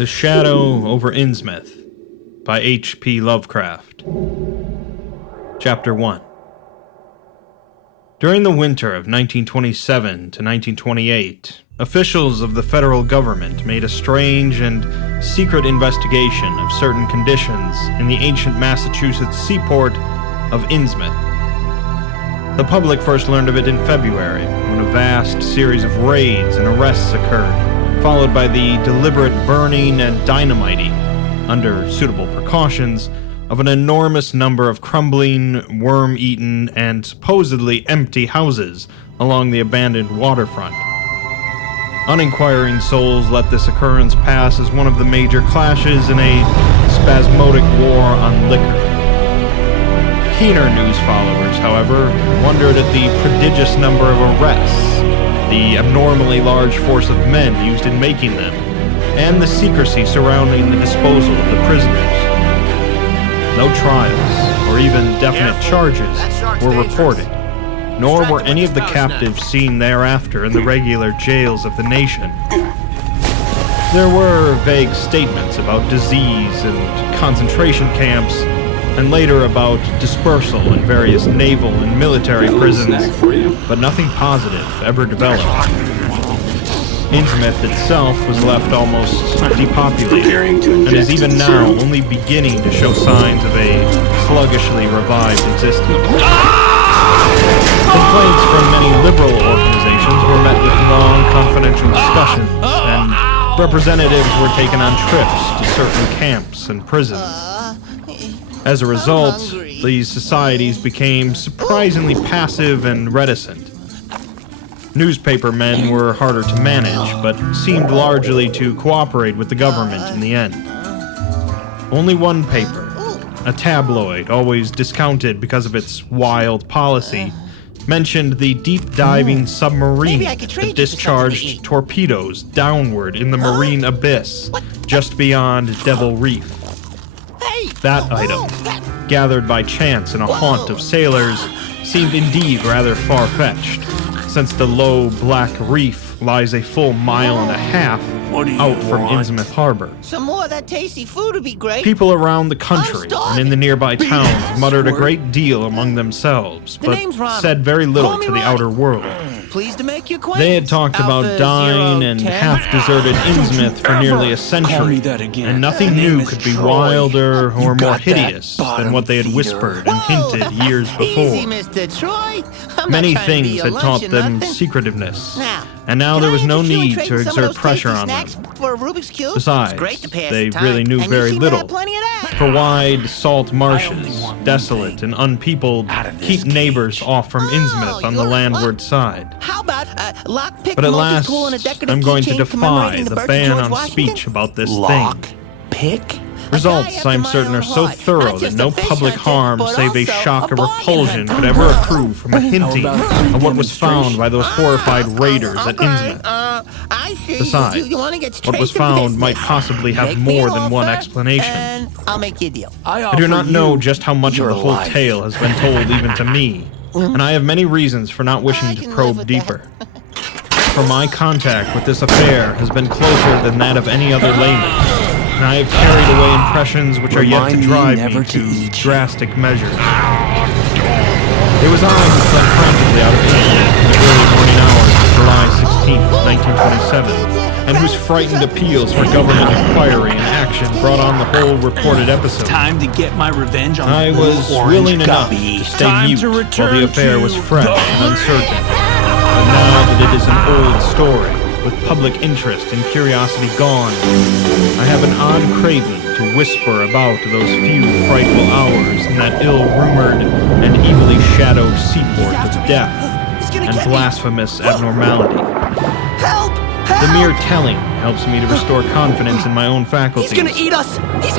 The Shadow over Innsmouth by H.P. Lovecraft. Chapter 1. During the winter of 1927 to 1928, officials of the federal government made a strange and secret investigation of certain conditions in the ancient Massachusetts seaport of Innsmouth. The public first learned of it in February, when a vast series of raids and arrests occurred, followed by the deliberate burning and dynamiting, under suitable precautions, of an enormous number of crumbling, worm-eaten, and supposedly empty houses along the abandoned waterfront. Uninquiring souls let this occurrence pass as one of the major clashes in a spasmodic war on liquor. Keener news followers, however, wondered at the prodigious number of arrests, the abnormally large force of men used in making them, and the secrecy surrounding the disposal of the prisoners. No trials, or even definite charges, were reported, nor were any of the captives seen thereafter in the regular jails of the nation. There were vague statements about disease and concentration camps, and later about dispersal in various naval and military prisons, but nothing positive ever developed. Innsmouth itself was left almost depopulated, and is even now only beginning to show signs of a sluggishly revived existence. Complaints from many liberal organizations were met with long, confidential discussions, and representatives were taken on trips to certain camps and prisons. As a result, these societies became surprisingly passive and reticent. Newspaper men were harder to manage, but seemed largely to cooperate with the government in the end. Only one paper, a tabloid always discounted because of its wild policy, mentioned the deep-diving submarine that discharged torpedoes downward in the marine abyss just beyond Devil Reef. That item, gathered by chance in a haunt of sailors, seemed indeed rather far-fetched, since the low, black reef lies a full mile and a half out from Innsmouth Harbor. Some more of that tasty food would be great. People around the country and in the nearby towns muttered a great deal among themselves, but said very little to the outer world. Pleased to make your acquaintance. They had talked about dying and half-deserted Innsmouth for nearly a century, and nothing new could be wilder or more hideous than what they had whispered and hinted years before. Easy, Mr. Troy. Many things had taught them secretiveness, and now there was no need to exert pressure on them. Besides, they really knew very little, for wide salt marshes, desolate and unpeopled, keep neighbors off from Innsmouth on the landward side. But at last, I'm going to defy the ban on speech about this thing. Results, I'm certain, are so thorough that no public harm save a shock of repulsion could ever accrue from a hinting of what was found by those horrified raiders at Innsmouth. Besides, what was found might possibly have more than one explanation. I'll make you a deal. I do not know just how much of the whole tale has been told even to me, and I have many reasons for not wishing to probe deeper. For my contact with this affair has been closer than that of any other layman, and I have carried away impressions which are yet to drive me to drastic measures. It was I who fled frantically out of Innsmouth in the early morning hours of July 16, 1927, and whose frightened appeals for government inquiry and action brought on the whole reported episode. Time to get my revenge on I was willing enough to stay mute while the affair was fresh and uncertain. But now that it is an old story, with public interest and curiosity gone, I have an odd craving to whisper about those few frightful hours in that ill-rumored and evilly shadowed seaport of death and blasphemous abnormality. The mere telling helps me to restore confidence in my own faculties, to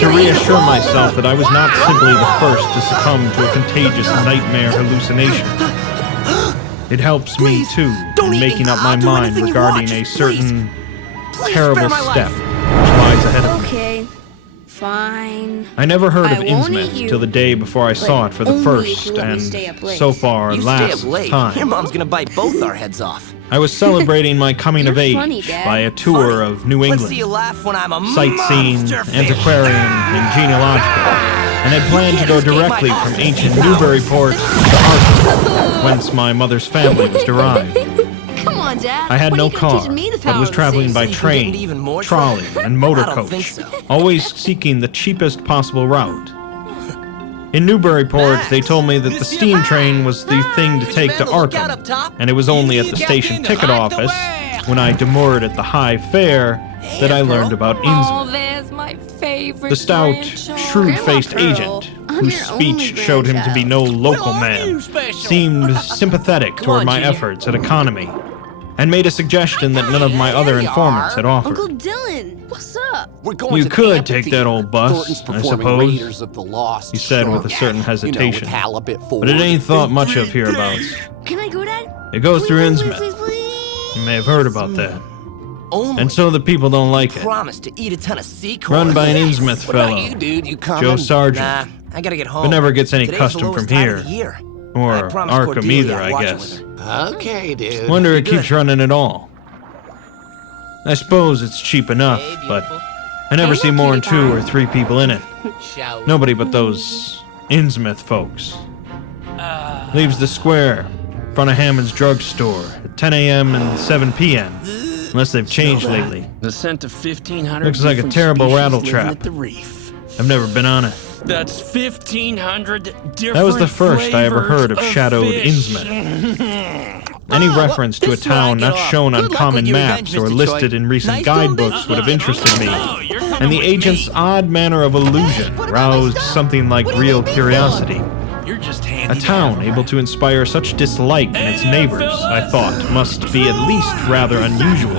reassure myself that I was not simply the first to succumb to a contagious nightmare hallucination. It helps me, too, in making up my mind regarding a certain terrible step which lies ahead of me. Okay, Fine. I never heard of I won't eat Innsmouth you, till the day before I saw it for the only if first you let me and, stay up late. so far, You stay last up late. Your time. mom's gonna bite both our heads off. I was celebrating my coming of You're age funny, Dad. by a tour of New Let's see you England, laugh when I'm a sightseeing, monster fish. antiquarian, and genealogical, and I planned to go directly from ancient Newburyport to Arkham, whence my mother's family was derived. Come on, Dad. I had When no are you gonna car, teach me the but power was of the traveling sea? by So you can get into train, even more trolley, trouble? and motor I don't think coach, so. always seeking the cheapest possible route. In Newburyport, they told me that the steam train was the thing to take to Arkham, and it was only at the station ticket office, when I demurred at the high fare, that I learned about Oh, Innsmouth. there's my favorite The stout, grandchild. shrewd-faced Grandma agent, Pearl, I'm whose your only speech showed him to be no local man, seemed sympathetic toward my efforts at economy, and made a suggestion that none of my other informants had offered. Uncle Dylan, what's up? We're going You to the could take that amphitheater. old bus, Thornton's I performing suppose, Raiders of the Lost he said with a Shark. certain You know, hesitation. with halibut But it forward. ain't thought much of hereabouts. Can I go, Dad? It goes through Please, Innsmouth. please, please. You may have heard about that. Only And so the people don't like it. promise to eat a ton of sea Run by an corn. Innsmouth What about fellow, you, dude? You coming? Joe Sargent. Nah, I gotta get home. But never gets any Today's custom the lowest from tide here. of the year. Or I promised Arkham Cordelia either, I'd I watch it guess. with her. Okay, dude. Wonder it Good. keeps running at all. I suppose it's cheap enough, but I never see more than 2 or 3 people in it. Nobody but those Innsmouth folks. Leaves the square, in front of Hammond's drugstore, at 10 a.m. and 7 p.m. Unless they've changed lately. The scent of 1,500 Looks like a different terrible species rattle living trap. at the Reef. I've never been on it. That's 1,500 different That was the first I ever heard of flavors shadowed fish. Innsmouth. Any reference to a this is where I town get not off. shown on Good luck common with your maps revenge, or Mr. listed Choi. in recent Nice doing guidebooks would have interested me. You're coming And the with agent's me. odd manner of illusion roused something like real curiosity. You're just A handy to town have able around. to inspire such dislike in its neighbors, I thought, must be at least rather unusual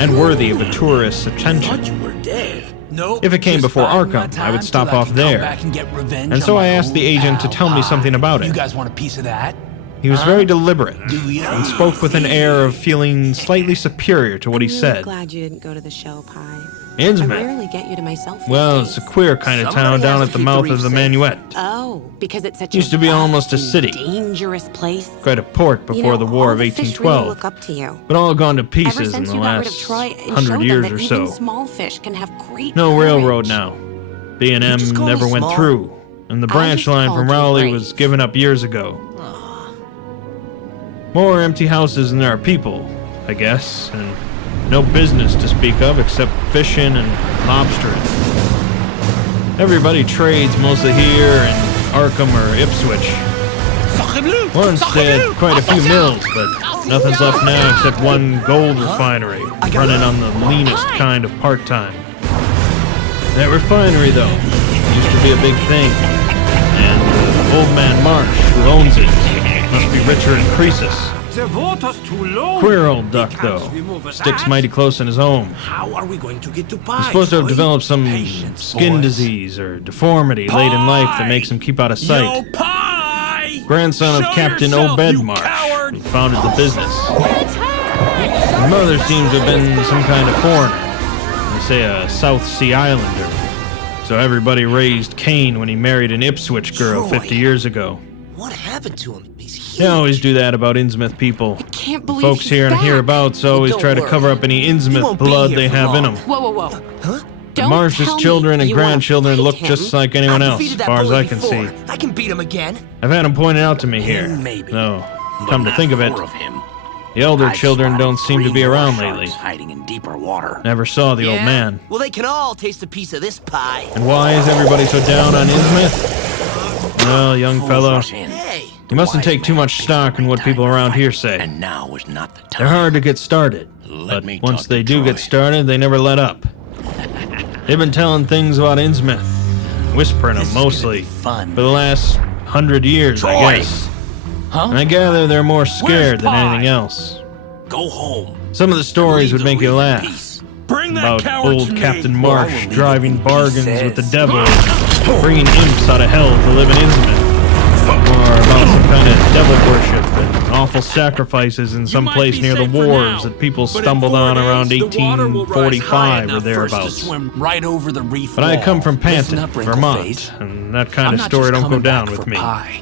and worthy of a tourist's attention. Thought you were dead. Nope, If it came just before biding my Arkham, I time would till stop I off can come there. back and get revenge And so on I my asked the old agent to pal tell me Pie. something about it. You guys want a piece of that? He was very deliberate ya? and spoke with an air of feeling slightly superior to what he I'm really said. glad you didn't go to the show, Pie. I Innsmouth. rarely get you to myself. these Well, days. it's a queer kind of Somebody town down has at to the keep the mouth reef of the safe. Manuette. Oh, because it's such Used a to be almost a vast city. and dangerous place. Quite a port You before know, the War all of the fish really 1812, look up to you. but all gone to Ever pieces in since the you got rid of last Troy and 100 showed years them or that so. even small fish can have great No courage. railroad now. B&M just call me never went small? through, and the branch just line called from you Rowley Reef. was given up years ago. More empty houses than there are people, I guess, and no business to speak of except fishing and lobstering. Everybody trades mostly here in Arkham or Ipswich. Once they had quite a few mills, but nothing's left now except one gold refinery, running on the leanest kind of part-time. That refinery, though, used to be a big thing, and old man Marsh, who owns it, must be richer in Croesus. The water's too low. Queer old duck, We can't though. swim over Sticks that. mighty close in his home. How are we going to get to Pie? He's supposed to have Troy? developed some Patience, skin boys. disease or deformity late in life that makes him keep out of Yo, sight. Pie! Grandson of Show Captain yourself, Obed you Marsh, coward! who founded the business. His mother seems to have been some kind of foreigner. They say a South Sea Islander. So everybody raised Cain when he married an Ipswich girl Troy. 50 years ago. What happened to him? He's huge. They always do that about Innsmouth people. Can't believe Folks he's here and back. hereabouts always Don't try to worry. cover up any He Innsmouth won't be blood here they for have in long. them. Whoa, whoa, whoa! Huh? Don't Marsh's tell me children and you wanna grandchildren fight look him. just like anyone I else, defeated as that far as bully I can before. see. I can beat him again. I've had him pointed out to me here. Maybe. No, But come to not think of it, four him. the elder I've children spotted don't seem to 3 be more around sharks lately. hiding in deeper water. Never saw the old Yeah? man. Well, they can all taste a piece of this pie. And why is everybody so down on Innsmouth? Well, young Fools fellow, rush in. Hey, you mustn't Wise take too man much thinks stock in what every people time around fight, here say. And now was not the time. They're hard to get started, Let but me once talk they to do get Troy. started, they never let up. They've been telling things about Innsmouth, whispering them This is gonna mostly, be fun. for the last 100 years, I Troy! guess. Huh? And I gather they're more scared than Pie? anything else. Go home. Some of the stories Leave would the make you reef in laugh. peace. Bring that About coward old to me, Captain or I will Marsh leave it driving in bargains with the pieces. devil, bringing imps out of hell to live in Innsmouth. or about some kind of devil worship and awful sacrifices in some might place be near the safe for wharves now, that people but in stumbled 4 on days, around the water will rise high 1845 or enough for us to thereabouts. swim right over the reef But I come wall. from Listen Panton, up, Wrinkle Vermont, Face. and that kind I'm of not story just don't go coming down back with for me. pie.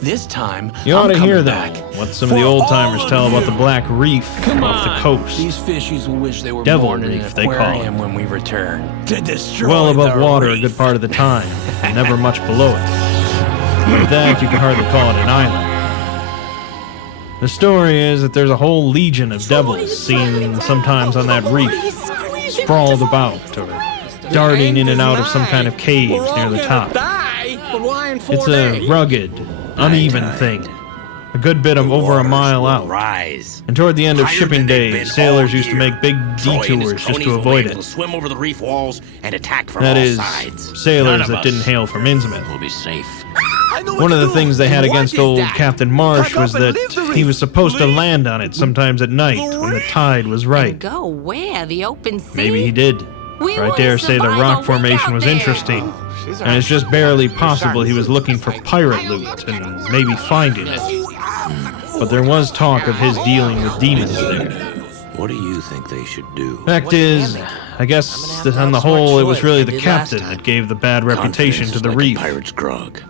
This time, You ought I'm to hear, coming though, back what some of the for old all timers of tell about you. the Black Reef Come off the on. coast. These fishies will wish they were Devil born in Reef, an they call it. aquarium when we return. To destroy Well above the water a reef. good part of the time, and never much below it. But at that, you can hardly call it an island. The story is that there's a whole legion of devils seen sometimes on that reef, sprawled about, or darting in and out of some kind of caves near the top. It's a rugged, uneven thing, a good bit of over a mile out. Rise. And toward the end of Higher shipping than they've days, been sailors all used to year. make big Troy and his detours just cronies to will be avoid able it. to swim over the reef walls and attack from That all is, sides. sailors None of that didn't us hail from Innsmouth. will be safe. One of the things they had against old Captain Marsh was that he was supposed to land on it sometimes at night when the tide was right. And go where? The open sea? Maybe he did. We Right wouldn't there say the survive a rock week formation out was there. interesting. And it's just barely possible he was looking for pirate loot and maybe finding it. But there was talk of his dealing with demons there. What do you think they should do? Fact is, I guess that on the whole it was really the captain that gave the bad reputation Confidence to is the like a reef. pirate's grog.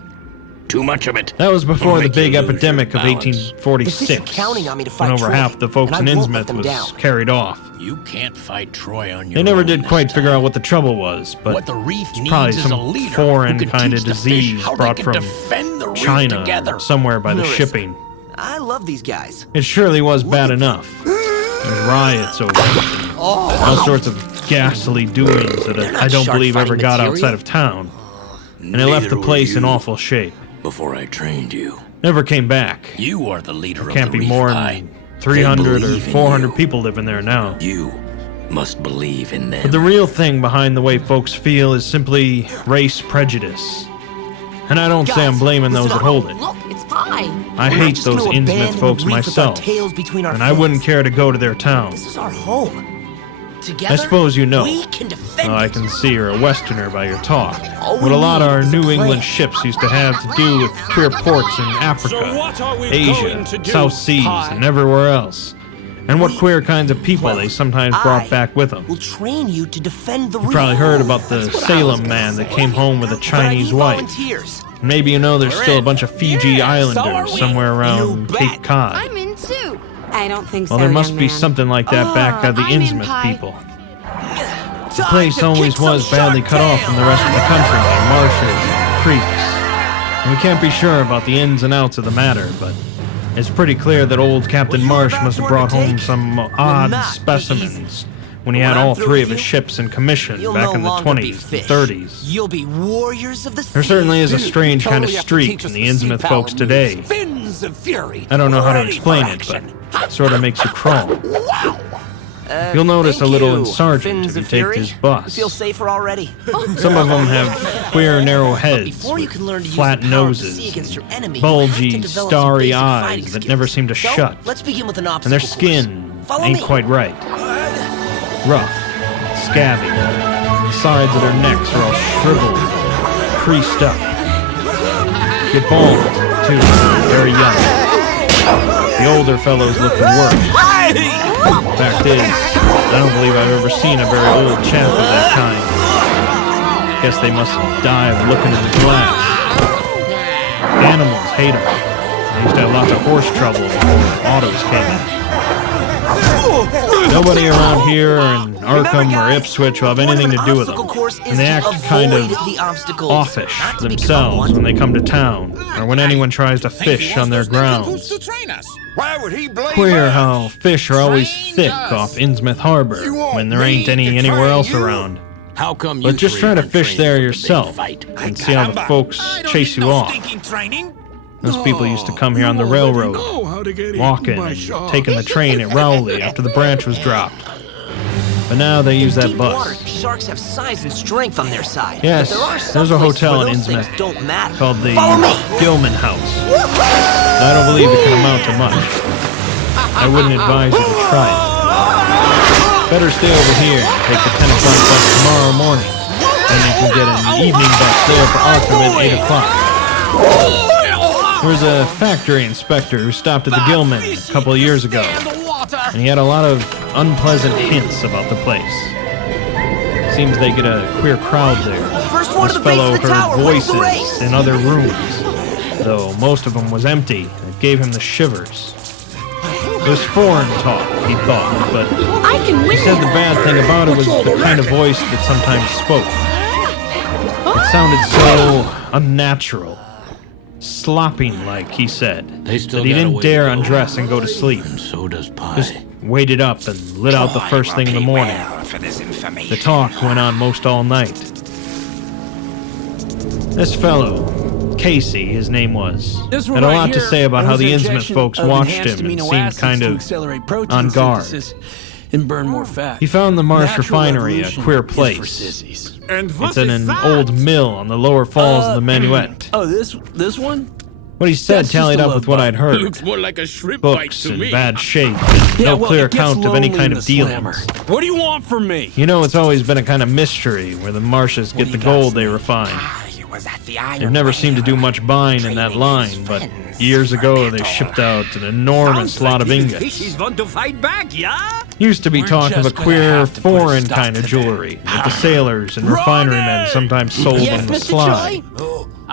Too much of it. That was before will the make you big lose your epidemic of balance. The fish are 1846, counting on me to when fight over Troy, half the folks and in I won't let Innsmouth them was down. carried off. You can't fight Troy on your They never own did this quite time. figure out what the trouble was, but What the reef it's needs probably is a some leader foreign who can kind of teach the fish disease how they brought can from defend the reef China together. or somewhere by the Listen, shipping. I love these guys. It surely was bad enough. There's riots over it, all sorts of ghastly doings that I don't shark believe ever fighting got material. outside of town. And it left the Neither place were in you awful shape. Before I trained you, Never came back. you are the leader of Can't the be reef more pie. than 300 They or believe in 400 you. people living there now. You must believe in them. But the real thing behind the way folks feel is simply race prejudice. And I don't say I'm blaming those that hold it. Look, it's pie. I We're hate just those gonna Innsmouth abandon the folks reef with our myself, tails between our and I wouldn't fins. care to go to their town. This is our home. Together, I suppose you know. we can defend Well, I it. can see you're a Westerner by your talk. All we What a lot of need our is a New plan. England ships used to have to do with queer ports in Africa, what are we Asia, going to do, South Seas, Pie? and everywhere else. And what queer kinds of people they sometimes brought back with them. We'll train you to defend the reef. You probably heard about the Salem man that came home with a Chinese wife. Volunteers. Maybe you know there's still a bunch of Fiji Islanders somewhere around You Cape bet. Cod. I'm in too. I don't think so, Well, there must young be man. something like that back at the I'm in, Innsmouth Pie. people. The place always was badly cut off from the rest of the country by marshes and creeks. And we can't be sure about the ins and outs of the matter, but it's pretty clear that old Captain Marsh must have brought home some odd not be specimens when he When had I'm all through three with of his you, ships in commission You'll back no in the longer be 20s fish. and 30s. You'll be warriors of the sea. There certainly is a strange kind of Totally have to streak teach us in the the sea Innsmouth power folks moves. today. Fins of fury. I don't know how to Ready explain for it, but action. it sort of makes you crawl. You'll notice a Thank little you, in Sergeant Fins if you of take Fury. his bus. Feel safer already. Some of them have queer, narrow heads, Before you can learn to use flat the power of the noses, sea against your enemy, you bulgy, have to develop some starry basic eyes fighting that skills. never seem to So, shut. Let's begin with an And obstacle their course. skin Follow ain't me. quite right. Rough, scabby. The sides of their necks are all shriveled, creased up. Get bald, too, very young. The older fellows look the worst. Fact is, I don't believe I've ever seen a very old chap of that kind. Guess they must die of looking in the glass. Animals hate them. I used to have lots of horse trouble before autos came in. Nobody around here in Arkham or Ipswich will have anything to do with them. And they act kind of offish themselves when they come to town, or when anyone tries to fish on their grounds. Why would he blame Queer us? how fish are always thick off Innsmouth Harbor when there ain't any anywhere else around. How come you But just three try to aren't fish trained there for the big yourself fight? and see how the folks chase you off. Those people used to come here on the railroad, walking and taking the train at Rowley after the branch was dropped. But now they use that Deep water, bus sharks have size and strength on their side. Yes, But there are some there's a places hotel where in those things Innsmouth don't matter. called the Follow me. Gilman House. I don't believe it can amount to much. I wouldn't advise you to try it. Better stay over here and take the 10 o'clock bus tomorrow morning. Then you can get an evening bus there for Arkham at 8 o'clock. There was a factory inspector who stopped at the Gilman a couple of years ago, and he had a lot of unpleasant hints about the place. Seems they get a queer crowd there. First one This to the base fellow of the heard tower wins the voices race. in other rooms, though most of them was empty. It gave him the shivers. It was foreign talk, he thought, but I can he win. said the bad thing about it was the kind of voice that sometimes spoke. It sounded so unnatural, slopping like, he said, They still that he got a didn't way to dare go. undress and go to sleep. And so does Pie. Just waited up and lit out the first thing in the morning. The talk went on most all night. This fellow, Casey, his name was, had a lot to say about how the Innsmouth folks watched him and seemed kind of on guard. And burn more fat. He found the Marsh Natural refinery a evolution queer is for place. sissies. It's in an old mill on the lower falls of the Minuet. Oh, this one? What he said That's tallied just a up with love what bug. I'd heard. Looks more like a shrimp bite Books to in me. bad shape, and Yeah, no well, clear it gets account of any lonely kind in of the slammer. dealings. What do you want from me? You know, it's always been a kind of mystery where the Marshes get the gold they refine. They've never seemed to do much buying in that line, but years ago they shipped out an enormous lot of ingots. want to fight back, yeah? Used to be We're talk of a just gonna queer have to put a foreign stop kind of to jewelry that the sailors and refinery men sometimes sold on the sly,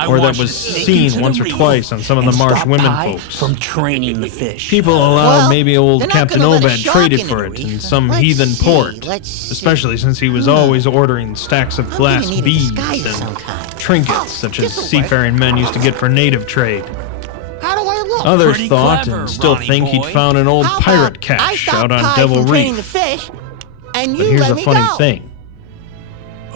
or that was seen once or twice on some of the Marsh women folks. From training the fish. People allowed Well, maybe old they're not Captain gonna let a Obed shark traded into for the it in reef. some Let's heathen see, port, let's see. especially since he was always ordering stacks of glass you need a beads disguise of some and kind. trinkets such as this'll work. seafaring men used to get for native trade. How do I look? Others Pretty thought clever, and still Ronnie think he'd boy. found an old How pirate about I cache stop out on Pi Devil from training the Reef. fish, and But you here's let the me funny go. thing.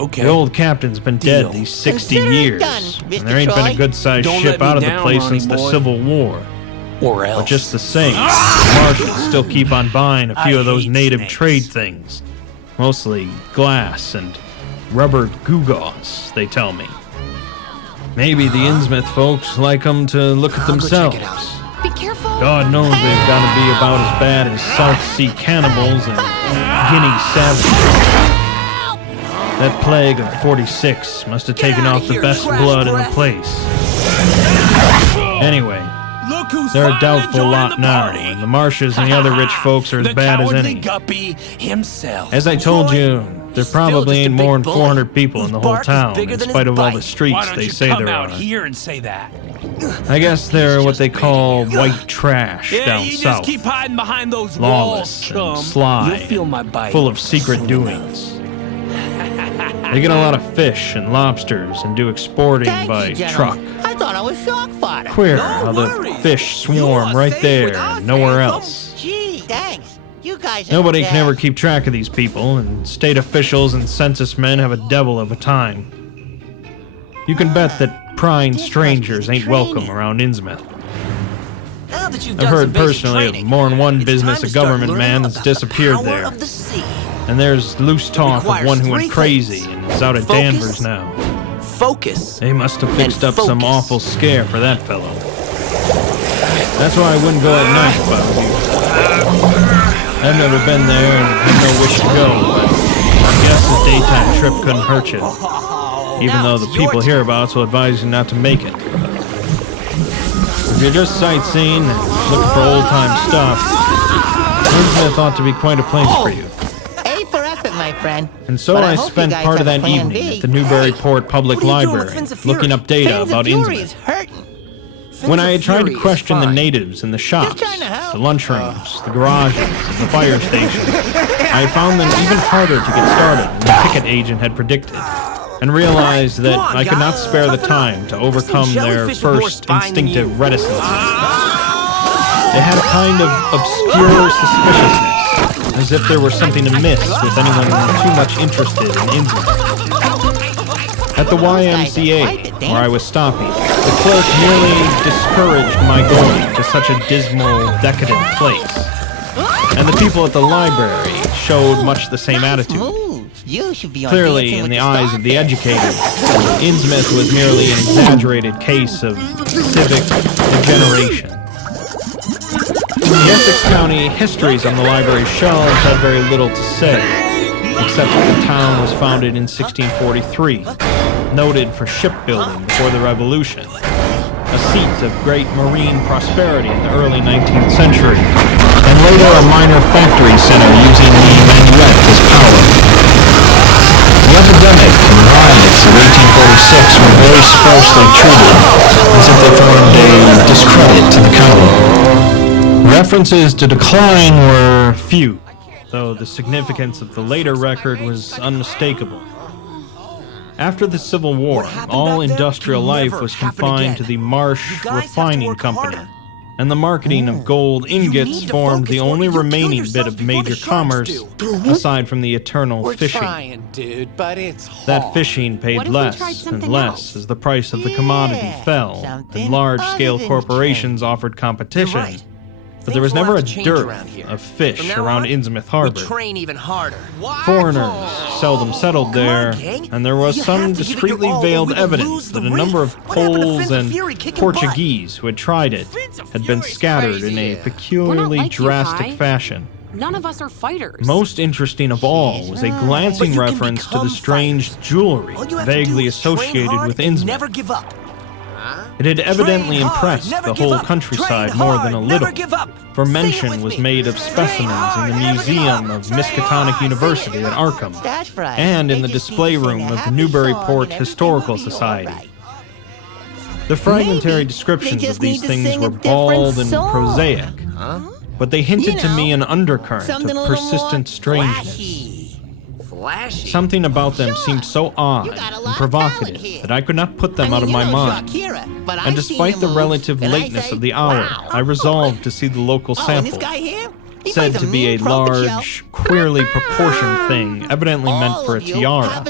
Okay. The old captain's been dead Deal. these 60 Consider it years, done, and Mr. there ain't been a Troy. good-sized Don't ship let me out of the down, place Ronnie since the boy. Civil War. Or else. But just the same, the Martians still keep on buying a few I of those hate native snakes. trade things. Mostly glass and rubber gewgaws, they tell me. Maybe the Innsmouth folks like 'em to look at I'll go check themselves. it out. Be careful. God knows they've got to be about as bad as South Sea cannibals and Guinea savages. That plague of 46 must have taken outta off the here, best trash blood in the breath. place. Anyway, Look who's they're a finally doubtful joined lot the now, party. and the Marshes and the other rich folks are as The bad as cowardly any. guppy himself. As I told Troy, you, there still probably just a ain't big more than bully 400 people in the whose whole bark is town, bigger in than his spite of all the bite. Why streets don't they you say come there out are. here and say that? I guess they're what they call white trash Yeah, down you just south. keep hiding behind those Lawless walls, and chum. sly, You'll feel my bite full of secret soon doings. They get a lot of fish and lobsters and do exporting Thank by you, truck. gentlemen. I thought I was shark fodder. Queer No how the worries. fish You swarm are right safe there with us, and nowhere handsome. else. Gee, thanks. You guys are Nobody the can ever best. keep track of these people, and state officials and census men have a devil of a time. You can bet that prying strangers ain't welcome around Innsmouth. Now that you've I've done some heard basic personally of training, more than one it's business time a to start government learning man that's about the disappeared power there. of the sea. And there's loose talk of requires one who three went crazy things. and is out at Focus, Danvers now. Focus. They must have fixed and up some focus. awful scare for that fellow. That's why I wouldn't go at night if I were you. I've never been there and have no wish to go, but I guess a daytime trip couldn't hurt you. Even though the people hereabouts will advise you not to make it. If you're just sightseeing and looking for old-time stuff, Innsmouth ought to be quite a place for you. A for effort, my friend. And so But I hope you spent guys part of have a that plan evening B. at the Newburyport Public what are you doing with Library, Fins of Fury? looking up data Fins of about Fury Innsmouth. is hurting. When I had Fins of tried to Fury is question the fine. natives in the shops, trying to help. the lunchrooms, the garages, and the fire station, I found them even harder to get started than the ticket agent had predicted, and realized that Come on, I could not guys. spare the Toughen up. time to overcome their jellyfish are more first spine than instinctive you. reticences. They had a kind of obscure suspiciousness, as if there were something amiss with anyone too much interested in Innsmouth. At the YMCA, where I was stopping, the clerk nearly discouraged my going to such a dismal, decadent place. And the people at the library showed much the same attitude. Moves. You should be on Clearly, Dancing in with the the eyes of the Stars. educated, Innsmouth was merely an exaggerated case of civic degeneration. The Essex County histories on the library's shelves had very little to say, except that the town was founded in 1643, noted for shipbuilding before the Revolution. a seat of great marine prosperity in the early 19th century, and later a minor factory center using the minuet as power. The epidemic and riots of 1846 were very sparsely treated, as if they formed a discredit to the county. References to decline were few, though the significance of the later record was unmistakable. After the Civil War, all industrial life was confined to the Marsh Refining Company, and the marketing of gold ingots formed the only remaining bit of major commerce aside from the eternal fishing. That fishing paid less and less as the price of the commodity fell, and large-scale corporations offered competition. But there was never a dearth of fish around Innsmouth Harbor. Foreigners seldom settled there, and there was some discreetly veiled evidence that a number of Poles and Portuguese who had tried it had been scattered in a peculiarly drastic fashion. None of us are fighters. Most interesting of all was a glancing reference to the strange jewelry vaguely associated with Innsmouth. It had evidently impressed the whole countryside more than a little, for mention was made of specimens in the Museum of Miskatonic University at Arkham, and in the display room of the Newburyport Historical Society. The fragmentary descriptions of these things were bald and prosaic, but they hinted to me an undercurrent of persistent strangeness. Something about them seemed so odd and provocative that I could not put them out of my mind. And despite the relative lateness of the hour, I resolved to see the local sample, said to be a large, queerly proportioned thing, evidently meant for a tiara,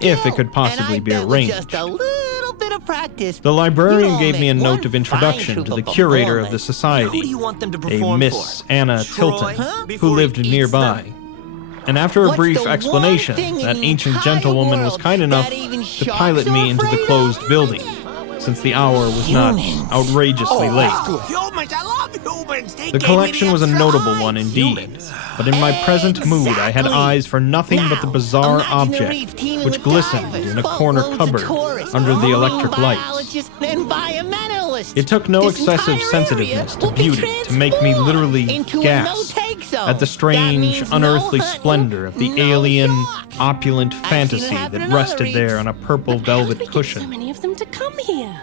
if it could possibly be arranged. The librarian gave me a note of introduction to the curator of the society, a Miss Anna Tilton, who lived nearby. And after a brief explanation, that ancient gentlewoman was kind enough to pilot me into the closed building, since the hour was not outrageously late. The collection was a notable one indeed, but in my present mood I had eyes for nothing but the bizarre object which glistened in a corner cupboard under the electric lights. It took no excessive sensitiveness to beauty to make me literally gasp at the strange, unearthly splendor of the alien, opulent fantasy that rested there on a purple velvet cushion.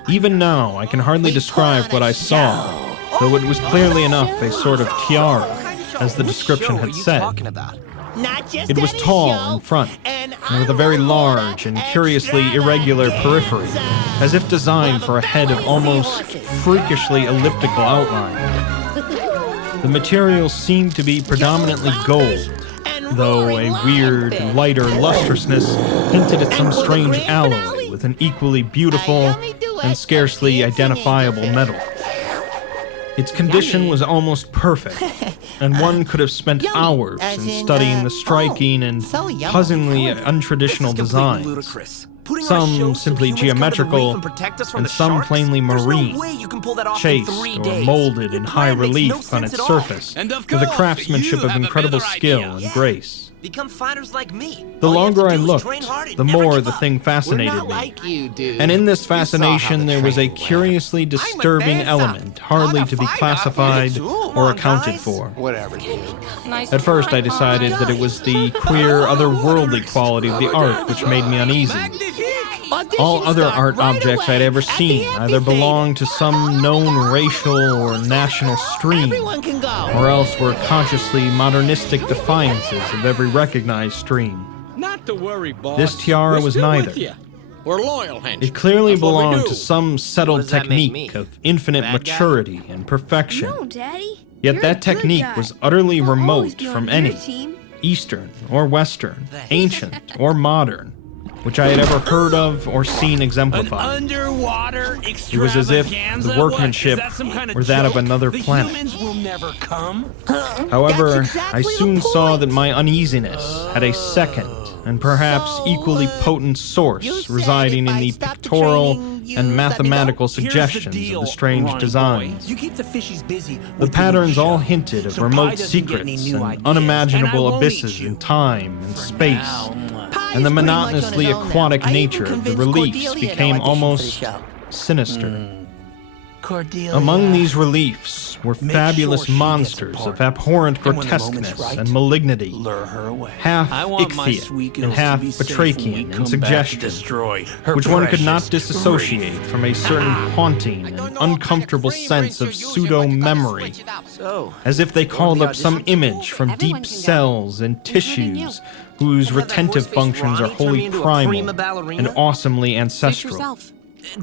Even now, I can hardly describe what I saw, though it was clearly enough a sort of tiara, as the description had said. It was tall in front, and with a very large and curiously irregular periphery, as if designed for a head of almost freakishly elliptical outline. The material seemed to be predominantly gold, though a weird, lighter lustrousness hinted at some strange alloy with an equally beautiful and scarcely identifiable metal. Its condition was almost perfect, and one could have spent hours in studying the striking and puzzlingly untraditional designs. Some simply geometrical, and some plainly marine, chased or molded in high relief on its surface, with a craftsmanship of incredible skill and grace. The longer I looked, the more the thing fascinated me. And in this fascination there was a curiously disturbing element hardly to be classified or accounted for. At first I decided that it was the queer, otherworldly quality of the art which made me uneasy. All other art objects I'd ever seen either belonged to some known racial or national stream, or else were consciously modernistic defiances of every recognized stream. Not to worry, boss. This tiara was neither. We're loyal, hench. It clearly belonged to some settled technique of infinite maturity and perfection. No, Daddy. Yet that technique was utterly remote from any, Eastern or Western, ancient or modern, which I had ever heard of or seen exemplified. Underwater it was as if the workmanship were that of another planet. Will never come. However, I soon saw that my uneasiness had a second and perhaps equally potent source residing in the pictorial and mathematical suggestions of the strange designs. You keep the fishies busy. The patterns all hinted of remote secrets and unimaginable abysses in time and space, and the monotonously aquatic nature of the reliefs became almost sinister. Cordelia. Among these reliefs were Make fabulous sure she gets a monsters part. of abhorrent And when the moment's grotesqueness right, and malignity, lure her away. half I want my sweet ichthyot and girls to half be safe when we batrachian in come back to suggestion, destroy her which one could not precious disassociate Reef. from a certain haunting and uncomfortable sense of pseudo-memory, So, as if they called the up some audition? image from Everyone deep can go, cells and including you. tissues whose retentive functions are Ronnie turn me wholly into a primal prima ballerina? and awesomely Suit ancestral. yourself.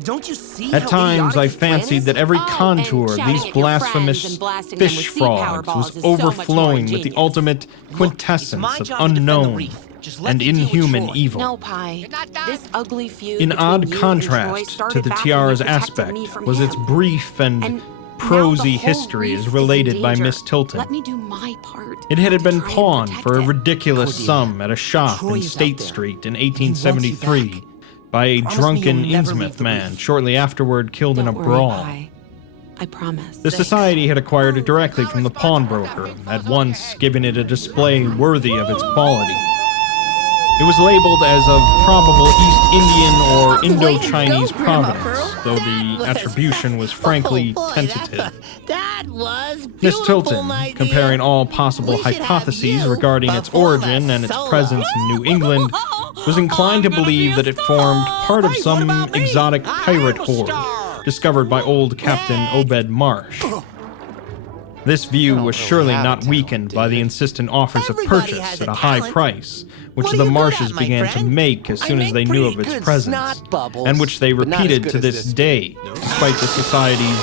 Don't you see At how times, I idiotic this plan fancied is? that every Oh, contour and of these shouting at your blasphemous friends and blasting them with fish sea power frogs balls was is so much more overflowing with the ingenious. ultimate Look, quintessence it's of my job to defend the unknown reef. Just let and me deal with inhuman Troy. evil. No, Pi. This ugly feud In between odd you and Troy contrast to started the back when tiara's you protected aspect me from was its him. brief and And prosy now the whole history reef as is related in by danger. Miss Tilton. Let me do my part. It had to been try and pawned protect for a it. ridiculous Cordelia, sum at a shop Troy in is out State there. Street in He wants you 1873 back. by a Promise me drunken you'll never leave Innsmouth the man, reef. shortly afterward killed in a Don't worry, brawl. Pi. I promise. The society had acquired it directly from the pawnbroker, at once giving it a display worthy of its quality. It was labeled as of probable East Indian or Indo-Chinese Grandma provenance, Pearl. though the attribution was frankly Oh, boy, tentative. That was Miss beautiful, Tilton, my dear. comparing all possible We should have hypotheses you regarding its perform origin a and its solo. presence in New England, was inclined to believe that it formed part of some exotic pirate horde discovered by old Captain Obed Marsh. This view was surely not weakened by the insistent offers of Everybody purchase has at a a high talent. price, which What are the you good Marshes at, my began to friend? make as I soon as make they knew pretty of its good presence, snot bubbles, and which they but not as repeated good to as this this day, despite the society's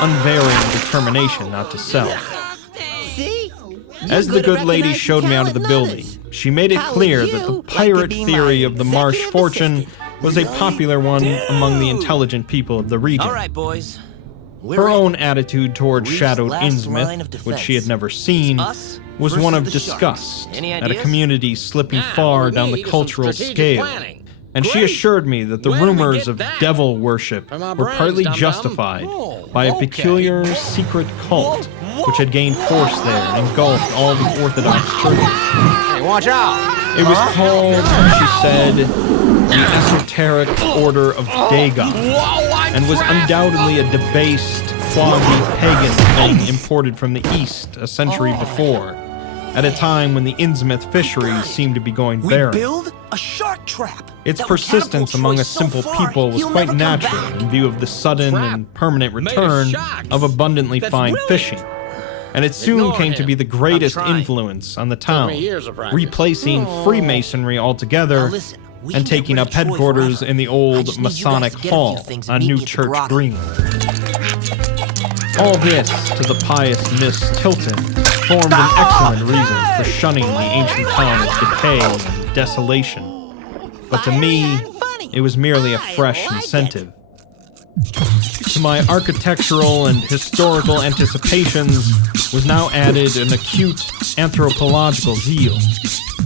unvarying determination not to sell. See? As You the good at lady recognizing showed me out of the talent in building, others. she made it How clear would that the you like to pirate be theory my of the Marsh executive fortune assistant? was a Really? popular one among the Dude. intelligent people of the region. All right, boys. We're Her ready. own attitude toward Reef's shadowed last line of Innsmouth, which she defense. had never seen, Us was versus one of the disgust sharks. Any at a ideas? community slipping Yeah, far we down the need some cultural strategic scale. planning. And she Great. assured me that the Where do we rumors get of that? devil worship From our were brains, partly dum-dum. justified Oh, by a okay. peculiar secret cult which had gained force there and engulfed all the Orthodox churches. Hey, watch out! It was called, she said, the Esoteric Order of Dagon, and was undoubtedly a debased, floggy pagan thing imported from the East a century before, at a time when the Innsmouth fisheries seemed to be going We barren. build a shark trap. Its that would persistence catapult among Troy a simple so far, people was he'll quite never come natural back. in view of the sudden Trap and permanent made of return sharks. of abundantly That's fine brilliant. fishing. And it soon Ignore came to him. be the greatest I'm trying. influence on the town, me years of practice. replacing Freemasonry altogether Now listen, we and can get taking rid up of Troy headquarters forever. in the I old just need you guys Masonic to get a few Hall things and on meet New me at the Church grotto. Green. All this, to the pious Miss Tilton, formed an excellent reason for shunning the ancient town of decay and desolation. But to me, it was merely a fresh incentive. To my architectural and historical anticipations was now added an acute anthropological zeal,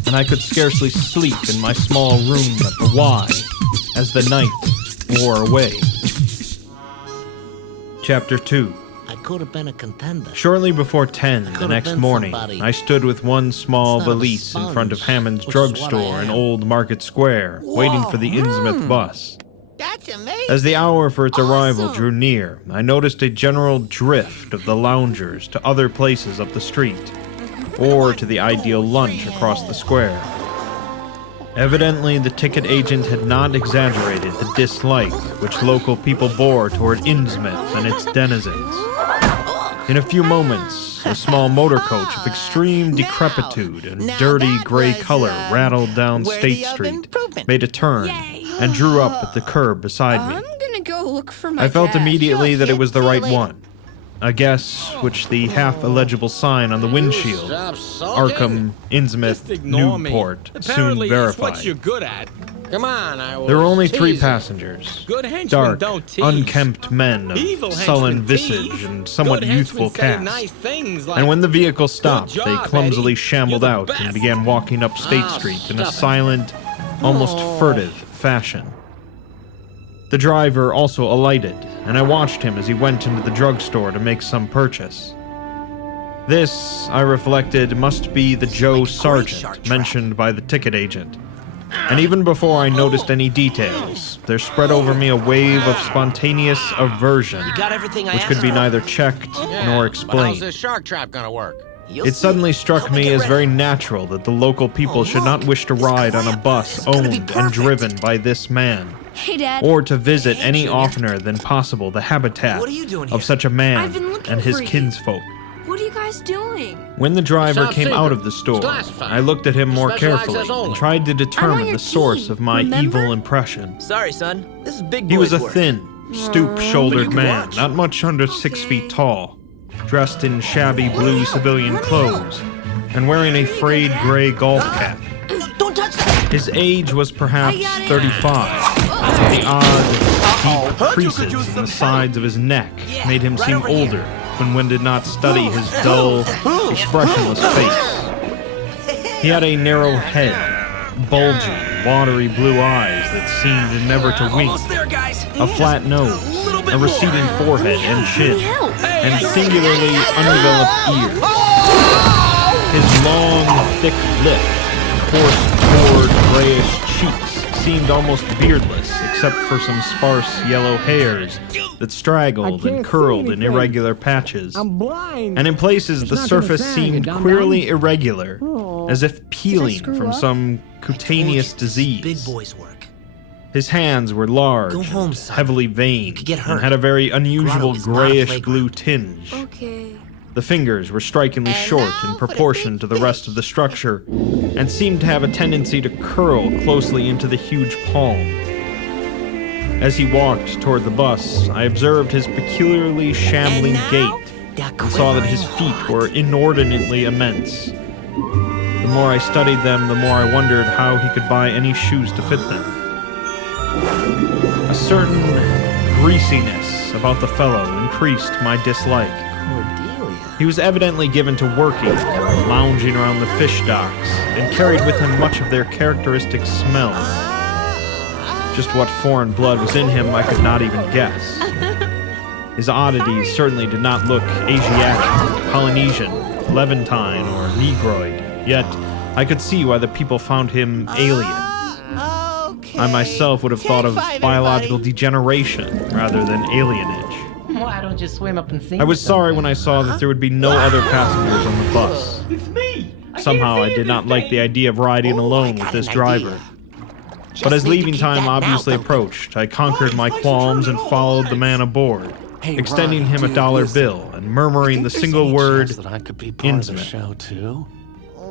and I could scarcely sleep in my small room at the Y as the night wore away. Chapter 2. I could have been a contender. Shortly before 10 the could've next been morning, somebody. I stood with one small It's not a valise in front of sponge, Hammond's which is what drugstore I in am. Old Market Square, waiting for the Innsmouth bus. That's amazing. As the hour for its arrival Awesome. drew near, I noticed a general drift of the loungers to other places up the street, or to the ideal lunch across the square. Evidently, the ticket agent had not exaggerated the dislike which local people bore toward Innsmouth and its denizens. In a few moments, a small motor coach of extreme decrepitude and now dirty that gray was, color rattled down worthy State of Street, improvement. made a turn, Yay. and drew up at the curb beside me. I'm gonna go look for my I felt dad. immediately that it was the See you right later. one. A guess which the half-illegible sign on the windshield, Stop sulking. Arkham, Just Innsmouth, ignore me. Newport, soon Apparently, that's what verified. you're good at. Come on, I was There were only 3 teasing. passengers. Good henchmen Dark, don't tease. unkempt men of Evil sullen henchmen visage tease. and somewhat Good youthful henchmen say cast. nice things like, And when the vehicle stopped, "Good they job, clumsily Eddie. shambled You're the out and best." began walking up State Ah, Street in a stop it. silent, almost furtive fashion. The driver also alighted, and I watched him as he went into the drugstore to make some purchase. This, I reflected, must be the Joe like a great shark Sargent trap. mentioned by the ticket agent, And even before I noticed any details, there spread over me a wave of spontaneous aversion, You got everything I which asked could be for? neither checked nor But how's explained. this shark trap gonna work? You'll It see. suddenly struck Help me me get as ready. very natural that the local people Oh, should not look, wish to this ride on a clamp bus is gonna be owned and perfect. driven by this man, Hey, Dad. or to visit any Junior. oftener than possible the habitat What are you doing of here? such a man I've been looking and his for you. kinsfolk. What are you guys doing? When the driver Top came secret. out of the It's store, classified. I looked at him more Special carefully access only. and tried to determine your the source team, of my remember? evil impression. Sorry, son. This is big boy's He was a work. thin, But stoop-shouldered you can man, watch. not much under 6 feet tall, dressed in shabby blue civilian clothes, and wearing a frayed gray golf cap. Don't touch that! His age was perhaps 35. The odd, deep creases in the sides of his neck made him right seem over here. older when one did not study his dull, expressionless face. He had a narrow head, bulging, watery blue eyes that seemed never to wink, Almost there, guys. a flat nose, little bit a receding more. forehead and chin, Help. and singularly undeveloped ears. His long, thick lip, coarse, bored, grayish cheeks seemed almost beardless, except for some sparse yellow hairs that straggled and curled in irregular patches. I'm blind. And in places, the not gonna surface sag, seemed dum-dum. queerly irregular, as if peeling screw from up? some cutaneous Told you, this is big disease. boy's work. His hands were large, Go home, and son. heavily You veined, could get and hurt. had a very unusual Grotto is not a grayish playground. blue tinge. Okay. The fingers were strikingly short in proportion to the rest of the structure, and seemed to have a tendency to curl closely into the huge palm. As he walked toward the bus, I observed his peculiarly shambling gait, and saw that his feet were inordinately immense. The more I studied them, the more I wondered how he could buy any shoes to fit them. A certain greasiness about the fellow increased my dislike. Cordelia. He was evidently given to working, lounging around the fish docks, and carried with him much of their characteristic smell. Just what foreign blood was in him, I could not even guess. His oddities certainly did not look Asiatic, Polynesian, Levantine, or Negroid, yet I could see why the people found him alien. Okay. I myself would have thought of K5, biological everybody. degeneration rather than alienage. Why don't you swim up and sing? I was sorry when I saw that there would be no other passengers on the bus. It's me. Somehow I did not like the idea of riding alone with this driver. But as leaving time obviously approached, I conquered my qualms and followed the man aboard, extending him a $1 bill and murmuring the single word, That I could be part of the Innsmouth. show too.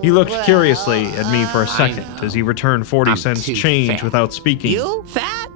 He looked curiously at me for a second as he returned 40 I'm cents too change fat. without speaking. You fat?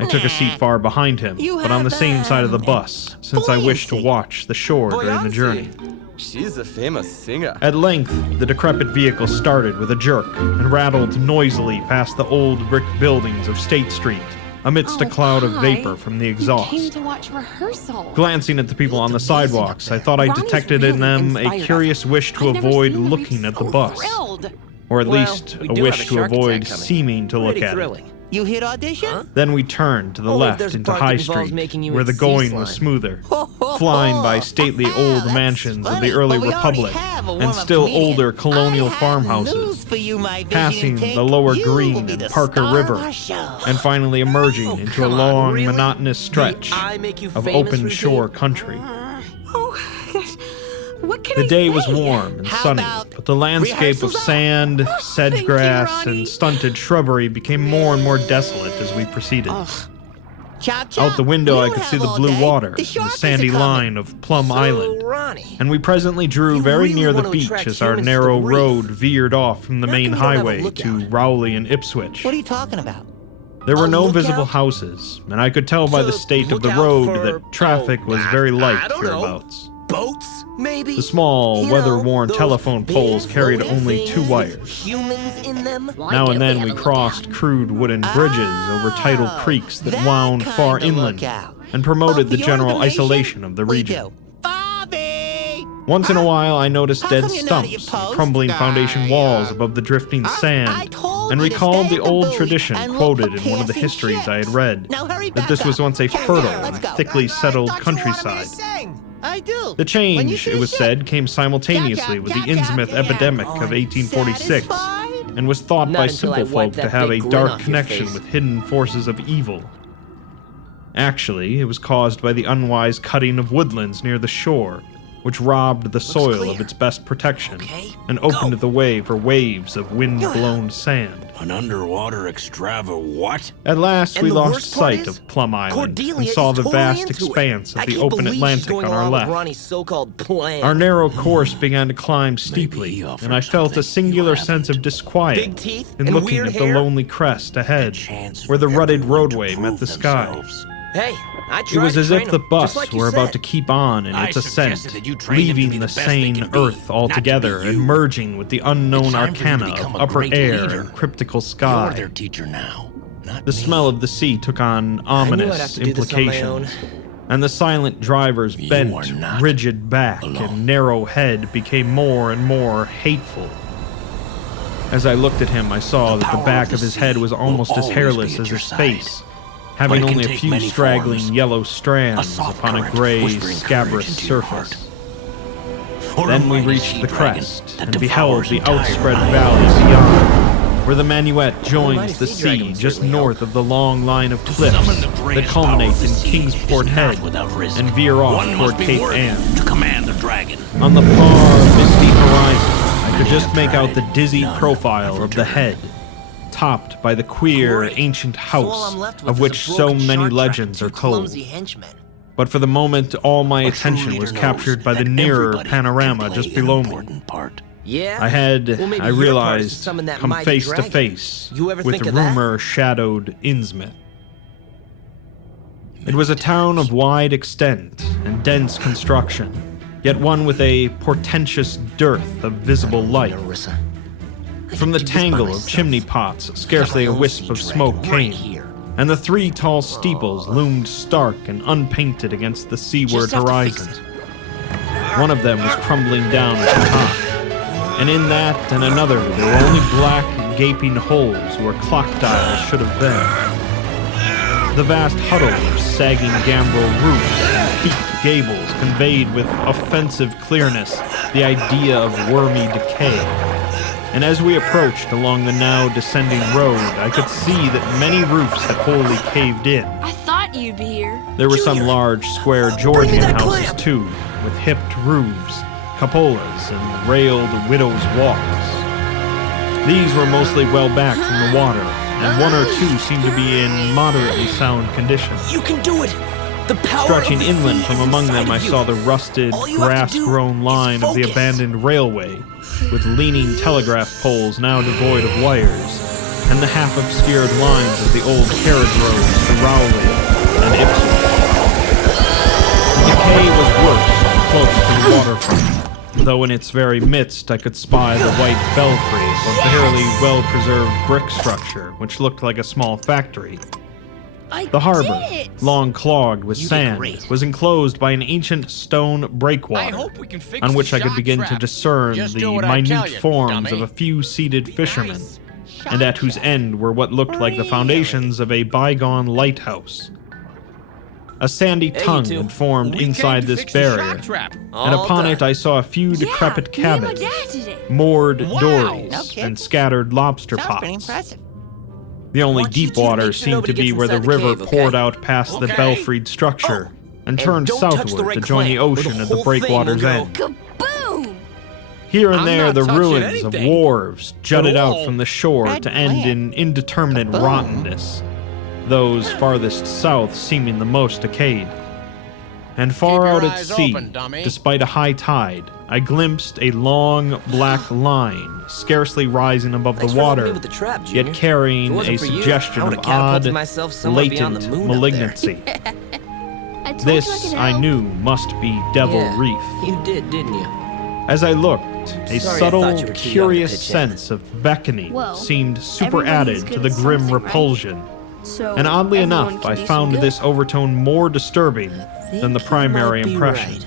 I took a seat far behind him, You but on the have, same side of the bus, since I wished to buoyancy. watch the shore during the journey. She's a famous singer. At length, the decrepit vehicle started with a jerk and rattled noisily past the old brick buildings of State Street, amidst a cloud of vapor from the You came exhaust. to watch rehearsal. Glancing at the people on the sidewalks, I thought I Ronnie's detected in really them a inspired us. curious wish to I'd never avoid seen the Reef looking at the so bus, thrilled. or at Well, least we a do wish have a to shark avoid attack coming. seeming to look Pretty at it. thrilling. You hit audition? Then we turned to the Only if left there's a into part High that involves Street, making you where eat the sea going slime. was smoother, Ho, ho, flying ho. by stately old That's mansions of funny, the early but we already Republic have a and warm-up still comedian. older colonial I have farmhouses, news for you, my visiting passing tank. the Lower You Green will be and the Parker star River, of our show. and finally emerging into a come on, long, really? monotonous stretch Did I make you of famous, open Routine? shore country. Oh, what can The I day say? was warm and How sunny, about but the landscape of rehearsals up? sand, sedge grass, Ronnie. and stunted shrubbery became more and more desolate as we proceeded. Chop, chop. Out the window, We I don't could see have the all blue day. water The and the sharks are sandy coming. line of Plum Island, Ronnie. and we presently drew You very really near the want to beach attract as our humans to narrow the reef. road veered off from the How main come we don't have a highway to lookout? Rowley and Ipswich. What are you talking about? There were A no lookout? visible houses, and I could tell by the So state of the look out road for- that traffic was I- very light I don't know. hereabouts. Boats, maybe? The small, You weather-worn know, those telephone poles big carried floating only 2 things wires. with humans in them? Now and then we crossed crude wooden bridges over tidal creeks that wound far kinda inland lookout. and promoted Oh, the for your general information, isolation of the we region. do. Bobby! Once in a while, I noticed How dead come you're not at your stumps and post? crumbling foundation walls above the drifting I sand, told and you to recalled stay the at the old buoy tradition and look quoted for in one of the passing histories I had ships. read, Now hurry that back this was up. once a fertile Let's and go. thickly settled I thought you wanted me to countryside. sing. I do. The change, When you see it was ship. said, came simultaneously with the Innsmouth epidemic of 1846, Satisfied? and was thought Not by until I simple folk wiped to that have a big grin dark off your connection face. with hidden forces of evil. Actually, it was caused by the unwise cutting of woodlands near the shore, which robbed the soil clear. of its best protection Okay, and opened the way for waves of wind-blown sand. An underwater extrava what? At last, And we the lost worst part sight is, of Plum Island Cordelia and saw is the totally vast into it. expanse I of the can't open believe she's Atlantic going on our along with left. Ronnie's so-called plan. Our narrow course began to climb he steeply, offered and I felt a something singular you sense of haven't. disquiet Big teeth in and looking weird at the hair? lonely crest ahead, Chance where the for rutted everyone to roadway met prove the sky. themselves. Hey, I tried It was to as train if the him, bus just like you were about said. to keep on in I its ascent, suggested that you train them to leaving be the the best they sane can be, earth not altogether to be and you. merging with the unknown It's time for you to arcana become of a upper great air leader. and cryptical You're sky. their teacher now, not The me. smell of the sea took on I'd ominous have to do this on my own. implications, and the silent driver's You bent, are not rigid back alone. and narrow head became more and more hateful. As I looked at him, I saw that the power back of of the his head sea was will almost as always hairless be at as your his side. face, But having it can only a take few many straggling forms. yellow A strands soft upon a current gray, whispering scabrous courage into your surface. Or a Then we mighty reached sea the dragon crest that and beheld devours the entire outspread islands. valley beyond, where the Manuette mighty joins the sea dragon sea would just certainly north help. of the long line of cliffs Summon the that greatest culminate power of the in sea Kingsport is not Head without risk. and veer off One toward must be Cape worthy Ann. to command the dragon. On the far, misty horizon, I could Many just have make out tried, the dizzy none profile have of the returned. head, topped by the queer, Great. ancient So all house I'm left with of is a which so broken many shark trap legends and are two told. clumsy henchmen. But for the moment, all my A true attention leader was knows captured by the that nearer everybody panorama can just play an below me. important part. Yeah? I had, Well, maybe I your part is to realized, summon that come mighty face to dragon. face You ever with think of that? rumor-shadowed Innsmouth. It was a town of wide extent and dense construction, yet one with a portentous dearth of visible life. Narissa. I From can the do this by tangle of myself. chimney pots, scarcely a My own wisp sea of dragon smoke right came, here. and the three tall steeples loomed stark and unpainted against the seaward Just have to fix horizon. One of them was crumbling down at the top, and in that and another there were only black, gaping holes where clock dials should have been. The vast huddle of sagging gambrel roofs and peaked gables conveyed with offensive clearness the idea of wormy decay. And as we approached along the now descending road, I could see that many roofs had wholly caved in. I thought you'd be here. There were some Junior, large square Georgian that houses clamp. too, with hipped roofs, cupolas, and railed widows' walks. These were mostly well back from the water, and one or two seemed to be in moderately sound condition. You can do it! The power Stretching of the inland sea from is among inside them, I of you. saw the rusted, All you have to do grass-grown is line of the focus. abandoned railway, with leaning telegraph poles now devoid of wires, and the half-obscured lines of the old carriage roads to Rowley and Ipswich. Decay was worse close to the waterfront, though in its very midst I could spy the white belfry of a fairly well-preserved brick structure, which looked like a small factory. The harbor, long clogged with You did sand, great. was enclosed by an ancient stone I breakwater, hope we can fix on the which I could shark begin to trap. discern Just the do what I tell minute you, forms dummy. of a few seated fishermen, Nice. and at whose end were what looked like the foundations of a bygone lighthouse. A sandy Hey, you tongue two. had formed We came inside to this fix the shark barrier, trap. and All upon done. it I saw a few decrepit Yeah, me and my cabins, dad did it. moored Wow. dories, No kidding. and scattered lobster Sounds pretty pots. impressive. The only want you deep two to water make sure seemed to nobody be gets where the inside the river cave, okay? poured out past the Okay. belfried structure and and turned don't touch the southward right to join the clamp, or ocean the at the whole thing breakwater's will end. Kaboom! Here and I'm there, not the touching ruins of anything. wharves jutted out Whoa. from the shore Red to end in plant. indeterminate Kaboom. rottenness, those farthest south seeming the most decayed. And far Keep your out at eyes sea, open, dummy. despite a high tide, I glimpsed a long black line, scarcely rising above Thanks the for helping water, me with the trap, Junior. yet If it carrying wasn't a for you, suggestion I of would've catapulted odd, myself somewhere beyond the latent moon up there. malignancy. I told This, you I could I help. knew, must be Devil Yeah, Reef. You did, didn't you? As I looked, a Sorry, I thought subtle, you were too young to curious pitch in. sense of beckoning Well, seemed everybody's superadded to good the at grim something, right? repulsion, So and oddly everyone enough, can I do some found good. this overtone more disturbing Think than the you primary might be impression. right.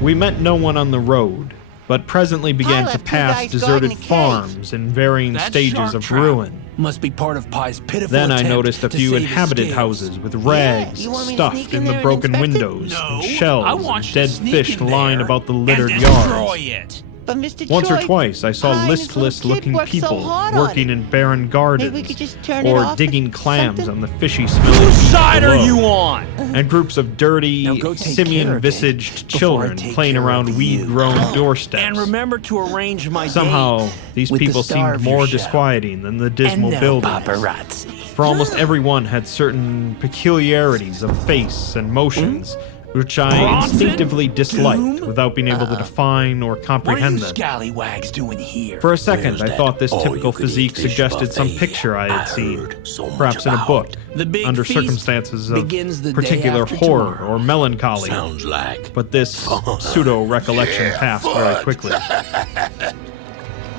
We met no one on the road, but presently began to left two pass guys deserted guarding a cave. farms in varying That stages shark of trap ruin. Must be part of Pie's pitiful Then I attempt noticed a to few save his inhabited scales. houses with rags you want me to stuffed sneak in in the there and broken inspect it? windows No, and shells I and want you dead to sneak fish in lying there about the and littered destroy yards. it. But Mr. Once or Troy, twice, I saw Pine, this little listless-looking kid worked so people hard on working it. in barren gardens, Maybe we could just turn it or off digging or clams something? on the fishy-smelling Whose beach side are below. you on? And groups of dirty, Now go take care of it simian-visaged before I children take playing care around of you. weed-grown doorsteps. And remember to arrange my Somehow, date these with the people star seemed of your more show. disquieting than the dismal And no buildings. paparazzi. For almost everyone had certain peculiarities of face and motions, which I Bronson? instinctively disliked Doom? without being able to define or What are comprehend you them. scallywags doing here? For a second, Where's I that thought this typical all-you-can-eat physique fish suggested some buffet picture I had seen, heard so much perhaps in a about? book, The big under feast circumstances of begins the day particular after horror tomorrow. or melancholy. Sounds like But this pseudo-recollection passed very quickly.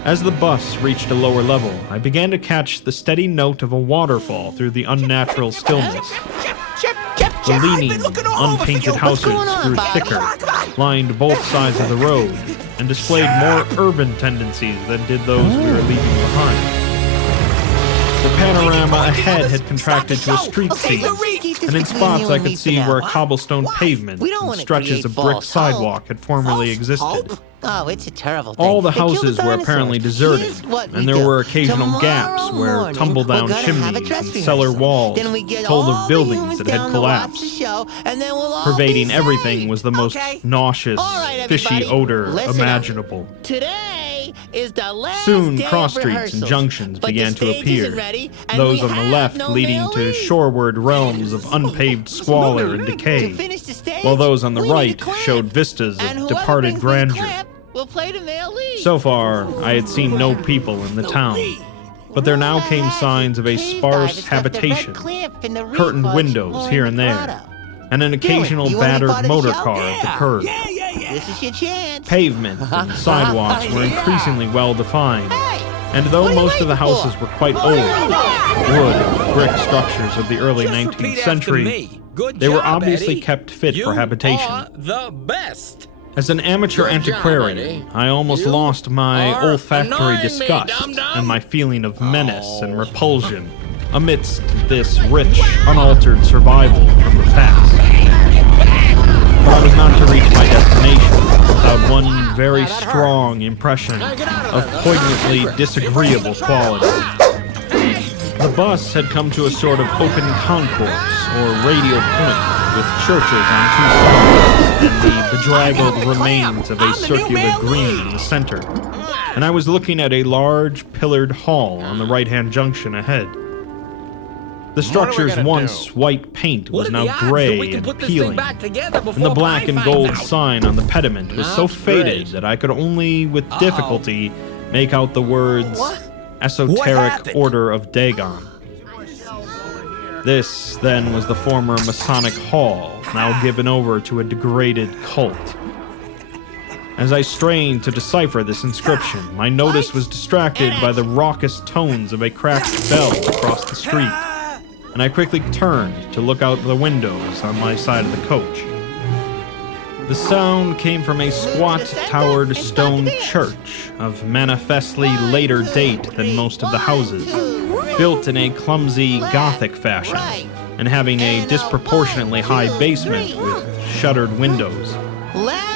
As the bus reached a lower level, I began to catch the steady note of a waterfall through the unnatural stillness. The leaning, unpainted houses grew thicker, lined both sides of the road, and displayed more urban tendencies than did those we were leaving behind. The panorama ahead had contracted to a street scene, and in spots I could see where a cobblestone pavement We don't and wanna stretches create of brick false hope. sidewalk had formerly existed. Oh, it's a terrible thing. All the They killed houses were dinosaurs. apparently deserted, Here's what we and there do. were occasional Tomorrow gaps where morning, tumble-down we're gonna have a chimneys dress and rehearsal. cellar walls Then we get told all of the buildings humans that had down to watch the collapsed. show, and then we'll all Pervading be everything safe. was the most Okay? nauseous, All right, fishy everybody, odor listen up. imaginable. Today is the last Soon, day of cross streets and rehearsals, junctions but the began to stage appear, isn't ready, and those we on the have left no leading male to lead. shoreward realms of unpaved squalor and decay, To finish the stage, while those on the we need a right clamp. showed vistas And of whoever departed brings me the grandeur. clamp will play the male lead. So far, I had seen no people in the town, but there now came signs of a sparse habitation, curtained windows here and there, and an occasional You wanna be part battered of the motor show? car at the curb. This is your chance. Pavement and sidewalks were Yeah. increasingly well defined, Hey, and though what are you most of the waiting houses for? were quite old, wood and brick structures of the early 19th century, Good they were job, obviously Eddie. kept fit You for habitation. are the best. As an amateur Good job, antiquarian, Eddie. I almost You lost my are olfactory annoying me, disgust dum-dum. and my feeling of menace and repulsion amidst this rich, unaltered survival from the past. But I was not to reach my destination without one very strong impression of poignantly disagreeable quality. The bus had come to a sort of open concourse, or radial point, with churches on two sides and the bedraggled remains of a circular green in the center. And I was looking at a large pillared hall on the right-hand junction ahead. The structure's gonna once do? white paint was What are now the odds that gray we can and put this thing peeling, back together before and the black Pi and finds gold out? sign on the pediment was so Not faded great. that I could only with difficulty make out the words What Esoteric happened? Order of Dagon. This, then, was the former Masonic Hall, now given over to a degraded cult. As I strained to decipher this inscription, my notice was distracted by the raucous tones of a cracked bell across the street, and I quickly turned to look out the windows on my side of the coach. The sound came from a squat, towered stone church of manifestly later date than most of the houses, built in a clumsy Gothic fashion, and having a disproportionately high basement with shuttered windows. Left.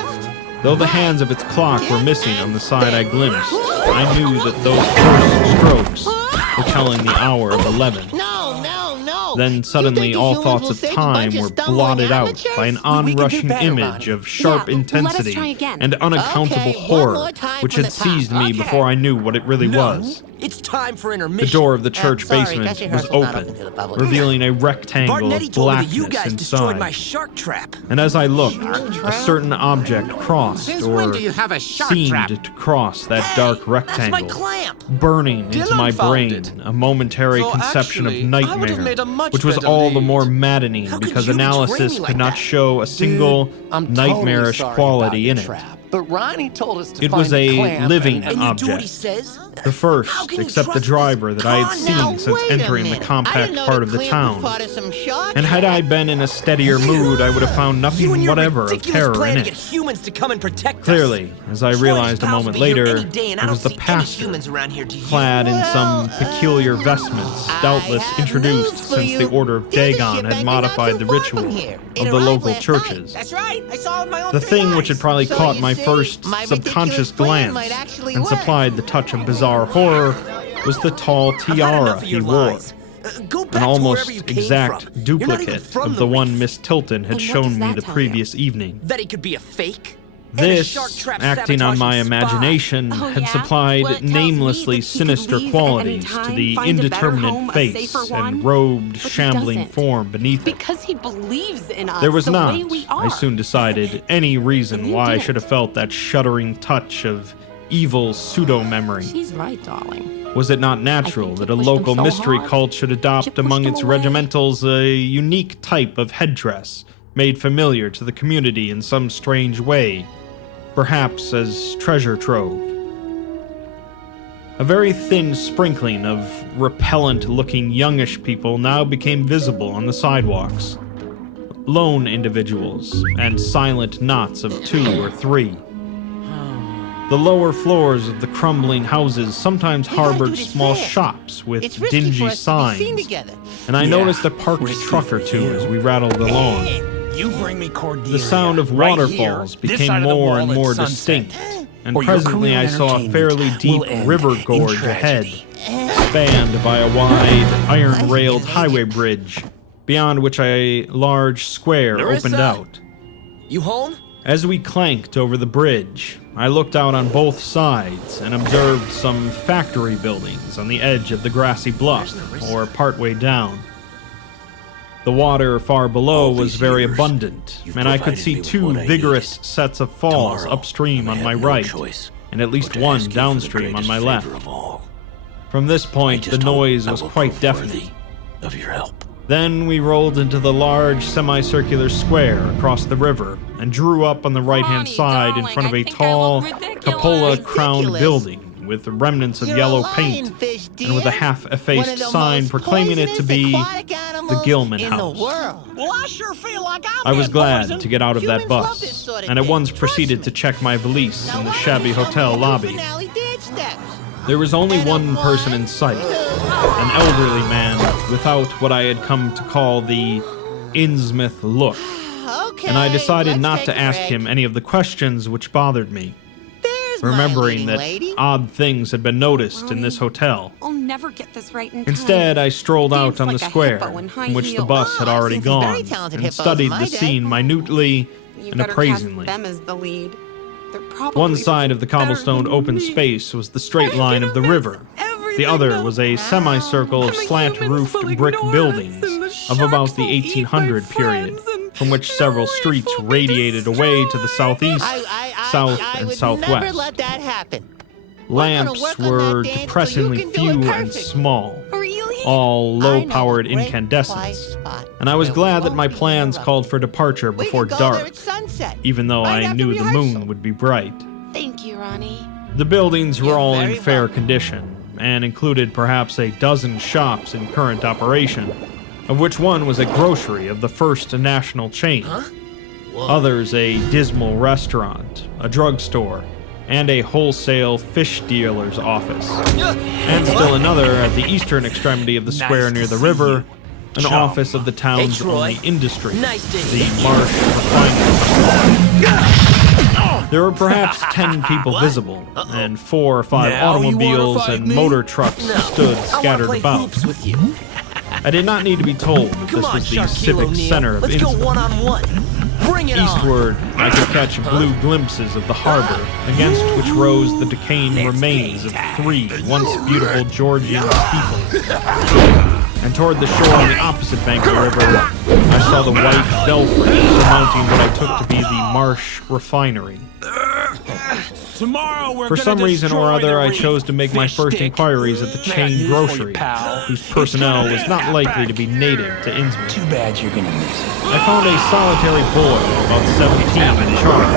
Though the hands of its clock were missing on the side I glimpsed, I knew that those first strokes were telling the hour of 11. No, no, no. Then You suddenly think the all humans thoughts will of save a time bunch of were stumbling blotted out amateurs? by an We can do onrushing better, image Ronnie. of sharp Yeah, let us intensity try again. and unaccountable Okay, one horror, more time which from had the top. seized me Okay. before I knew what it really was. It's time for The intermission. door of the church sorry, basement dress was rehearsal's not open, open to the public. revealing a rectangle Bartnetti of told me that you blackness guys destroyed my inside. shark trap. And as I looked, a certain object crossed, Since when or do you have a shark seemed trap? to cross that dark That's rectangle, my clamp. burning into Dylan my found brain it. a momentary So conception actually, of I would've nightmare, made a much which was better all the lead. more maddening How could because you betray analysis me could like not that? show a single I'm nightmarish totally sorry quality about in your it. trap, but Ronnie told us to It find was a clamp living And you do what he object. says? The How first, can you except the trust driver that I had this seen con? since wait a entering the minute. I compact didn't know part the of the clamp town. was part of some shark And had I trap. been in a steadier mood, I would have found You nothing and your whatever of ridiculous terror plan in to it. get humans to come and protect Clearly, as I realized a moment later, it was the pastor, clad in some peculiar vestments, doubtless introduced since the Order of Dagon had modified the ritual of the local churches. That's right. I saw it with my own The thing eyes. which had probably So caught you my see, first my subconscious ridiculous plan glance might actually and work. supplied the touch of bizarre horror was the tall tiara he wore, an almost exact duplicate of the one Miss Tilton had And what shown does me that the tell previous evening. That he could be a fake? This, acting on my imagination, Oh, had yeah? supplied Well, it tells me namelessly that he could sinister leave at qualities any to time, the find a better home, indeterminate a face safer and one, robed, but he shambling doesn't. form beneath it. Because he believes in us There was the not, way we are. I soon decided, any reason And you why I didn't. should have felt that shuddering touch of evil pseudo-memory. She's right, darling. Was it not natural think that you a pushed him local so mystery hard. cult should adopt You pushed among him its away. regimentals a unique type of headdress made familiar to the community in some strange way, perhaps as treasure trove? A very thin sprinkling of repellent-looking youngish people now became visible on the sidewalks. Lone individuals and silent knots of 2 or 3. The lower floors of the crumbling houses sometimes We gotta do harbored this small fast. shops with It's risky dingy for us to be seen signs, together. and I Yeah, noticed a parked risky truck or for two you. as we rattled along. You bring me Cordelia. The sound of right waterfalls here, this became side of the more wall and at more sunset. distinct, and Or your presently career I in saw a entertainment fairly will deep end river in gorge ahead, tragedy. spanned by a wide, iron-railed highway bridge, beyond which a large square opened out. You home? As we clanked over the bridge, I looked out on both sides and observed some factory buildings on the edge of the grassy bluff, or partway down. The water far below All was these very years, abundant, you've and I could provided see me with 2 what I vigorous needed. sets of falls Tomorrow, upstream I on may my have no right, choice and at but least to one ask you for the downstream on my greatest left. favor of all. From this I point, the just hope noise I was will quite prove deafening. worthy of your help. Then we rolled into the large semicircular square across the river and drew up on the right-hand Ronnie, side in darling, front of I a think I tall, look ridiculous. cupola-crowned Ridiculous? building with remnants of You're yellow a paint lionfish, and with a dear. half-effaced One of the sign most proclaiming it to poisonous be aquatic the animals Gilman in House. the world. Well, I sure feel like I'm I was being glad poisoned. to get out of that Humans love bus, this sort of and at thing. once Trust proceeded me. to check my valise Now in the why shabby don't you hotel show me the lobby. finale dance steps? There was only And a one person in sight, an elderly man without what I had come to call the Innsmouth look, Okay, and I decided let's not take to a ask break. him any of the questions which bothered me, There's my remembering leading that lady. odd things had been noticed in this hotel. I'll never get this right in time. Instead, I strolled out Dance on like the a square, hippo in high from which the heels. bus had Oh, I've already seen some very gone, talented and hippos in studied my the day. scene minutely You and better appraisingly. cast them as the lead. They're probably One side of the better cobblestone than open me. space was the straight line of the river. The other was a semicircle of slant-roofed brick buildings of about the 1800 period, from which several streets radiated away to the southeast, south, I and would southwest. never let that happen. Lamps work on were that dance so depressingly you can do it few and perfect. small, Really? all I know a low-powered great, quiet incandescents, spot and I was where we glad that won't my be plans interrupted. called for departure We before can go there dark, at sunset. even though right I after knew the rehearsal. moon would be bright. Thank you, Ronnie. The buildings were You're all in very fair welcome. condition, and included perhaps a dozen shops in current operation, of which one was a grocery of the first national chain. Others a dismal restaurant, a drugstore, and a wholesale fish dealer's office. And still another at the eastern extremity of the square Nice near to the see river, you. an office of the town's Hey, Troy. only industry, Nice to the meet you. Marsh Refinery. There were perhaps 10 people visible, and 4 or 5 Now you wanna automobiles fight and me? motor trucks stood I wanna scattered play about. hoops with you. I did not need to be told that Come this on, was the Shaquille civic O'Neal. center of Let's go Innsmouth. one-on-one. Bring it on. Eastward, I could catch blue glimpses of the harbor, against which rose the decaying remains of 3 once beautiful Georgian steeples. And toward the shore on the opposite bank of the river, I saw the white belfry surmounting what I took to be the Marsh Refinery. Tomorrow we're For gonna some reason or destroy other, the I Reef. chose to make my Fish first stick. inquiries at the I got chain news for you, grocery, pal. whose personnel was not likely to be native to Innsmouth. Too bad you're gonna miss it. I found a solitary boy of about 17 in charge,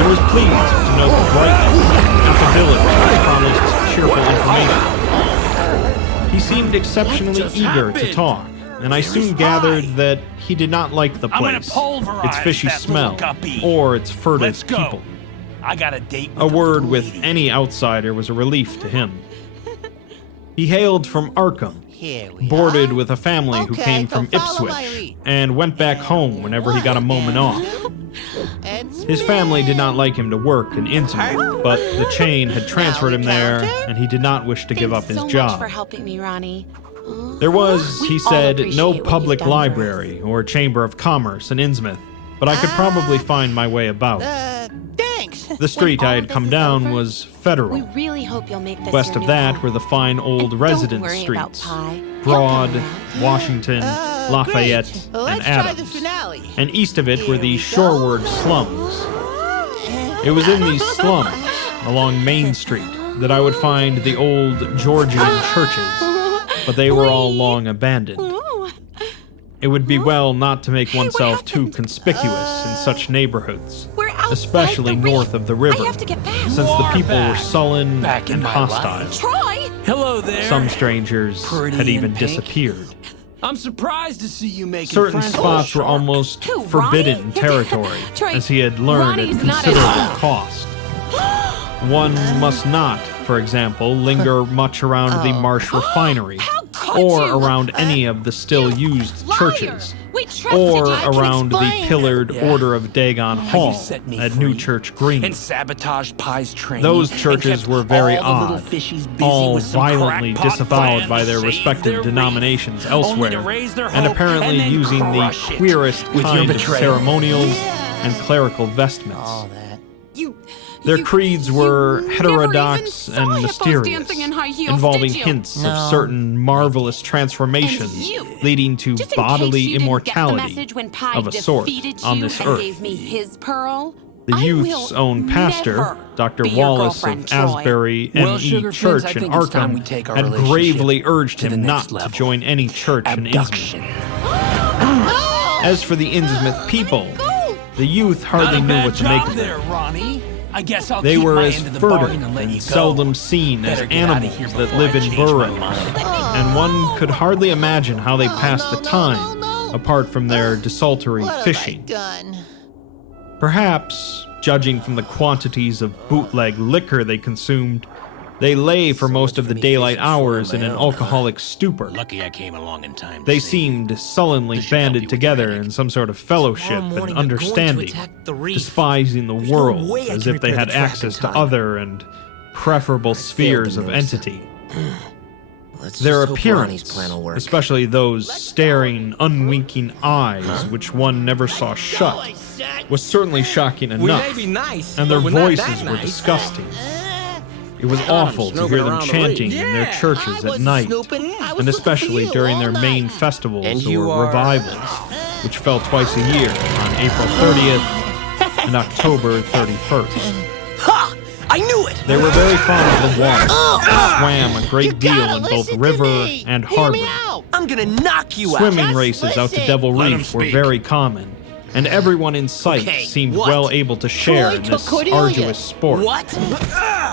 and was pleased to note the brightness and affability that promised cheerful information. He seemed exceptionally just eager to happened? talk, and I soon gathered that he did not like the I'm gonna place, pulverize its fishy that smell, little guppy. or its furtive Let's go. people. I got a date with A the word little with lady. any outsider was a relief to him. He hailed from Arkham, Here we boarded are. with a family who Okay, came so from follow my Ipswich, lead. and went back home whenever he got a moment off. And His family did not like him to work in Innsmouth, but the chain had transferred him there, and he did not wish to give up his so much job. for helping me, Ronnie. There was, We he all said, appreciate no what you've public done for us. library or chamber of commerce in Innsmouth, but I could probably find my way about. thanks. The street When I all had of come this is down over, was We Federal. really hope you'll make this West your of new that home. were the fine old And residence don't worry about streets, Pi. Broad, He'll come around. Washington, Lafayette, Great. and Let's try the Adams. finale. And east of it were Here the we shoreward go. slums. It was in these slums, along Main Street, that I would find the old Georgian churches, but they were all long abandoned. Ooh. It would be well not to make oneself too happened? conspicuous in such neighborhoods, We're outside especially the reef. north of the river, I have to get back. since the people were sullen Back in and my hostile. life. Troy! Hello there. Some strangers Pretty had in even pink. disappeared. I'm surprised to see you making Certain friends with spots a were shark. almost Who, forbidden Ronnie? territory, Troy, as he had learned Ronnie's at not considerable cost. One must not, for example, linger much around the Marsh Refinery, How could or you? around any of the still used Liar! churches, We trusted or you. I can around the explain. pillared Yeah. Order of Dagon How you Hall set me at free New Church Green. And sabotaged Pi's training. Those and churches kept were very all the little odd, fishies busy all with some violently crackpot disavowed plan by to their save respective their denominations reef, only elsewhere, to raise their and hope apparently and then using the crush it queerest with your kind of betrayal. ceremonials and clerical vestments. All that. Their creeds were never heterodox even saw and hippos mysterious, dancing in high heels, involving did you? hints No. of certain marvelous transformations And you, leading to Just in case bodily you didn't get the immortality message when Pi of a sort defeated on you this and earth. gave me his pearl. The I youth's will own pastor, never Dr. be your Wallace of girlfriend, Troy. Asbury Well, M.E. Sugar Church Fins, I in think it's time we Arkham, take our had relationship gravely urged to the him not next to level. join any church in Abduction. Innsmouth. As for the Innsmouth people, the youth hardly Not a knew bad what to job make of there, it. Ronnie. I guess I'll They keep were my as end of the bargain furtive and let you and go. seldom seen as Better get out of animals here that before live I in change my burrows, mind. and one could hardly imagine how they passed the no, time, no. apart from their desultory What fishing. have I done? Perhaps, judging from the quantities of bootleg liquor they consumed, they lay for most of the daylight hours in an alcoholic stupor. Lucky I came along in time. They seemed sullenly banded together in some sort of fellowship and understanding, despising the world way I as can if they repair had the trap access in to time. other and preferable spheres of notice it. entity. Let's Their just hope Ronnie's appearance, plan will work. especially those staring, unwinking eyes which one never saw shut, was certainly shocking We may enough, be nice, and their but we're not voices that were nice. disgusting. It was awful to hear them chanting in their churches at night, and especially during their main festivals And you or are- revivals, which fell twice a year on April 30th and October 31st. Ha! I knew it! They were very fond of the water, and swam a great deal in both river and harbor. I'm gonna knock you out! Swimming Just races out to listen. Devil Let 'em Reef were speak. very common, and everyone in sight Okay, seemed what? well able to share Troy in this took Cordelia. arduous sport. What?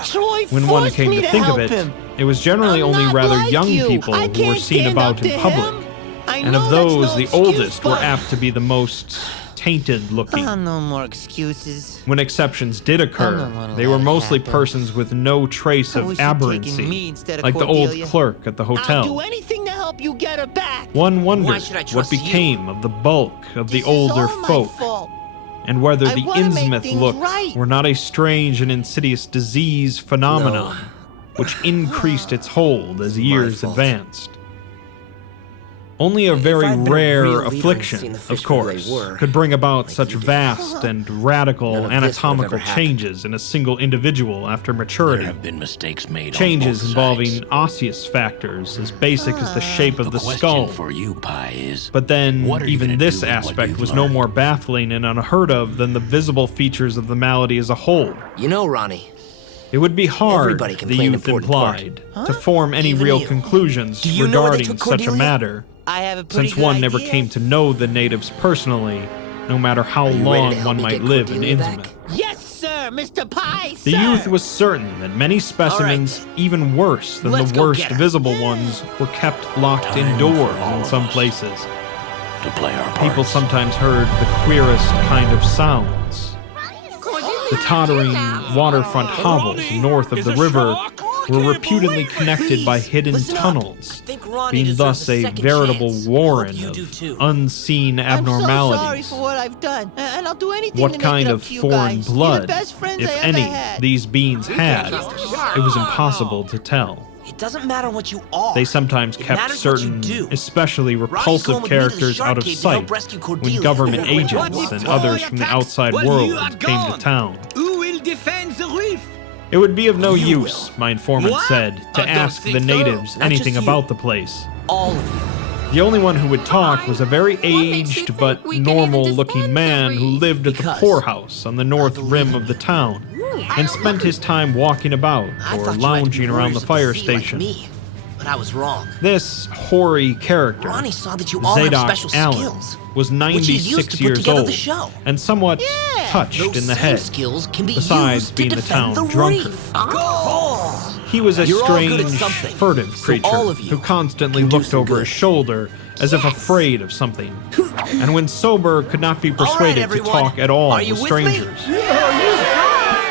Troy When one forced came me to think of help it, him. it was generally I'm only not rather like young you. people I who were can't seen stand about up in to public, him. I and know of that's those, no the excuse, oldest were but- apt to be the most tainted looking. No more excuses. When exceptions did I'm occur, not gonna they let were it mostly happen. persons with no trace I of wish you'd taken me aberrancy, instead of like the old Cordelia. clerk at the I'll do hotel. anything to help you get her back. One Why wondered should I what trust you? became of the bulk of the This is older all my folk, fault. and whether I the wanna make Innsmouth things look right. were not a strange and insidious disease phenomenon, which increased its hold as years fault. advanced. Only a very I'd been a rare real leader and affliction, seen the of fish for what they course, were, could bring about like such you did. vast and radical None of this would have anatomical ever happened. changes in a single individual after There maturity. have been mistakes made Changes on both involving sides. osseous factors as basic as the shape of the question skull. for you, Pi, is But then, what are you even gonna this do with what aspect you've was no learned? more baffling and unheard of than the visible features of the malady as a whole. You know, Ronnie, It would be hard, Everybody can the play an youth important part. implied, to form any Even real you. conclusions Do you know where they regarding took such a Cordelia? matter, I have a pretty since good one never idea. came to know the natives personally, no matter how are you ready long to help one me might get live in Cordelia Innsmouth. back? Yes, sir, Mr. Pie, The sir. youth was certain that many specimens, even worse than Let's the go worst get her. visible ones, were kept locked Time indoors for all in of some us. places. to play our parts. People sometimes heard the queerest kind of sounds. Cordelia! The tottering waterfront hovels north of the river were reputedly connected by hidden tunnels, being thus a veritable warren of unseen abnormalities. I'm so sorry for what I've done, and I'll do anything What to kind make it of up to you foreign guys. You're blood, the best friends if I ever any, had. these beings had, it was impossible to tell. It doesn't matter what you are. They sometimes It kept matters what you certain, do. especially repulsive going with me to the characters shark out of cave to help sight rescue when Cordelia. government Wait, agents and others from the outside world came to town. Who will defend the reef? It would be of no You use, my informant What? said, to I don't ask think the so. natives Not anything just you. about the place. All of you. The only one who would talk was a very makes you aged think but we can even normal-looking defend the man who reef? lived at the Because poorhouse on the north believe rim of in the you. town and spent his time walking about I or thought you had to be lounging around the warriors of fire sea station. Like me, but I was wrong. This hoary character, Ronnie saw that you all have Zadok special Allen, skills, was which he used 96 to put years together old the show. and somewhat touched Those in the same head, skills can be besides used being to the defend town the drunkard. reef. He was a You're all good at strange, something, furtive so creature all of you who constantly can do looked some over his good. shoulder as if afraid of something, and when sober could not be persuaded to everyone. talk at all Are you with with me? strangers.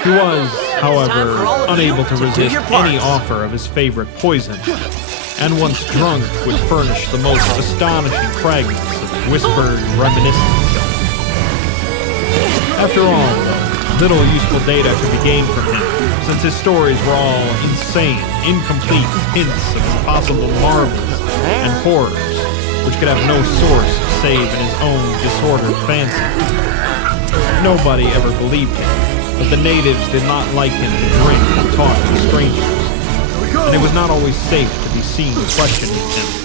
He was, however, for all of you unable to to do resist your any parts. offer of his favorite poison, and once drunk would furnish the most astonishing fragments of whispered reminiscence. After all, though, little useful data could be gained from him, since his stories were all insane, incomplete hints of impossible marvels and horrors, which could have no source save in his own disordered fancy. Nobody ever believed him, but the natives did not like him to drink and talk to strangers, and it was not always safe to be seen questioning him.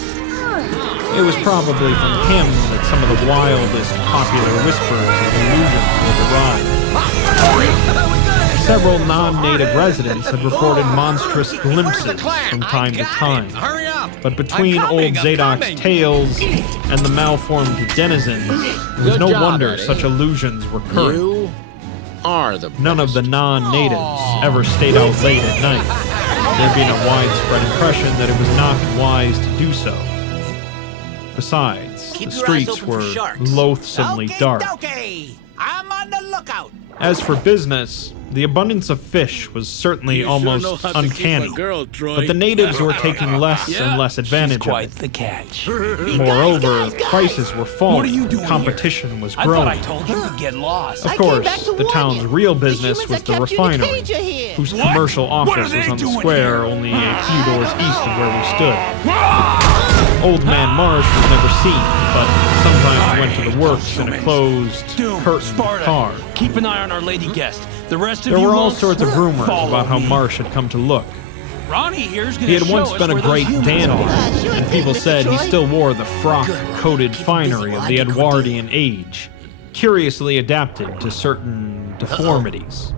It was probably from him that some of the wildest popular whispers and illusions were derived. Several non-native residents had reported monstrous glimpses from time to time, Hurry up! but between old Zadok's tales and the malformed denizens, it was Good no job, wonder Eddie. such illusions were current. You are the None of the non-natives ever stayed out late at night, there being a widespread impression that it was not wise to do so. Besides, Keep the your eyes streets open for were sharks. loathsomely dark. I'm on the lookout. As for business, the abundance of fish was certainly almost uncanny, but the natives were taking less and less advantage of it. the catch. Moreover, prices were falling, competition was I thought I growing. told you to get lost. Of course, the town's real business was the refinery, whose commercial office was on the square only a few doors east of where we stood. Old Man Marsh was never seen, but sometimes went to the works in a closed, curtained car. Keep an eye on our lady guest. The rest of There you were all won't sorts of rumors follow about how me. Marsh had come to look. Ronnie here's gonna He had show once us been a where those great humans dandy, are. Sure and thing, people Mr. said he Troy. still wore the Keep frock-coated him busy finery while of I the get Cordelia. Edwardian age, curiously adapted to certain deformities.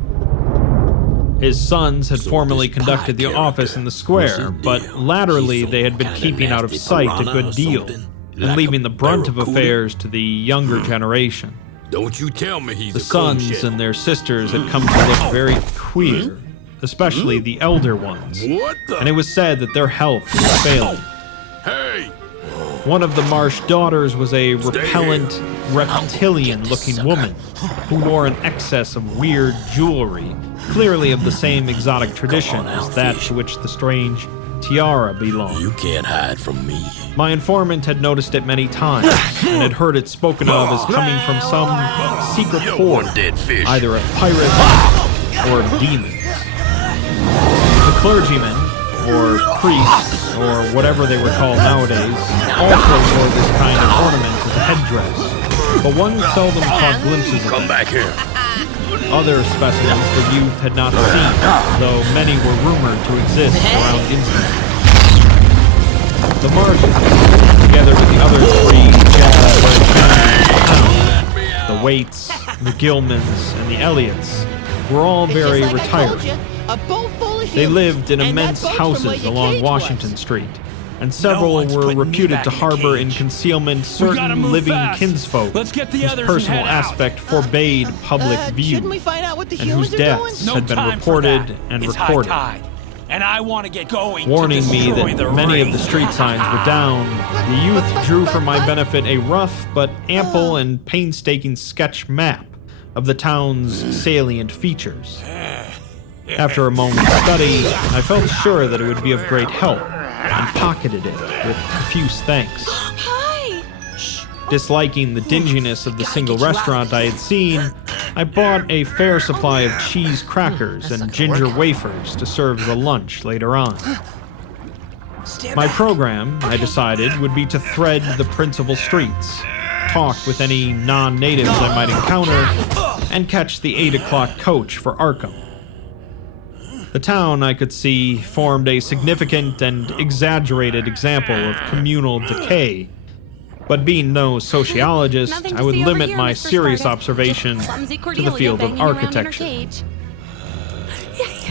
His sons had formerly conducted the office in the square, but latterly they had been keeping out of sight a good deal, and leaving the brunt of affairs to the younger generation. Don't you tell me he's The sons and their sisters had come to look very queer, especially the elder ones, What the? and it was said that their health was failing. Hey! One of the Marsh daughters was a repellent, reptilian-looking woman who wore an excess of weird jewelry, clearly of the same exotic tradition as that to which the strange tiara belonged. You can't hide from me. My informant had noticed it many times, and had heard it spoken of as coming from some secret horde, Dead fish. either of pirates or of demons. The clergymen, or priests, or whatever they were called nowadays, also wore this kind of ornament as a headdress, but one seldom caught glimpses of Come them. back here. Other specimens the youth had not seen, though many were rumored to exist around Innsmouth. The Marshes, together with the other three gentlemen, the Waits, the Gilmans, and the Elliots, were all very retired. They lived in immense houses along Washington Street, and several one's were putting me reputed back to in the harbor in cage. concealment We gotta certain move living fast. kinsfolk Let's get the whose others and personal head out. aspect forbade public view, Shouldn't we find out what the and humans whose are doing? deaths No had been time for reported that. and It's recorded, high tide, and I want to get going. warning to me destroy that the many of the reef. street signs were down. The youth drew for my benefit a rough but ample and painstaking sketch map of the town's salient features. After a moment's study, I felt sure that it would be of great help, and pocketed it with profuse thanks. Hi. Disliking the dinginess of the single restaurant I had seen, I bought a fair supply of cheese crackers and ginger wafers to serve as a lunch later on. My program, I decided, would be to thread the principal streets, talk with any non-natives I might encounter, and catch the 8 o'clock coach for Arkham. The town, I could see, formed a significant and exaggerated example of communal decay. But being no sociologist, Nothing to I would see over limit here, my Mr. serious Spartus. observation Just clumsy to the Cordelia field of banging around in her architecture. cage.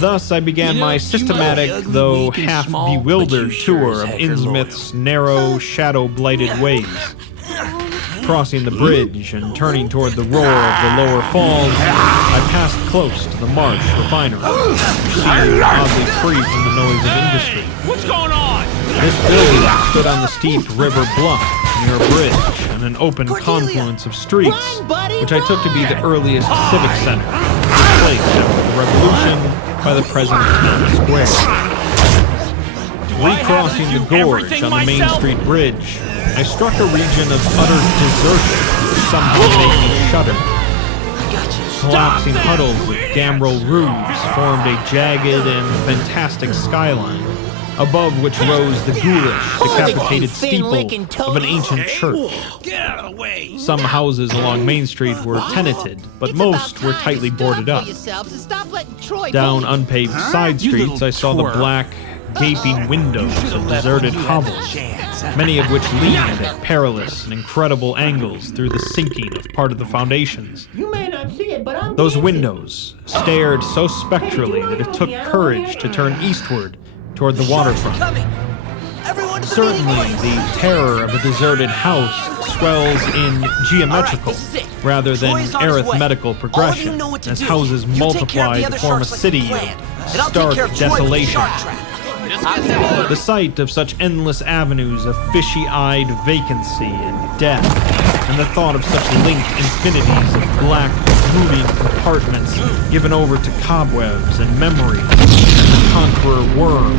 Thus, I began my systematic, though half-bewildered tour of Innsmouth's narrow, shadow-blighted ways. Crossing the bridge and turning toward the roar of the lower falls, I passed close to the Marsh refinery, seeming oddly free from the noise of industry. What's going on? This building stood on the steep river bluff near a bridge and an open confluence of streets, which I took to be the earliest civic center, displaced after the revolution by the present town square. Recrossing the gorge on the Main Street Bridge, I struck a region of utter desertion which somehow made me shudder. Collapsing huddles of gambrel roofs formed a jagged and fantastic skyline, above which rose the ghoulish, decapitated steeple of an ancient church. Get out of the way! Some houses along Main Street were tenanted, but most were tightly boarded up. Down unpaved side streets, I saw the black, gaping windows of deserted hovels, many of which leaned at perilous and incredible angles through the sinking of part of the foundations. You may not see it, but I'm Those windows stared so spectrally that it took courage to turn eastward toward the waterfront. Certainly, the terror of a deserted house swells in geometrical rather than arithmetical progression, as houses multiply to form a city of stark desolation. The sight of such endless avenues of fishy-eyed vacancy and death, and the thought of such linked infinities of black, moving compartments given over to cobwebs and memories, and the conqueror worm,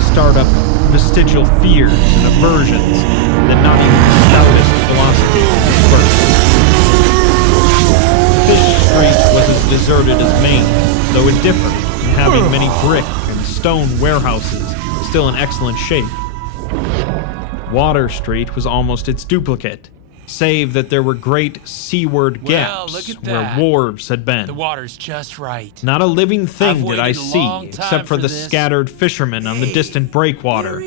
start up vestigial fears and aversions that not even the stoutest philosophy can disperse. Fish Street was as deserted as Main, though it differed in having many brick and stone warehouses still in excellent shape. Water Street was almost its duplicate, save that there were great seaward gaps look at where that. wharves had been. The water's just right. Not a living thing I've did I waited a see, long time except for for the this. scattered fishermen on the distant breakwater,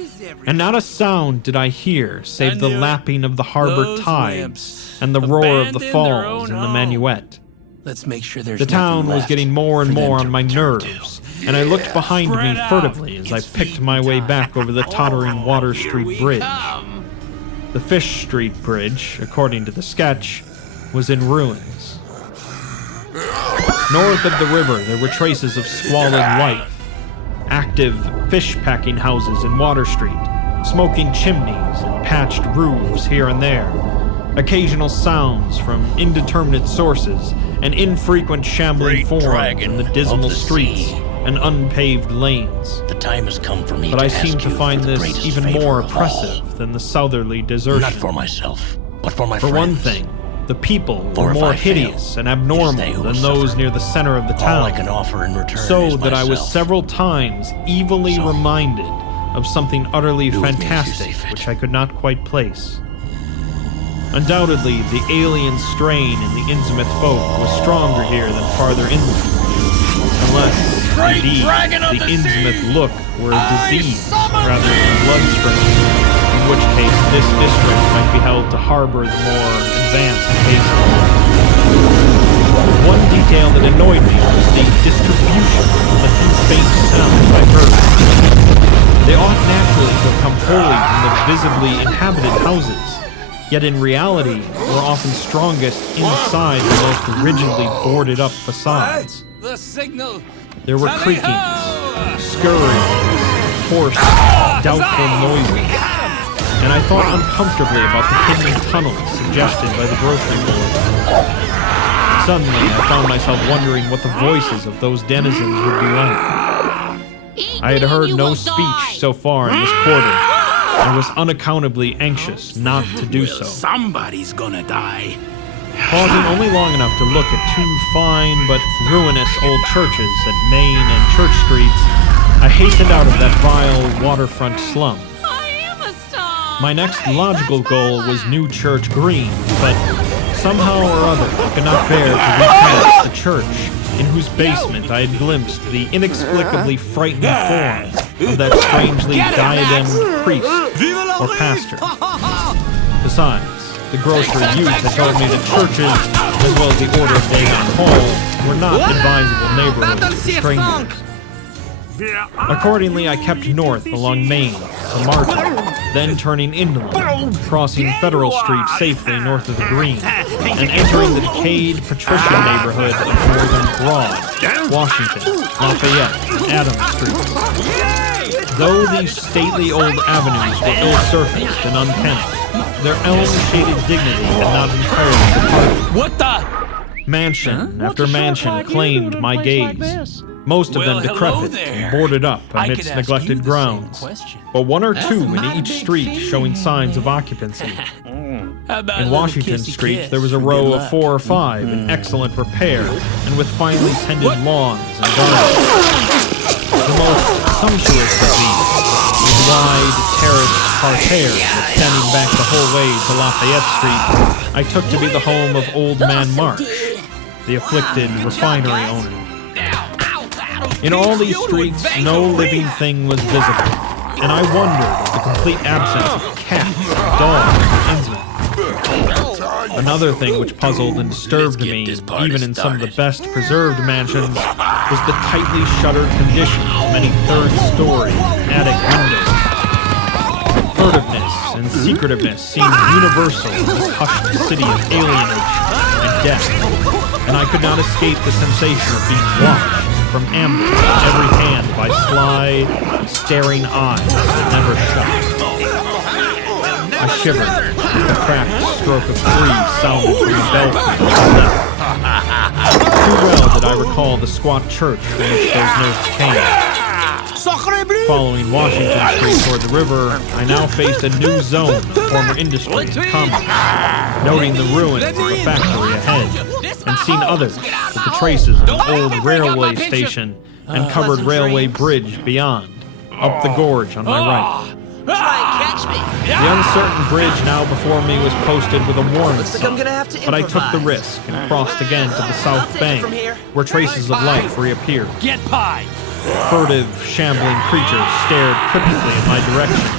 and not a sound did I hear save the knew it. lapping of the harbor Those tides wimps and the roar of the abandoned their falls own and the home. minuet. Let's make sure there's The town nothing was left getting more and for them more to on my return nerves, and I looked behind me Spread out. furtively as I It's picked my way back over the tottering Water Street Bridge. The Fish Street Bridge, according to the sketch, was in ruins. North of the river, there were traces of squalid life. Active fish-packing houses in Water Street, smoking chimneys and patched roofs here and there. Occasional sounds from indeterminate sources and infrequent shambling forms in the dismal streets and unpaved lanes. The time has come for me But to I ask seem to you find for the this greatest even favor more of all. oppressive than the southerly desertion. Not for myself, but for my For friends. one thing, the people For were if more I fail, hideous and it is abnormal they who than will those suffer. near the center of the All I town, can offer in return so is that I was myself. several times evilly So, reminded of something utterly do with me as you fantastic see fit. which I could not quite place. Undoubtedly, the alien strain in the Innsmouth folk was stronger here than farther inland. Unless, indeed, the Innsmouth look were a disease rather than bloodstream, in which case this district might be held to harbor the more advanced cases. One detail that annoyed me was the distribution of the few faint sounds I heard. They ought naturally to have come wholly from the visibly inhabited houses, yet in reality were often strongest inside the most rigidly boarded up facades. The signal. There were creakings, scurryings, hoarse, doubtful noises, and I thought uncomfortably about the hidden tunnels suggested by the grocery board. Suddenly, I found myself wondering what the voices of those denizens would be like. I had heard no speech so far in this quarter, and was unaccountably anxious not to do so. Somebody's gonna die. Pausing only long enough to look at two fine but ruinous old churches at Main and Church Streets, I hastened out of that vile waterfront slum. I am a star. My next logical goal was New Church Green, but somehow or other I could not bear to repass the church in whose basement I had glimpsed the inexplicably frightening form of that strangely diademed priest or pastor. Besides, the grocery youth had told me that churches, as well as the Order of Dagon Hall, were not advisable neighborhoods for strangers. Accordingly, I kept north along Main to Martin, then turning inland, crossing Federal Street safely north of the Green, and entering the decayed patrician neighborhood of Northern Broad, Washington, Lafayette, and Adams Streets. Though these stately old avenues were ill-surfaced and unkept, their elm-shaded dignity had not entirely departed. What the? Mansion after mansion claimed my gaze, most of them decrepit and boarded up amidst neglected grounds, but one or two in each street showing signs of occupancy. In Washington Street, there was a row of 4 or 5 in excellent repair and with finely tended lawns and gardens. The most sumptuous of these was wide, terraced parterre extending back the whole way to Lafayette Street I took to be the home of Old Man Marsh, the afflicted refinery owner. In all these streets, no living thing was visible, and I wondered at the complete absence of cats, dogs, and Innsmouth. Another thing which puzzled and disturbed me, even in some of the best preserved mansions, was the tightly shuttered condition of many third-story attic windows. Furtiveness and secretiveness seemed universal in this hushed city of alienage and death, and I could not escape the sensation of being watched from ambush on every hand by sly, staring eyes that never shut. I shivered as the cracked stroke of 3 sounded from the belfry to the left. Too well did I recall the squat church from which those notes came. Following Washington Street toward the river, I now faced a new zone of former industry and commerce, noting the ruins of a factory ahead, and seen others with the traces of an old railway station and covered railway bridge beyond, up the gorge on my right. Try and catch me. The uncertain bridge now before me was posted with a warning Looks like I'm sign, gonna have to but I took the improvise. risk and crossed again to the south take it bank, from here. where traces of life reappeared. Get pie. Furtive, shambling creatures stared cryptically in my direction,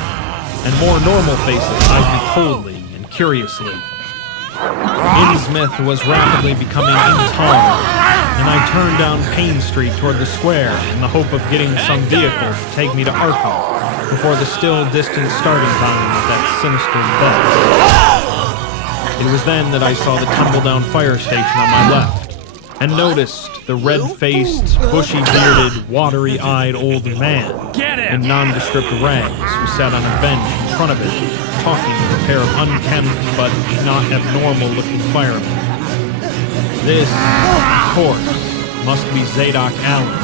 and more normal faces eyed me coldly and curiously. Innsmouth was rapidly becoming intolerable, and I turned down Payne Street toward the square in the hope of getting some vehicle to take me to Arkham before the still distant starting time of that sinister bet. It was then that I saw the tumble-down fire station on my left, and noticed the red-faced, bushy-bearded, watery-eyed old man in nondescript rags who sat on a bench in front of it, talking to a pair of unkempt but not abnormal-looking firemen. This, of course, must be Zadok Allen,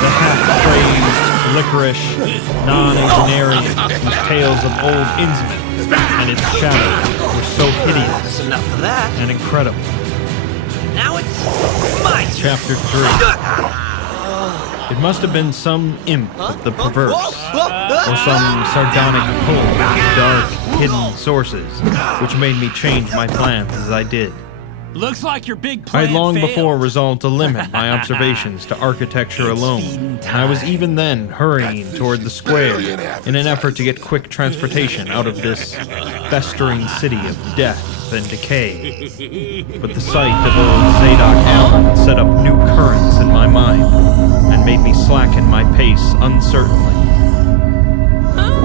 the half-crazed, licorice, non-engineering, whose tales of old Innsmouth and its shadows were so hideous That's enough of that. and incredible. Now it's my turn. Chapter 3. It must have been some imp of the perverse, or some sardonic poem of dark, hidden sources, which made me change my plans as I did. Looks like your big I plan had long failed. before resolved to limit my observations to architecture alone, and I was even then hurrying toward the square in an effort to get quick transportation out of this festering city of death and decay. But the sight of old Zadok Allen set up new currents in my mind and made me slacken my pace uncertainly.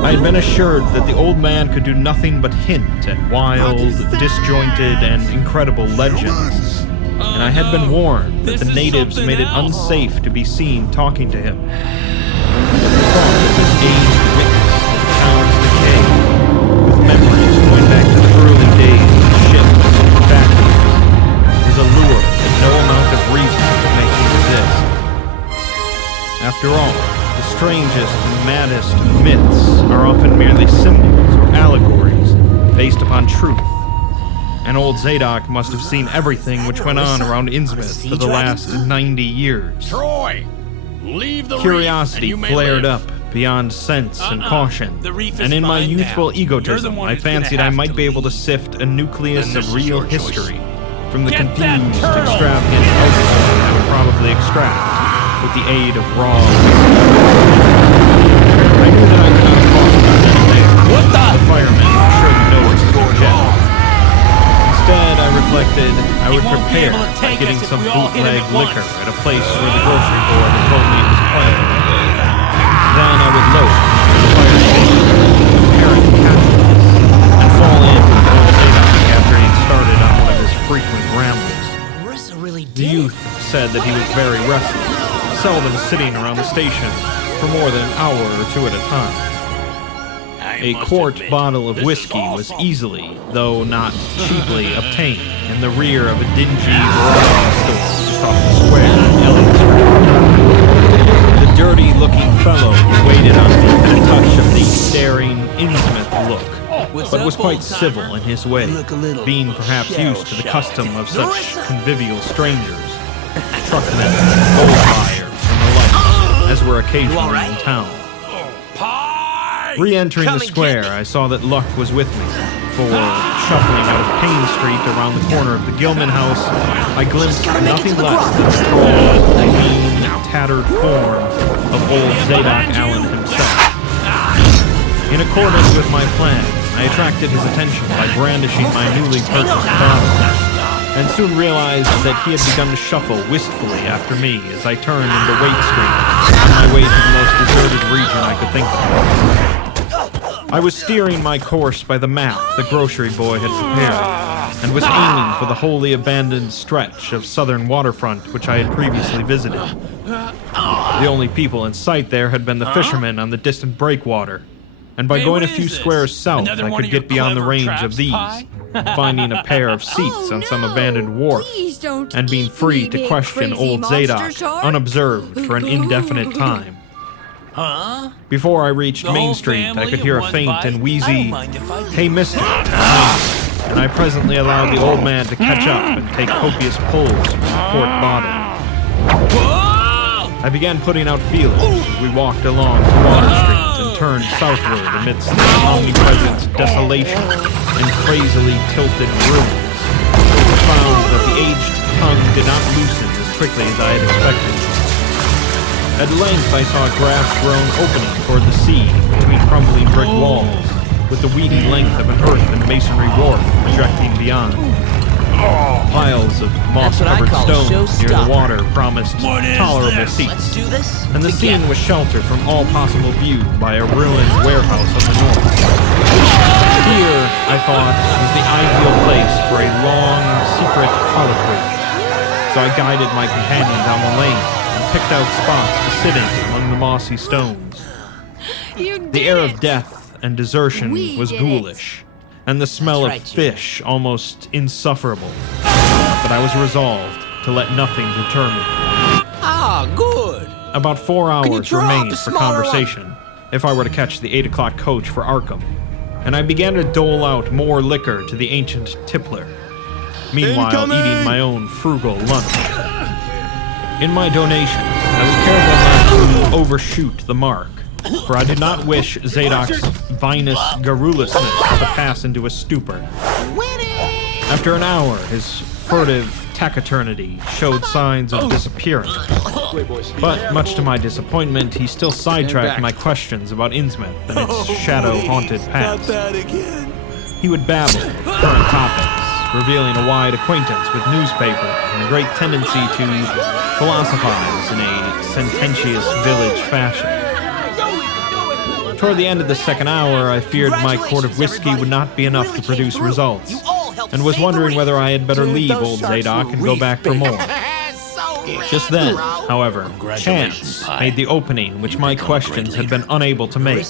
I had been assured that the old man could do nothing but hint at wild, disjointed, and incredible legends, and I had been warned that the natives made it unsafe to be seen talking to him. The thought of this aged witness to the town's decay, with memories going back to the early days of ships and factories, was a lure that no strangest and maddest of myths are often merely symbols or allegories based upon truth. And old Zadok must have seen everything which went on around Innsmouth for the last 90 years. Troy, leave the Curiosity reef and you may flared live. up beyond sense and caution, The reef is and in my mine youthful now. You're the egotism, one I who's gonna fancied I have might to be able to leave. sift a nucleus Then this of is real your choice. history from the Get that confused, turtle! extravagant outcome I would probably extract with the aid of raw. I knew that I could not cross that there. What the? The firemen surely noticed the jet. Instead, I reflected I would won't be prepare able to by take getting us if some we all hit him bootleg at once. liquor at a place where the grocery boy had told me it was plentiful. Then I would loaf at the fire station, preparing casualties, and fall in with old Zadok after he had started on one of his frequent rambles. Marissa really The did youth said that he was very restless, seldom sitting around the station for more than an hour or two at a time. A quart bottle of whiskey was easily, though not cheaply, obtained in the rear of a dingy variety store just off the square in Elliott Street. The dirty-looking fellow who waited on me had a touch of the staring Innsmouth look, but was quite civil in his way, being perhaps used to the custom of such convivial strangers, truckmen, gold buyers, and the like, as were occasionally in town. Re-entering the square, I saw that luck was with me, for shuffling out of Payne Street around the corner of the Gilman house, I glimpsed nothing less than the tall, lean, tattered form of old Zadok Allen himself. In accordance with my plan, I attracted his attention by brandishing my newly purchased bottle, and soon realized that he had begun to shuffle wistfully after me as I turned into Waite Street on my way to the most deserted region I could think of. I was steering my course by the map the grocery boy had prepared, and was aiming for the wholly abandoned stretch of southern waterfront which I had previously visited. The only people in sight there had been the fishermen on the distant breakwater, and by Hey, going a what few is this? squares south Another I one could of your get beyond the clever range traps, of these, Pie? finding a pair of seats Oh, on some no. abandoned wharf, Please don't and being eat free me, to big question crazy old monster Zadok shark. unobserved for an indefinite time. Huh? Before I reached The Main whole Street, I family could hear in a one faint bite? and I wheezy, don't mind if I do. "Hey, mister," and I presently allowed the old man to catch up and take copious pulls from the quart bottle. Whoa! I began putting out feelers as we walked along to Water Street and turned southward amidst the omnipresent desolation and crazily tilted ruins. I found that the aged tongue did not loosen as quickly as I had expected. At length I saw a grass-grown opening toward the sea between crumbling brick walls, with the weedy length of an earth and masonry wharf projecting beyond. Piles of moss-covered call a stones near the showstopper. water promised What is tolerable this? seats, Let's do this and the together. scene was sheltered from all possible view by a ruined warehouse on the north. Here, I thought, was the ideal place for a long, secret colloquy, so I guided my companion down the lane and picked out spots to sit in among the mossy stones. You did The air of it. death and desertion We was did ghoulish, and the smell That's of right, Junior. fish almost insufferable. But I was resolved to let nothing deter me. Ah, good. About 4 you hours draw up remained a for smaller conversation, if I were to catch the 8 o'clock coach for Arkham, and I began to dole out more liquor to the ancient tippler, meanwhile eating my own frugal lunch. In my donations, I was careful not to overshoot the mark, for I did not wish Zadok's vinous garrulousness to pass into a stupor. After an hour, his furtive taciturnity showed signs of disappearing. But much to my disappointment, he still sidetracked my questions about Innsmouth and its shadow-haunted past. He would babble of current topics, revealing a wide acquaintance with newspapers and a great tendency to philosophize in a sententious village fashion. Toward the end of the second hour, I feared my quart of whiskey would not be enough to produce results, and was wondering whether I had better leave old Zadok and go back for more. Just then, however, chance made the opening which my questions had been unable to make,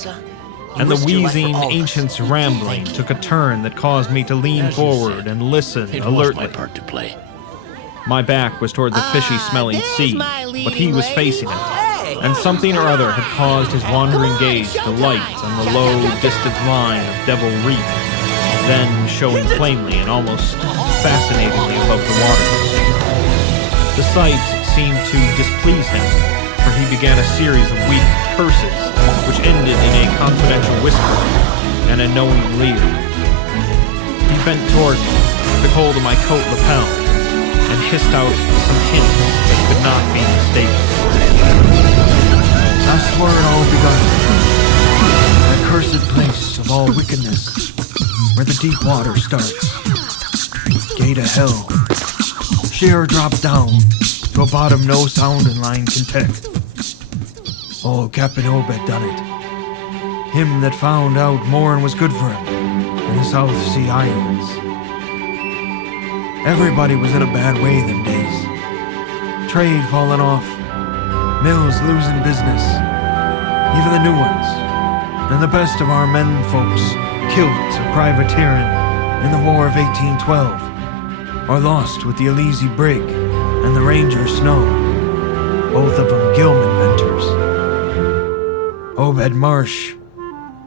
and the wheezing ancient's rambling took a turn that caused me to lean forward and listen It was alertly. my part to play. My back was toward the fishy-smelling sea, but he was facing it, and something or other had caused his wandering gaze to light on the low, distant line of Devil Reef, then showing plainly and almost fascinatingly above the waters. The sight seemed to displease him, for he began a series of weak curses, which ended in a confidential whisper and a knowing leer. He bent toward me, took hold of my coat lapel, and hissed out some hints that could not be mistaken. That's where it all begun. That cursed place of all wickedness, where the deep water starts. Gate of hell. Sheer drop down to a bottom no sound and line can detect. Oh, Captain Obed done it. Him that found out more'n was good for him in the South Sea Islands. Everybody was in a bad way them days. Trade falling off, mills losing business, even the new ones, and the best of our men folks killed or privateering in the War of 1812, or lost with the Elysi brig and the Ranger Snow, both of them Gilman ventures. Obed Marsh,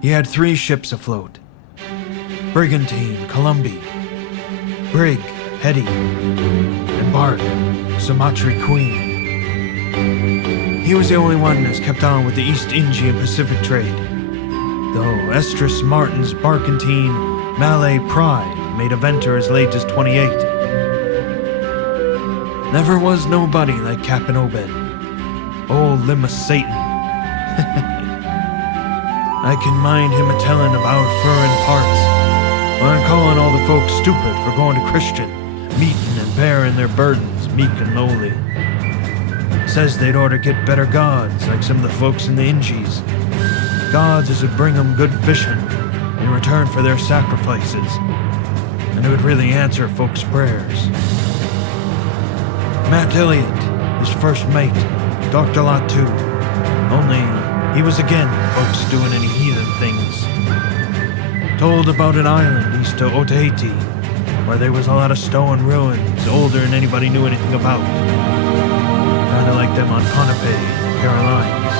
he had 3 ships afloat: Brigantine, Columbia, Brig, Hetty, and Bark, Sumatri Queen. He was the only one that's kept on with the East India Pacific trade, though Estrus Martin's barkentine Malay Pride made a venture as late as 28. Never was nobody like Captain Obed. Old Limus Satan. I can mind him a-telling about furrin parts, or calling all the folks stupid for going to Christian, meeting and bearing their burdens meek and lowly. Says they'd oughter get better gods, like some of the folks in the Ingies. Gods as would bring them good fishing in return for their sacrifices, and who would really answer folks' prayers. Matt Elliott, his first mate, talked a lot too, only he was again folks doing any heathen things. Told about an island east of Otaheite, where there was a lot of stone ruins, older than anybody knew anything about. Kinda like them on Ponape, Carolinas,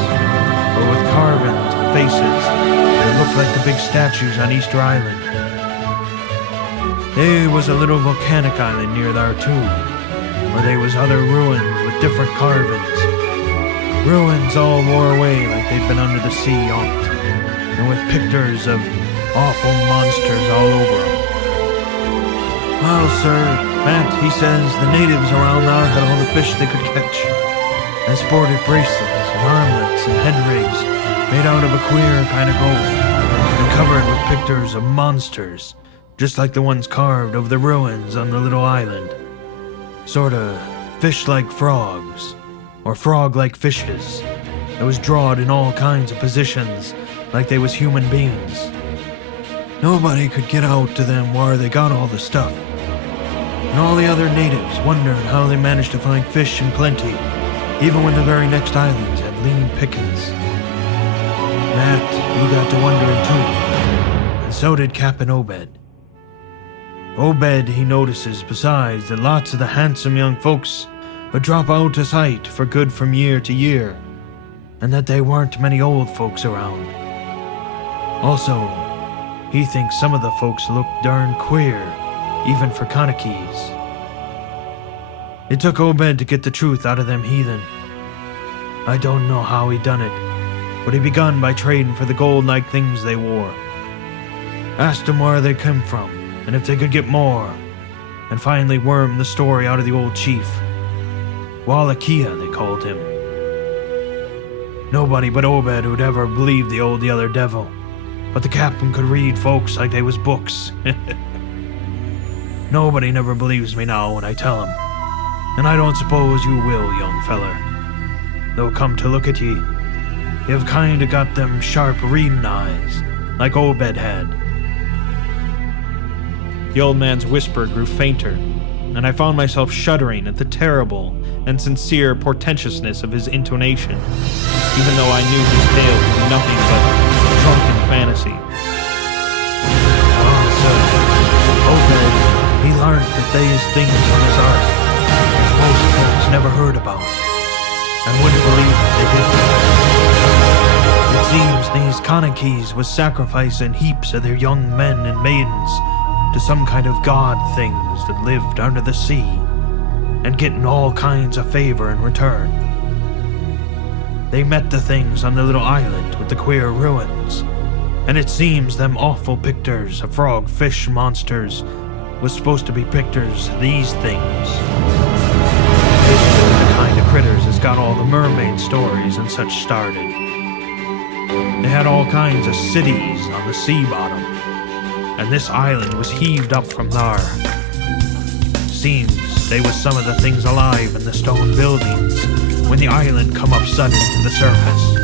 but with carvings and faces that looked like the big statues on Easter Island. There was a little volcanic island near there too, where there was other ruins with different carvings. Ruins all wore away like they'd been under the sea oft, and with pictures of awful monsters all over them. Well, sir, Matt, he says the natives around there had all the fish they could catch, and sported bracelets and armlets and head rigs made out of a queer kind of gold, and covered with pictures of monsters, just like the ones carved over the ruins on the little island. Sorta fish-like frogs, or frog-like fishes, that was drawed in all kinds of positions, like they was human beings. Nobody could get out to them where they got all the stuff, and all the other natives wondered how they managed to find fish in plenty, even when the very next islands had lean pickings. Matt, he got to wondering too, and so did Captain Obed. Obed, he notices, besides, that lots of the handsome young folks would drop out of sight for good from year to year, and that they weren't many old folks around. Also, he thinks some of the folks look darn queer, even for Conakeys. It took Obed to get the truth out of them heathen. I don't know how he done it, but he begun by trading for the gold-like things they wore. Asked them where they come from, and if they could get more, and finally wormed the story out of the old chief. Wallachia, they called him. Nobody but Obed who'd ever believed the old other devil, but the captain could read folks like they was books. Nobody never believes me now when I tell him, and I don't suppose you will, young feller. Though come to look at ye, you've kinda got them sharp reading eyes, like Obed had. The old man's whisper grew fainter, and I found myself shuddering at the terrible and sincere portentousness of his intonation, even though I knew his tale to be nothing but drunken fantasy. Oh, sir, Obed, he learned that they is things on his art as most folks never heard about, and wouldn't believe it, they didn't. It seems these Kanakis was sacrificing heaps of their young men and maidens to some kind of god things that lived under the sea, and getting all kinds of favor in return. They met the things on the little island with the queer ruins, and it seems them awful pictures of frog fish monsters was supposed to be pictures of these things. Basically the kind of critters that's got all the mermaid stories and such started. They had all kinds of cities on the sea bottom, and this island was heaved up from there. Seems they was some of the things alive in the stone buildings when the island come up sudden to the surface.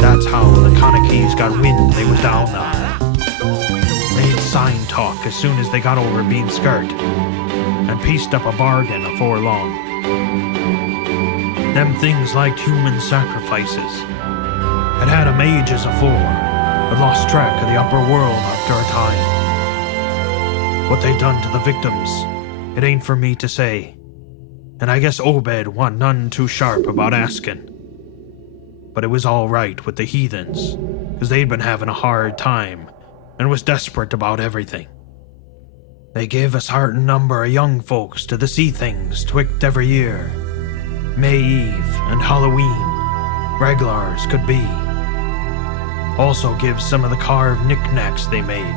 That's how the Kanakis got wind they was down there. They'd sign talk as soon as they got over being skirt, and pieced up a bargain afore long. Them things liked human sacrifices. Had 'em ages afore, but lost track of the upper world after a time. What they done to the victims, it ain't for me to say, and I guess Obed wasn't none too sharp about asking. But it was all right with the heathens, 'cause they'd been having a hard time and was desperate about everything. They gave a certain number of young folks to the sea things twict every year. May Eve and Halloween, regulars could be. Also give some of the carved knickknacks they made.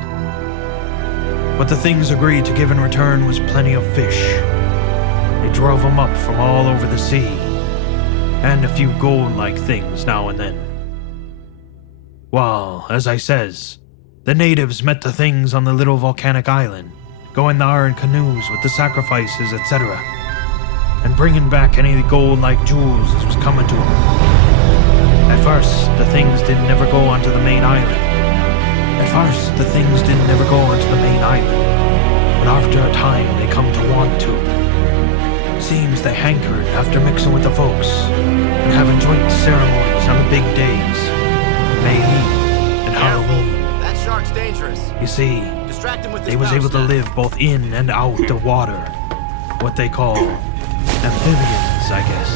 What the things agreed to give in return was plenty of fish. They drove 'em up from all over the sea, and a few gold-like things now and then. Well, as I says, the natives met the things on the little volcanic island, going there in canoes with the sacrifices, etc., and bringing back any gold-like jewels as was coming to them. At first, the things didn't ever go onto the main island. But after a time, they come to want to. Seems they hankered after mixing with the folks and having joint ceremonies on the big days, May Eve and Halloween. That shark's dangerous. You see, Distract him with they was able to live both in and out the water. What they call amphibians, I guess.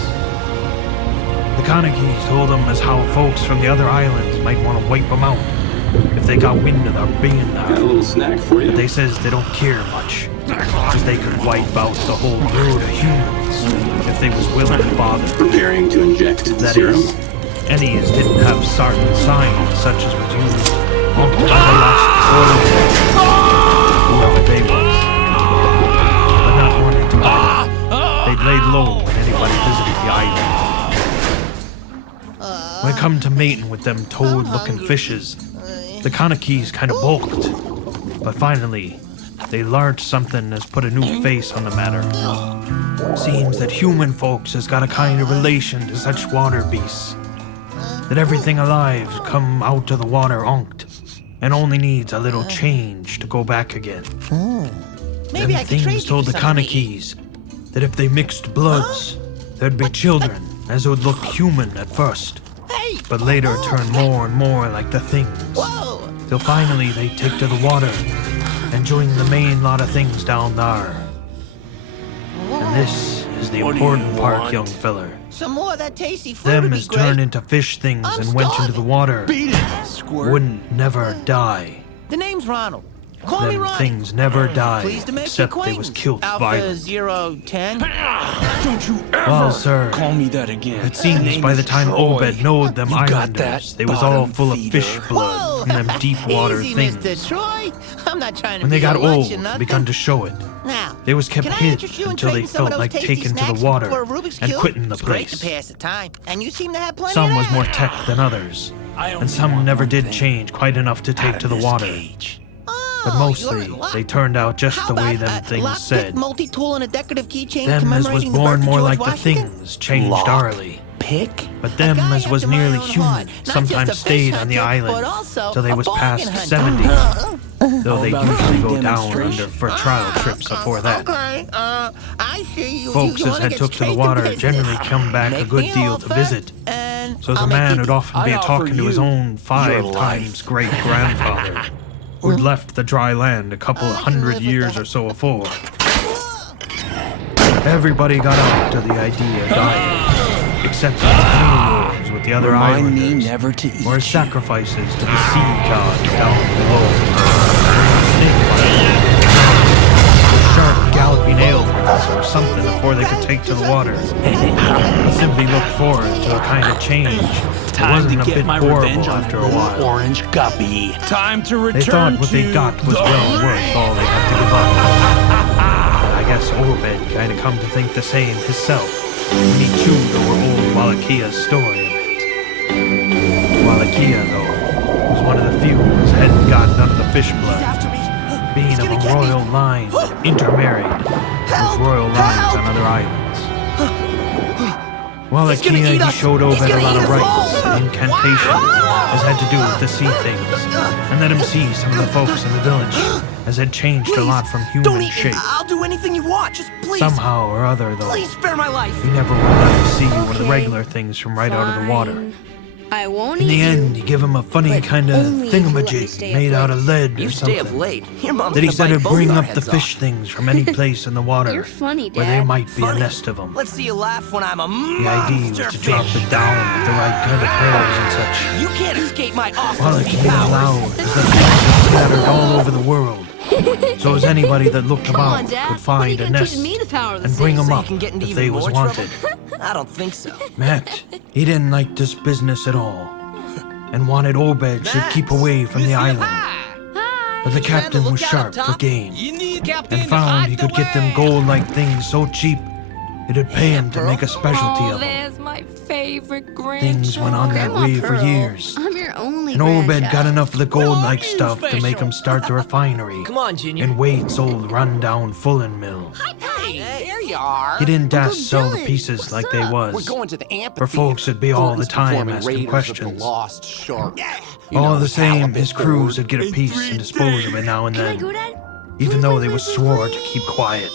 The Kanakis told them as how folks from the other islands might want to wipe them out if they got wind of their being there. Got a little snack for you. But they says they don't care much, because they could wipe out the whole brood of humans if they was willing to bother. Preparing to inject the That serum. is, any as didn't have certain signs such as was used on the lost order, whoever they was. But not wanting to bother, they'd laid low when anybody visited the island. When it come to mating with them toad-looking fishes, the Kanakis kind of balked. But finally, they learned something as put a new face on the matter. Seems that human folks has got a kind of relation to such water beasts. That everything alive come out of the water onked, and only needs a little change to go back again. Maybe I Them could trade things you told for the something to Kanakis that if they mixed bloods, there'd be children as would look human at first, Hey! but later turn more and more like the things. Whoa! Till finally they take to the water and join the main lot of things down there. And this is the important part, young feller. Some more of that tasty food Them would be is great. turned into fish things and went into the water. Beat it, squirt. Wouldn't never die. The name's Ronald. Call me Them Ronnie. things never die, Pleased to make except your they was acquaintance. killed Alpha violent. 010. Don't you ever Well, sir, call me that again. it seems Name by is the time Troy. Obed knowed them You got islanders, that, they was all bottom full of feeder? fish blood Whoa! from them deep water Easy, things. Mr. Troy. I'm not trying to When be they got your lunch old, or nothing. begun to show it. Now, They was kept can I hid interest you in until they trading some of felt those like tasty taking to snacks the water for a Rubik's and Cube? quitting the It's great place. to pass the time, and you seem to have plenty Some of was that. more tech than others, and some never did change quite enough to take to the water. But Oh, mostly, you're in luck. they turned out just How the way about them a things lockpick, said. multi-tool, and a decorative keychain Them as was commemorating the born birth of more George like Washington? the things changed hourly. Pick? But them A guy as was after my nearly own human heart. Not sometimes just a fish stayed on the hunter, but island also till they a was bargain past hunter. 70, though they How about usually a go down demonstration? under for trial trips before that. Okay, I see you. Folks you as wanna had get took to the straight water business. generally come back a Make good me deal offer, to visit. and So as I'll a make man you- would often be I talking to his offer own you 5 your times life. great-grandfather, who'd left the dry land a couple I of can 100 live with years that. or so afore. Everybody got out to the idea of dying. except the canoe wars with the other Remind me islanders, never to eat or as you. sacrifices to the sea gods down below. Snake fight, or sharp galloping ailments or something before they could take to the water. I simply looked forward to a kind of change. It wasn't a bit horrible after a while. Orange guppy. Time to return They thought what they got was well worth all they had to give up. I guess Obed kind of come to think the same himself when he chewed over old Wallachia story of it. Wallachia, though, was one of the few whose hadn't gotten none of the fish blood, being of a royal line that intermarried with royal lines on other islands. Wallachia, he showed Obed a lot of rites and incantations as had to do with the sea things, and let him see some of the folks in the village as had changed a lot from human shape. I'll do anything you want. Just please. Somehow or other, though, Please spare my life. he never would let him see one of the regular things from right out of the water. I won't In the eat end, he give him a funny kind of only if you let me thingamajig stay made up out of lead or You stay up something late. Your mom's that he gonna said bite would both bring our up the heads fish off. things from any place in the water You're funny, where there Dad. might be Funny? a nest of them. Let's see you laugh when I'm a The idea was monster to drop fish. it down with the right kind of prayers and such. You can't escape my awesome Wallachia sea powers. allowed as the fish scattered all over the world, so as anybody that looked Come on, about Dad. could find What are a you gonna nest teach me the power of the and sea? bring them So you up can get into if even they more was trouble? wanted. I don't think so. Matt, he didn't like this business at all, and wanted Obed should keep away from the island. But the captain was sharp for game, and found he could get them gold-like things so cheap it'd pay him to make a specialty Oh, of them. there's my favorite grandchild. Things went on that Grandma way for Pearl, years, I'm your only and Obed grandchild. got enough of the gold-like stuff to make him start the refinery Come on, Junior. in Wade's old run-down fulling mill. Hey, there you are. He didn't Uncle just sell the Dylan, pieces what's like they up? We're was. going to the amphitheater. For folks that'd be all the time Performing asking Raiders of questions. the Lost Shark. All the same, his crews would get a piece and dispose of it now and Can I then, go, Dad? even though they was swore to keep quiet.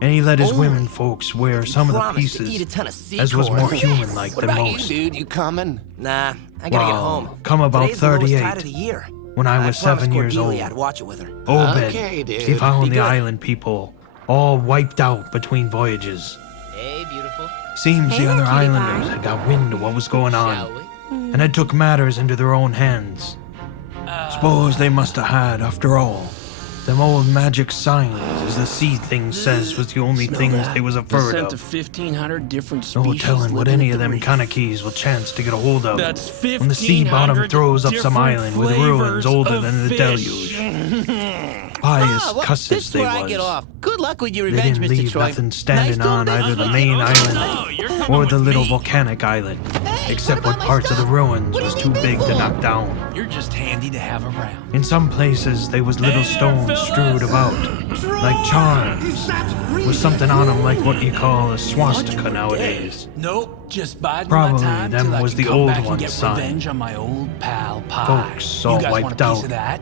And he let his women folks wear some of the Promise to eat a pieces, ton of sea as was corn. more human-like What than about most. you, dude? You coming? Nah, I gotta get Wow, home. come about Today's the lowest 38, tide of the year. when I was promised 7 years Cordelia old. I'd watch it with her. Obed, Okay, dude. he found Be the good. island people all wiped out between voyages. Hey, beautiful. Seems Hey the other there, cutie islanders pie. had got wind of what was going Shall on, we? and had took matters into their own hands. Suppose they must have had, after all. Them old magic signs, as the sea thing says, was the only things they was afraid Descent of. of 1,500 different species. No telling what living any at of the them reef. Kanakis will chance to get a hold of That's when the sea bottom 1,500 throws up some different island with ruins flavors older of than the fish. deluge. Pious Ah, well, cusses this is they where I get was. off. Good luck with your They revenge, didn't Mr. leave Troy. nothing standing Nice doing on either business. the main Oh, island you're coming or the with little me. volcanic island, Hey, except what what about my parts of the stuff? ruins What do was you too mean big to fool? knock down. You're just handy to have around. In some places, there was little stones strewed about, like charms, with something on them like what you call a swastika nowadays. Nope, just biding Probably my time them till I was can the come old back and one's get sign. revenge on my old pal Pie. Folks all you guys wiped want a piece out. of that?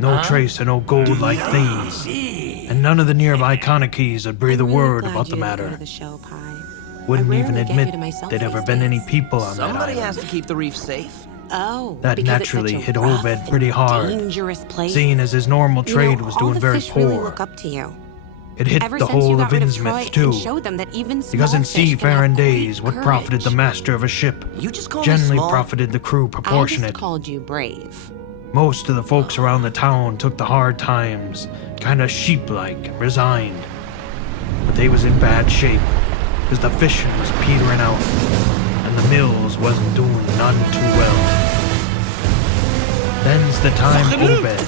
No Huh? trace of no gold-like things, and none of the nearby Kanakis would breathe a I'm really word glad about you the didn't go matter. to the show, Pie. Wouldn't I even rarely get you admit to myself there'd ever these been any days. people on that Somebody island. has to keep the reef safe. Oh, That because naturally it's such hit a rough Obed pretty and hard, dangerous place. seeing as his normal You trade know, was all doing the very fish really poor. look up to you. It hit Ever the since you whole got of rid of Innsmouth, Troy and too. showed them that even Because in small fish can seafaring have days, great what profited the courage. master of a ship You just call me generally small. profited the crew I just proportionate. called you brave. Most of the folks around the town took the hard times, kinda sheep-like, and resigned. But they was in bad shape, cause the fishing was petering out, and the mills wasn't doing none too well. Then's the time Obed,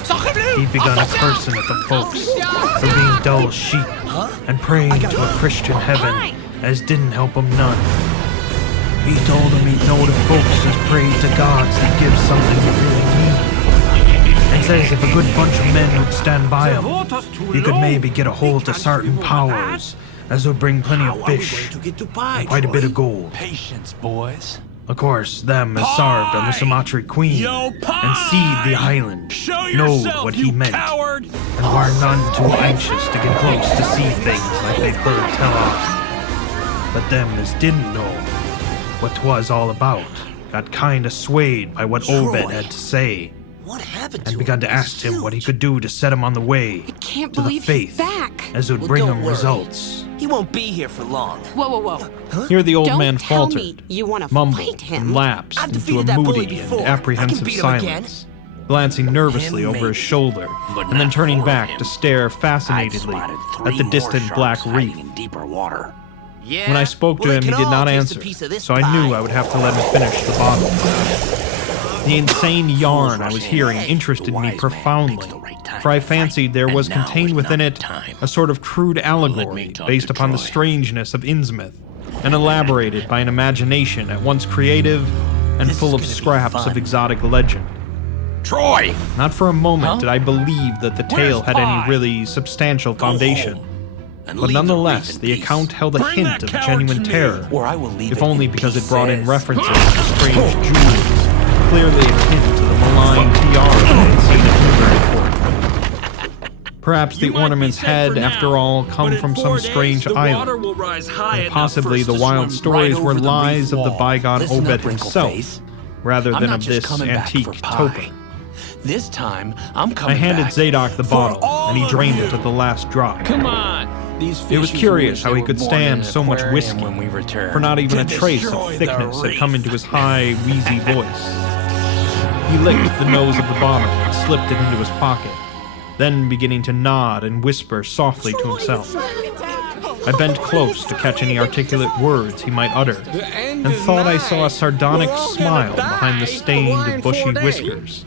he'd begun a cursing at the folks for being dull sheep, and praying to a Christian heaven as didn't help him none. He told him he'd know the folks as prayed to gods that give something you really need. And says if a good bunch of men would stand by him, he could maybe get a hold of certain powers, as would bring plenty of fish and quite a bit of gold. Patience, boys. Of course, them as served on the Sumatran Queen and seed the island know what he meant, and were none too anxious to get close to see things like they'd heard tell of. But them as didn't know what 'twas all about got kinda swayed by what Obed had to say, What happened to and him? begun to He's ask him what he huge. could do to set him on the way Can't to the believe faith he's back. as would Well, bring don't him worry. results. He won't be here for long. Whoa, whoa, whoa. Here the old Don't man tell faltered, me you want to mumbled, fight him. and lapsed I've into a defeated that bully moody and before. I apprehensive can beat him again. silence, glancing nervously over his shoulder, and then turning back to stare fascinatedly at the distant black reef. Deeper water. Yeah. When I spoke to well, him, we he can did all not taste a answer, piece of this so I knew pie. I would have to let him finish the bottle. The insane yarn I was hearing interested me profoundly, for I fancied there was contained within it a sort of crude allegory based upon the strangeness of Innsmouth, and elaborated by an imagination at once creative and full of scraps of exotic legend. Troy! Not for a moment did I believe that the tale had any really substantial foundation. But nonetheless, the account held a hint of genuine terror, Or I will leave if it only in because it brought in pieces. references to strange jewels, clearly akin to the malign tiara I had seen at Newburyport. Perhaps the ornaments had, after all, come from some strange island, and possibly the wild stories were lies of the bygone Listen Obed up, wrinkle himself, face. rather I'm than not of just this coming back antique for pie. token. This time, I'm I coming handed back Zadok the for bottle, all and he of drained you. it to the last drop. Come on. These It was fishes curious wish how they he were could born stand in an so much aquarium whiskey, when we return for not even a to trace destroy of the thickness had reef. come into his high, wheezy voice. He licked the nose of the bottle and slipped it into his pocket, then beginning to nod and whisper softly to himself. I bent close to catch any articulate words he might utter, and thought I saw a sardonic smile behind the stained, bushy whiskers.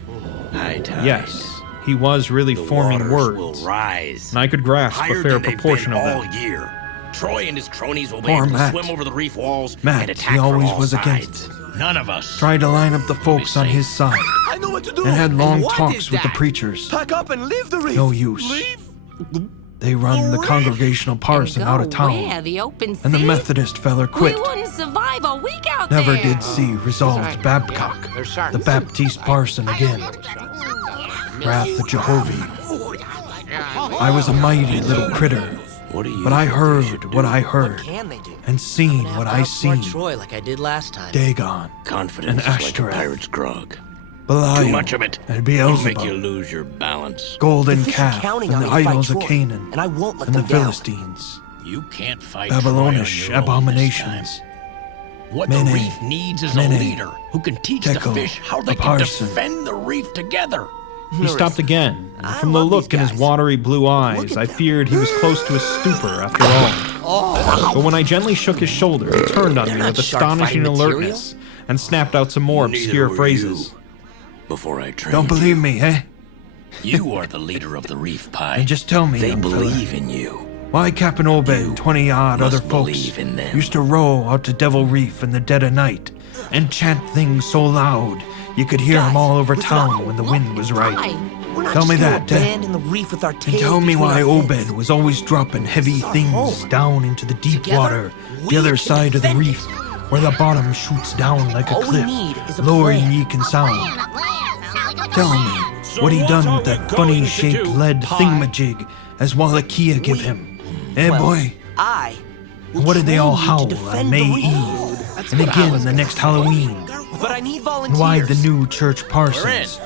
Yes, he was really forming words, and I could grasp a fair proportion of them. Year. Troy and his cronies will be Poor able to Matt. swim over the reef walls Matt, and he attack from always all was sides. against it. None of us. Tried to line up the folks on his side, I know what to do. and had long What talks is with the that? preachers. Pack up and leave the reef. No use. They run the congregational parson out of town, Where? The open sea? and the Methodist feller quit. We wouldn't survive a week out Never there. did see resolved Babcock, the Baptiste parson again. Wrath of Jehovah. I was a mighty little critter, but I heard what I heard, Can they do? and seen what I Outsmart seen. Troy like I did last time. Dagon, Confidence and is like a Ashtoreth, pirate's grog. Belial, Too much of it and will make you Beelzebub, lose your balance. golden The fish are calf, counting and on the me to fight idols of Troy, Canaan, and I won't let and the them down. Philistines, You can't fight Babylonish Troy on your own this abominations. time. What Mene, the reef needs is a Mene, leader who can teach Tekel, the fish how they a can parson. defend the reef together. He stopped again, and I from the love look these in his guys. watery blue eyes, Look at I them. feared he was close to a stupor after all. But when I gently shook his shoulder, he turned on They're me not with shark astonishing fighting alertness and snapped out some more Neither obscure were phrases. you before I trained Don't believe me, eh? You are the leader of the reef, Pie. And just tell me, They young fella, believe in you. why Captain Obed and 20-odd must other folks believe in them. used to row out to Devil Reef in the dead of night and chant things so loud you could hear them all over town when the wind was right. We're not Tell just me gonna that, eh? abandon the reef with our And tails tell me between why our Obed fins. was always dropping heavy things home. down into the deep Together, water, we the other can side of the defend reef, where the bottom shoots down like a All we cliff, need is a lowering plan. ye can sound. Tell me what he done with that funny-shaped lead thingamajig as Wallachia give him. Eh, Well, boy? I will And what did they all train you to howl on defend May the reef. Eve, and again the next Halloween? But I need And volunteers. why the new church parsons,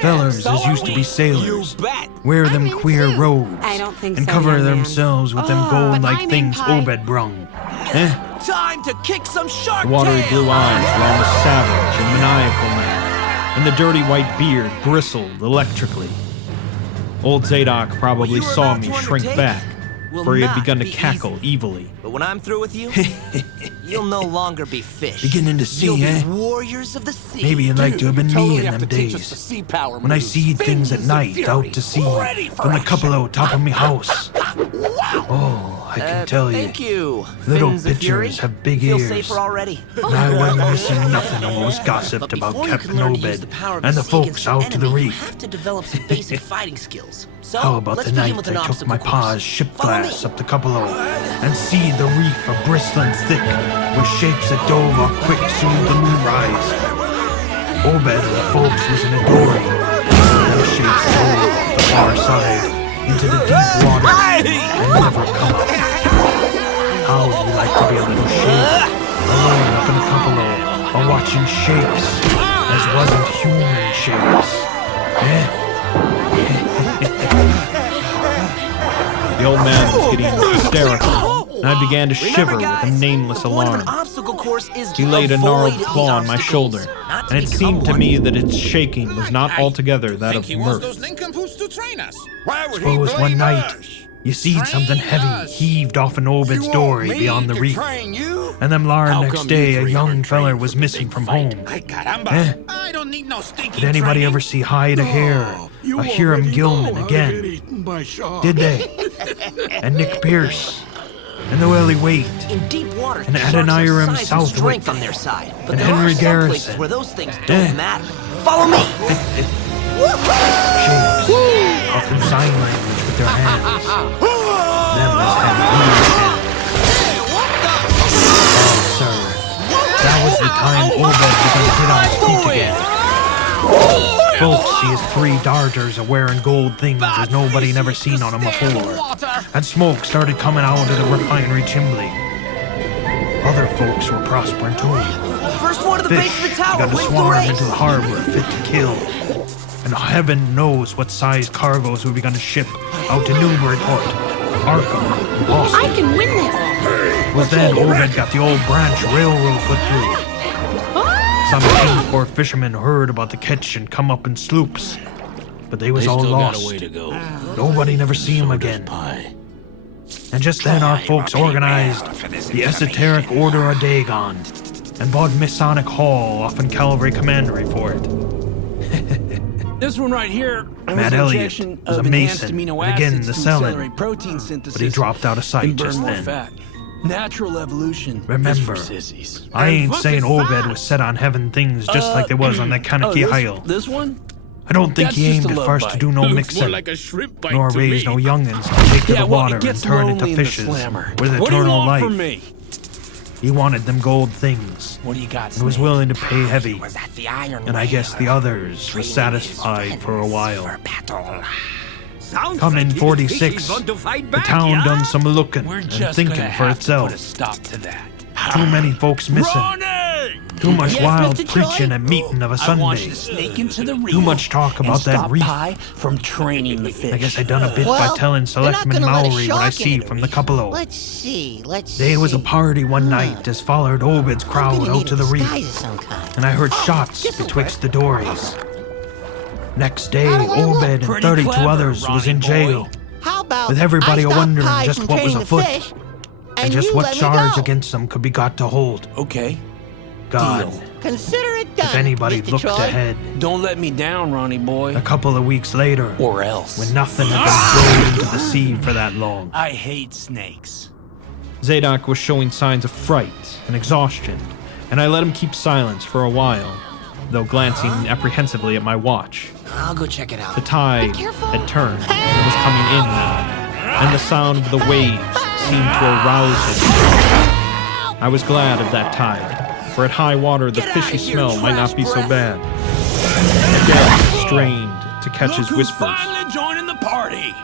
fellers as used to be sailors, wear them queer robes I don't think and so, cover young man. themselves with them gold-like But I'm things in pie. Obed brung? Eh? Time to kick some shark The watery tail. blue eyes were almost savage and maniacal now, and the dirty white beard bristled electrically. Old Zadok probably What you were saw about me to shrink undertake back, will for he had not begun to be cackle easy. evilly. But when I'm through with you, you'll no longer be fish. Beginning to see, You'll eh? be warriors of the sea. Maybe you'd like to have been Totally me in have them to teach us days. the sea power When I moves. see things at Fins night and out fury. to sea Ready for from the action. cupola top of me house. Oh, I can tell you, Thank you. little Fins of Fury. bitches have big Feel ears. safer already. And I wasn't missing nothing on what was gossiped But about before you can Captain learn to use Obed the power of and the sea folks against an out to the enemy, you reef. have to develop some basic fighting skills. So, How about let's the begin night with an I took obstacle my course. pa's ship Follow glass me. up the cupola and see the reef a bristling thick with shapes that dove up quick soon the moon rise. Obed and the folks was in a dory, and the shapes dove up the far side into the deep water and never come up. How would you like to be a little shape, alone up in a cupola, or watching shapes as wasn't human shapes? Eh? The old man was getting hysterical, and I began to shiver with a nameless the point of alarm. an obstacle course is He to laid a gnarled avoid claw the on my obstacles, shoulder, not to and it become seemed to one. me that its shaking was not altogether that of mirth. nincompoops to train us. Suppose one night you seed something heavy heaved off an Obed's dory beyond the reef, and them larn next day a young feller was missing from home. Eh? I don't need no stinking Did anybody training. ever see Hyde a Hare or Hiram Gilman again? Did they? And Nick Pierce, and the Willie Waite, In deep water, and sharks have Adoniram size and Southwick, strength on their side, but and there Henry are some Garrison. places where those things don't matter. Follow me. shapes, talking sign language with their hands. Them as had weird hands. Oh, sir, that was the time Obed began to get on his feet again. Folks see his 3 darters a wearing gold things as nobody never seen on him before, and smoke started coming out of the refinery chimney. Other folks were prospering too. First one to the base of the Fish tower began to wins the swarm race. into the harbor fit to kill. And heaven knows what size cargoes we begun to ship out to Newburyport, Arkham, and Boston. I can win this. It was then Obed got the old branch railroad put through. Some Kingsport fishermen heard about the catch and come up in sloops, but they was all still got lost. a way to go. Nobody never see him again. Pie. And just then our folks organized the Esoteric Order of Dagon and bought Masonic Hall off in Calvary Commandery for it. This one right here. Matt Elliott was a Mason, and again the selling, protein synthesis but he dropped out of sight and burn just more then. fat. Natural evolution. Remember, is for sissies. I ain't And saying fucking Obed fat. was set on having things just like they was on that Kanaki Isle. This one? I don't think That's he just aimed a at love first to bite. do no Looks mixing, more like a shrimp bite nor to raise me. no youngins to take to Yeah, the well, water it and gets turn lonely into in the fishes slammer. with What do you eternal want life. from me? He wanted them gold things What do you got? and was willing to pay heavy, Was at the Iron and I guess the others was satisfied for a while. Sounds Come in like 46, want to fight the back, town yeah? done some looking We're and just thinking gonna for have to put a itself. stop to that. Too many folks missing, too much Yes, wild Mr. preaching Troy? and meeting of a I want Sunday. you to sneak into the reef. Too much talk about and that stop reef. Pie from training the fish. I guess I done a bit by Well, telling they're not Selectman gonna let a Mowry what I shark see into from the the Cuppalo. Let's see. There was a party one night as followed Obed's crowd out to the reef, and I heard shots betwixt the dories. Next day, Obed and Pretty 32 clever, others was in Ronnie boy. jail, How about with everybody I stop wondering Pie just from what was training the afoot, fish, and just you what let me charge go. against them could be got to hold. Okay. God, Deal. Consider it done. if anybody Mr. looked Troy. ahead, Don't let me down, Ronnie boy. a couple of weeks later, Or else. when nothing had been thrown into the sea for that long. I hate snakes. Zadok was showing signs of fright and exhaustion, and I let him keep silence for a while, though glancing apprehensively at my watch. I'll go check it out. The tide had turned and was coming in now, and the sound of the waves seemed to arouse him. I was glad of that tide, for at high water the fishy smell might not be so bad. Again, strained to catch his whispers. Finally joining the party.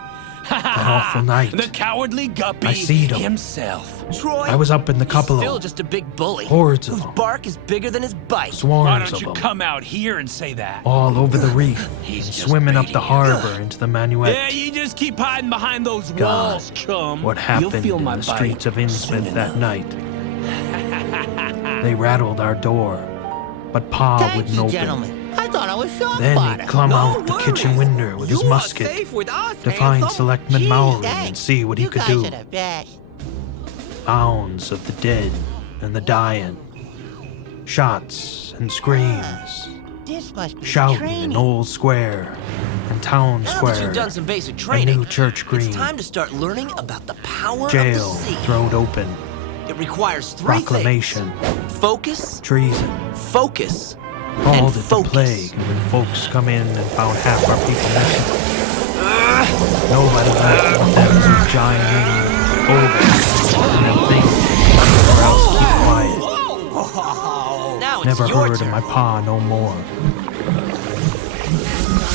An awful night. The cowardly guppy I seed him. himself. Troy, I was up in the he's still Cuppalo, just a big bully. hordes of whose them, bark is bigger than his bite. Why swarms don't you of them, come out here and say that? all over the reef, He's just swimming up baiting the you. harbor into the Yeah, Manuette. you just keep hiding behind those God, walls, chum. What You'll happened feel in my the bite streets of soon Innsmouth that enough. night? They rattled our door, but Pa Thank wouldn't you, open. gentlemen. I thought I was shot Then by he'd climb out the kitchen window with his You are musket safe with us, to find handsome. Selectman Gee, Mowry and thanks. see what he you could guys do. are the best. Sounds of the dead and the dying, shots and screams, This must be shouting training. in Old Square and Town Now that Square, you've done some basic a training, new church green, it's time to start learning about the power jail of the sea. thrown open, It requires 3 proclamation, things. Focus, treason, focus, called and it the focus. plague when folks come in and found half our people missing. Nobody left but them two giant ogres and them things, or else keep quiet. Now it's Never your heard turn. of my pa no more.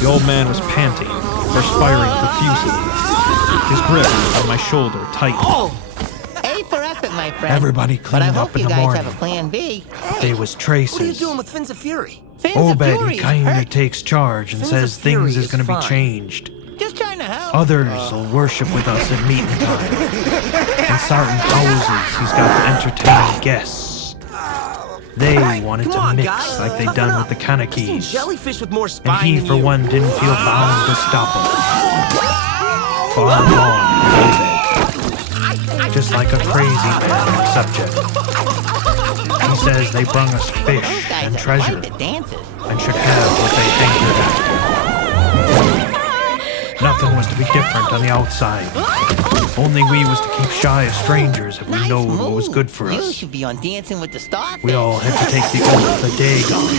The old man was panting, perspiring profusely. His grip on my shoulder tightened. A for effort, my friend. Everybody But I cleaned hope up in you the guys morning. have a plan B. They was What are you traces. doing with Fins of Fury? Fins of Obed, Fury he is kinda hurt. takes charge and Fins says of Fury things is is gonna be fine. changed. Just trying in a house. Others will worship with us at meeting time. In certain houses, he's got to entertain guests. They wanted to mix like they done with the Kanakys. Jellyfish with more And spine he, than for you. one, didn't feel bound to stop them. Far gone, just like a crazy panic subject. He says they brung us fish and treasure, and should have what they hankered after. Nothing was to be different on the outside. Only we was to keep shy of strangers if we knowed what was good for You us. should be on Dancing with the Stars. We all had to take the oath a day gone.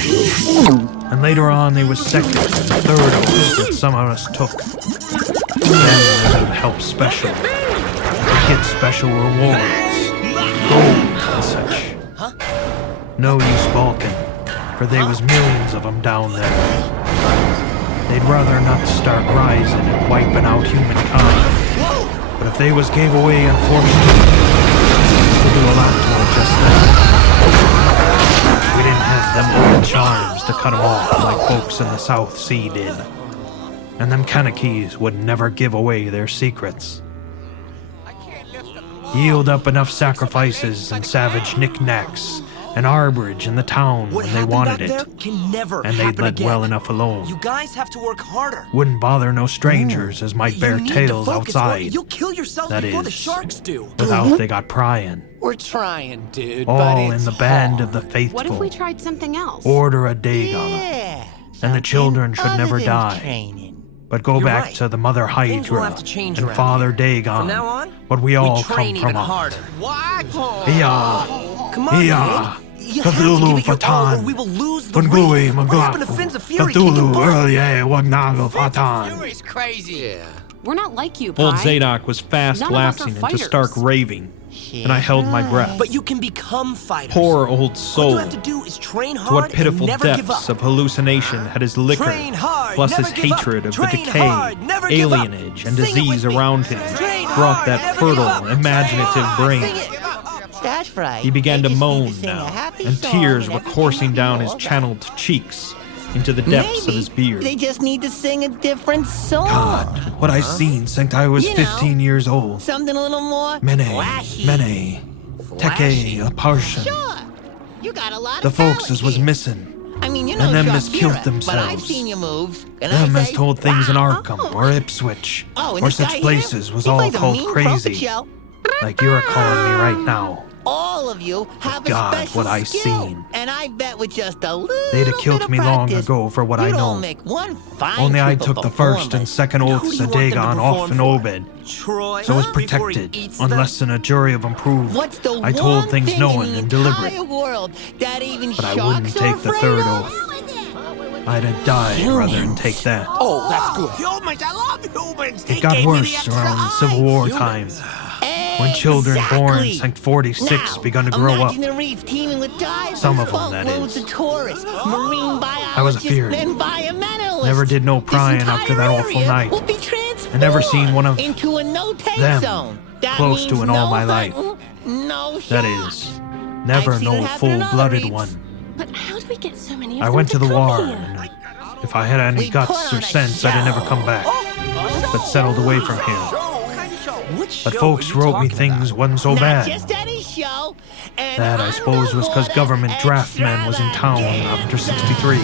And later on there was second and third oaths that some of us took. Then there's a help special. You get special rewards, gold and such. No use balking, for there was millions of them down there. They'd rather not start rising and wiping out humankind. But if they was gave away unfortunately, we'll do a lot to them just then. We didn't have them old charms to cut them off like folks in the South Sea did. And them Kanakys would never give away their secrets. Yield up enough sacrifices and savage knickknacks and arborage in the town when they wanted it, and they'd let well enough alone. You guys have to work harder. Wouldn't bother no strangers as might bear tails outside. You'll kill yourselves That before the is, sharks do. without they got prying. We're trying, dude. All in the band of the faithful. What if we tried something else? Order a Dagon, Yeah. and the children should other never than die. training. But go You're back right. to the Mother Things will Hydra have to change and around Father here. Dagon. From now on, What we all train come even from. harder. What? Yeah. Come on, Yeah. man. You have to give Cthulhu it your all, or Fatan. we will lose the Pungui reef. What happened to Maglafu. Fins of Fury kicking Cthulhu butt? Early Wagnago Fatan. Fury's crazy. Yeah. We're not like you, Old Pi. Zadok was fast None of us are lapsing into fighters. stark raving, and I held my breath. But you can become fighters. Poor old All soul. you have to do is train hard To what pitiful and never give depths up. of hallucination had his liquor, Train hard, plus never his give up. hatred of the Train decay, hard, never give up. alienage, and Sing it disease with me. around him, Train brought hard, that never give fertile, up. imaginative brain. Sing it. That's right. He began They to just need moan sing a now, happy and song tears and were everything coursing will be down his all right. channeled cheeks into the depths of Maybe his beard. They just need to sing a different song. God, what I seen since I was You know, 15 years old. Something a little more Mene, flashy. Teke, a Parshan. Sure. You got a lot The of folks talent as was here. missing. I mean, you know and them as Shakira, killed But I've themselves. seen your moves. And Them I as say, told things in wow. Arkham or Ipswich Oh, and or this guy such here, places was he all plays a called mean trumpet crazy. show. Like you're calling me right now. All of you have God, a special what I skill. seen. And I bet with just a little They'd have killed bit of me long practice, ago for what I you'd all know. make one fine Only I troupe of took the first and performers. second Who do oaths you of want them to Dagon off perform in for? Obed. Troy, So it was before he protected, eats them? unless an a jury of them proved What's the I told one things thing knowing in the and deliberate. entire world that even But I sharks wouldn't are take the afraid third of? oath. I'd have died rather than take that. Oh, that's good. Humans, I love humans. It got worse around Civil War times, when children born Exactly. since 46 Now, begun to grow up. imagine the reef teeming with divers, Some of 'em, that boatloads is. of tourists, marine biologists, I was afeard. and environmentalists. Never did no prying This after that entire awful area night. will be I never seen one of into a no-take them zone. That close to means in all no my life. hunting, no That shot. is, never I've seen no it happen in other full-blooded reefs. one. But how do we get so many of I them went to the come war, here? and if I had any We guts put or on a sense, I'd have never show. come back, but settled away from here. Which But show folks are you wrote me talking things about? wasn't so Not bad. just any show. And That, I suppose, was because government draft men was in town after 63.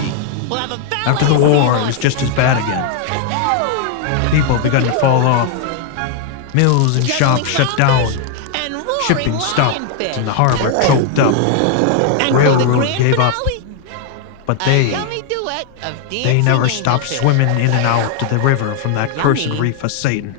We'll have a After the ballet war, scene it was on just as bad again. People begun to fall off. Mills and juggling shops shut down. clownfish and roaring Shipping stopped, lionfish. and the harbor choked up. And for the Railroad grand gave up. finale, But a they yummy duet of never dancing stopped angels. swimming in and out to the river from that cursed Yummy. reef of Satan.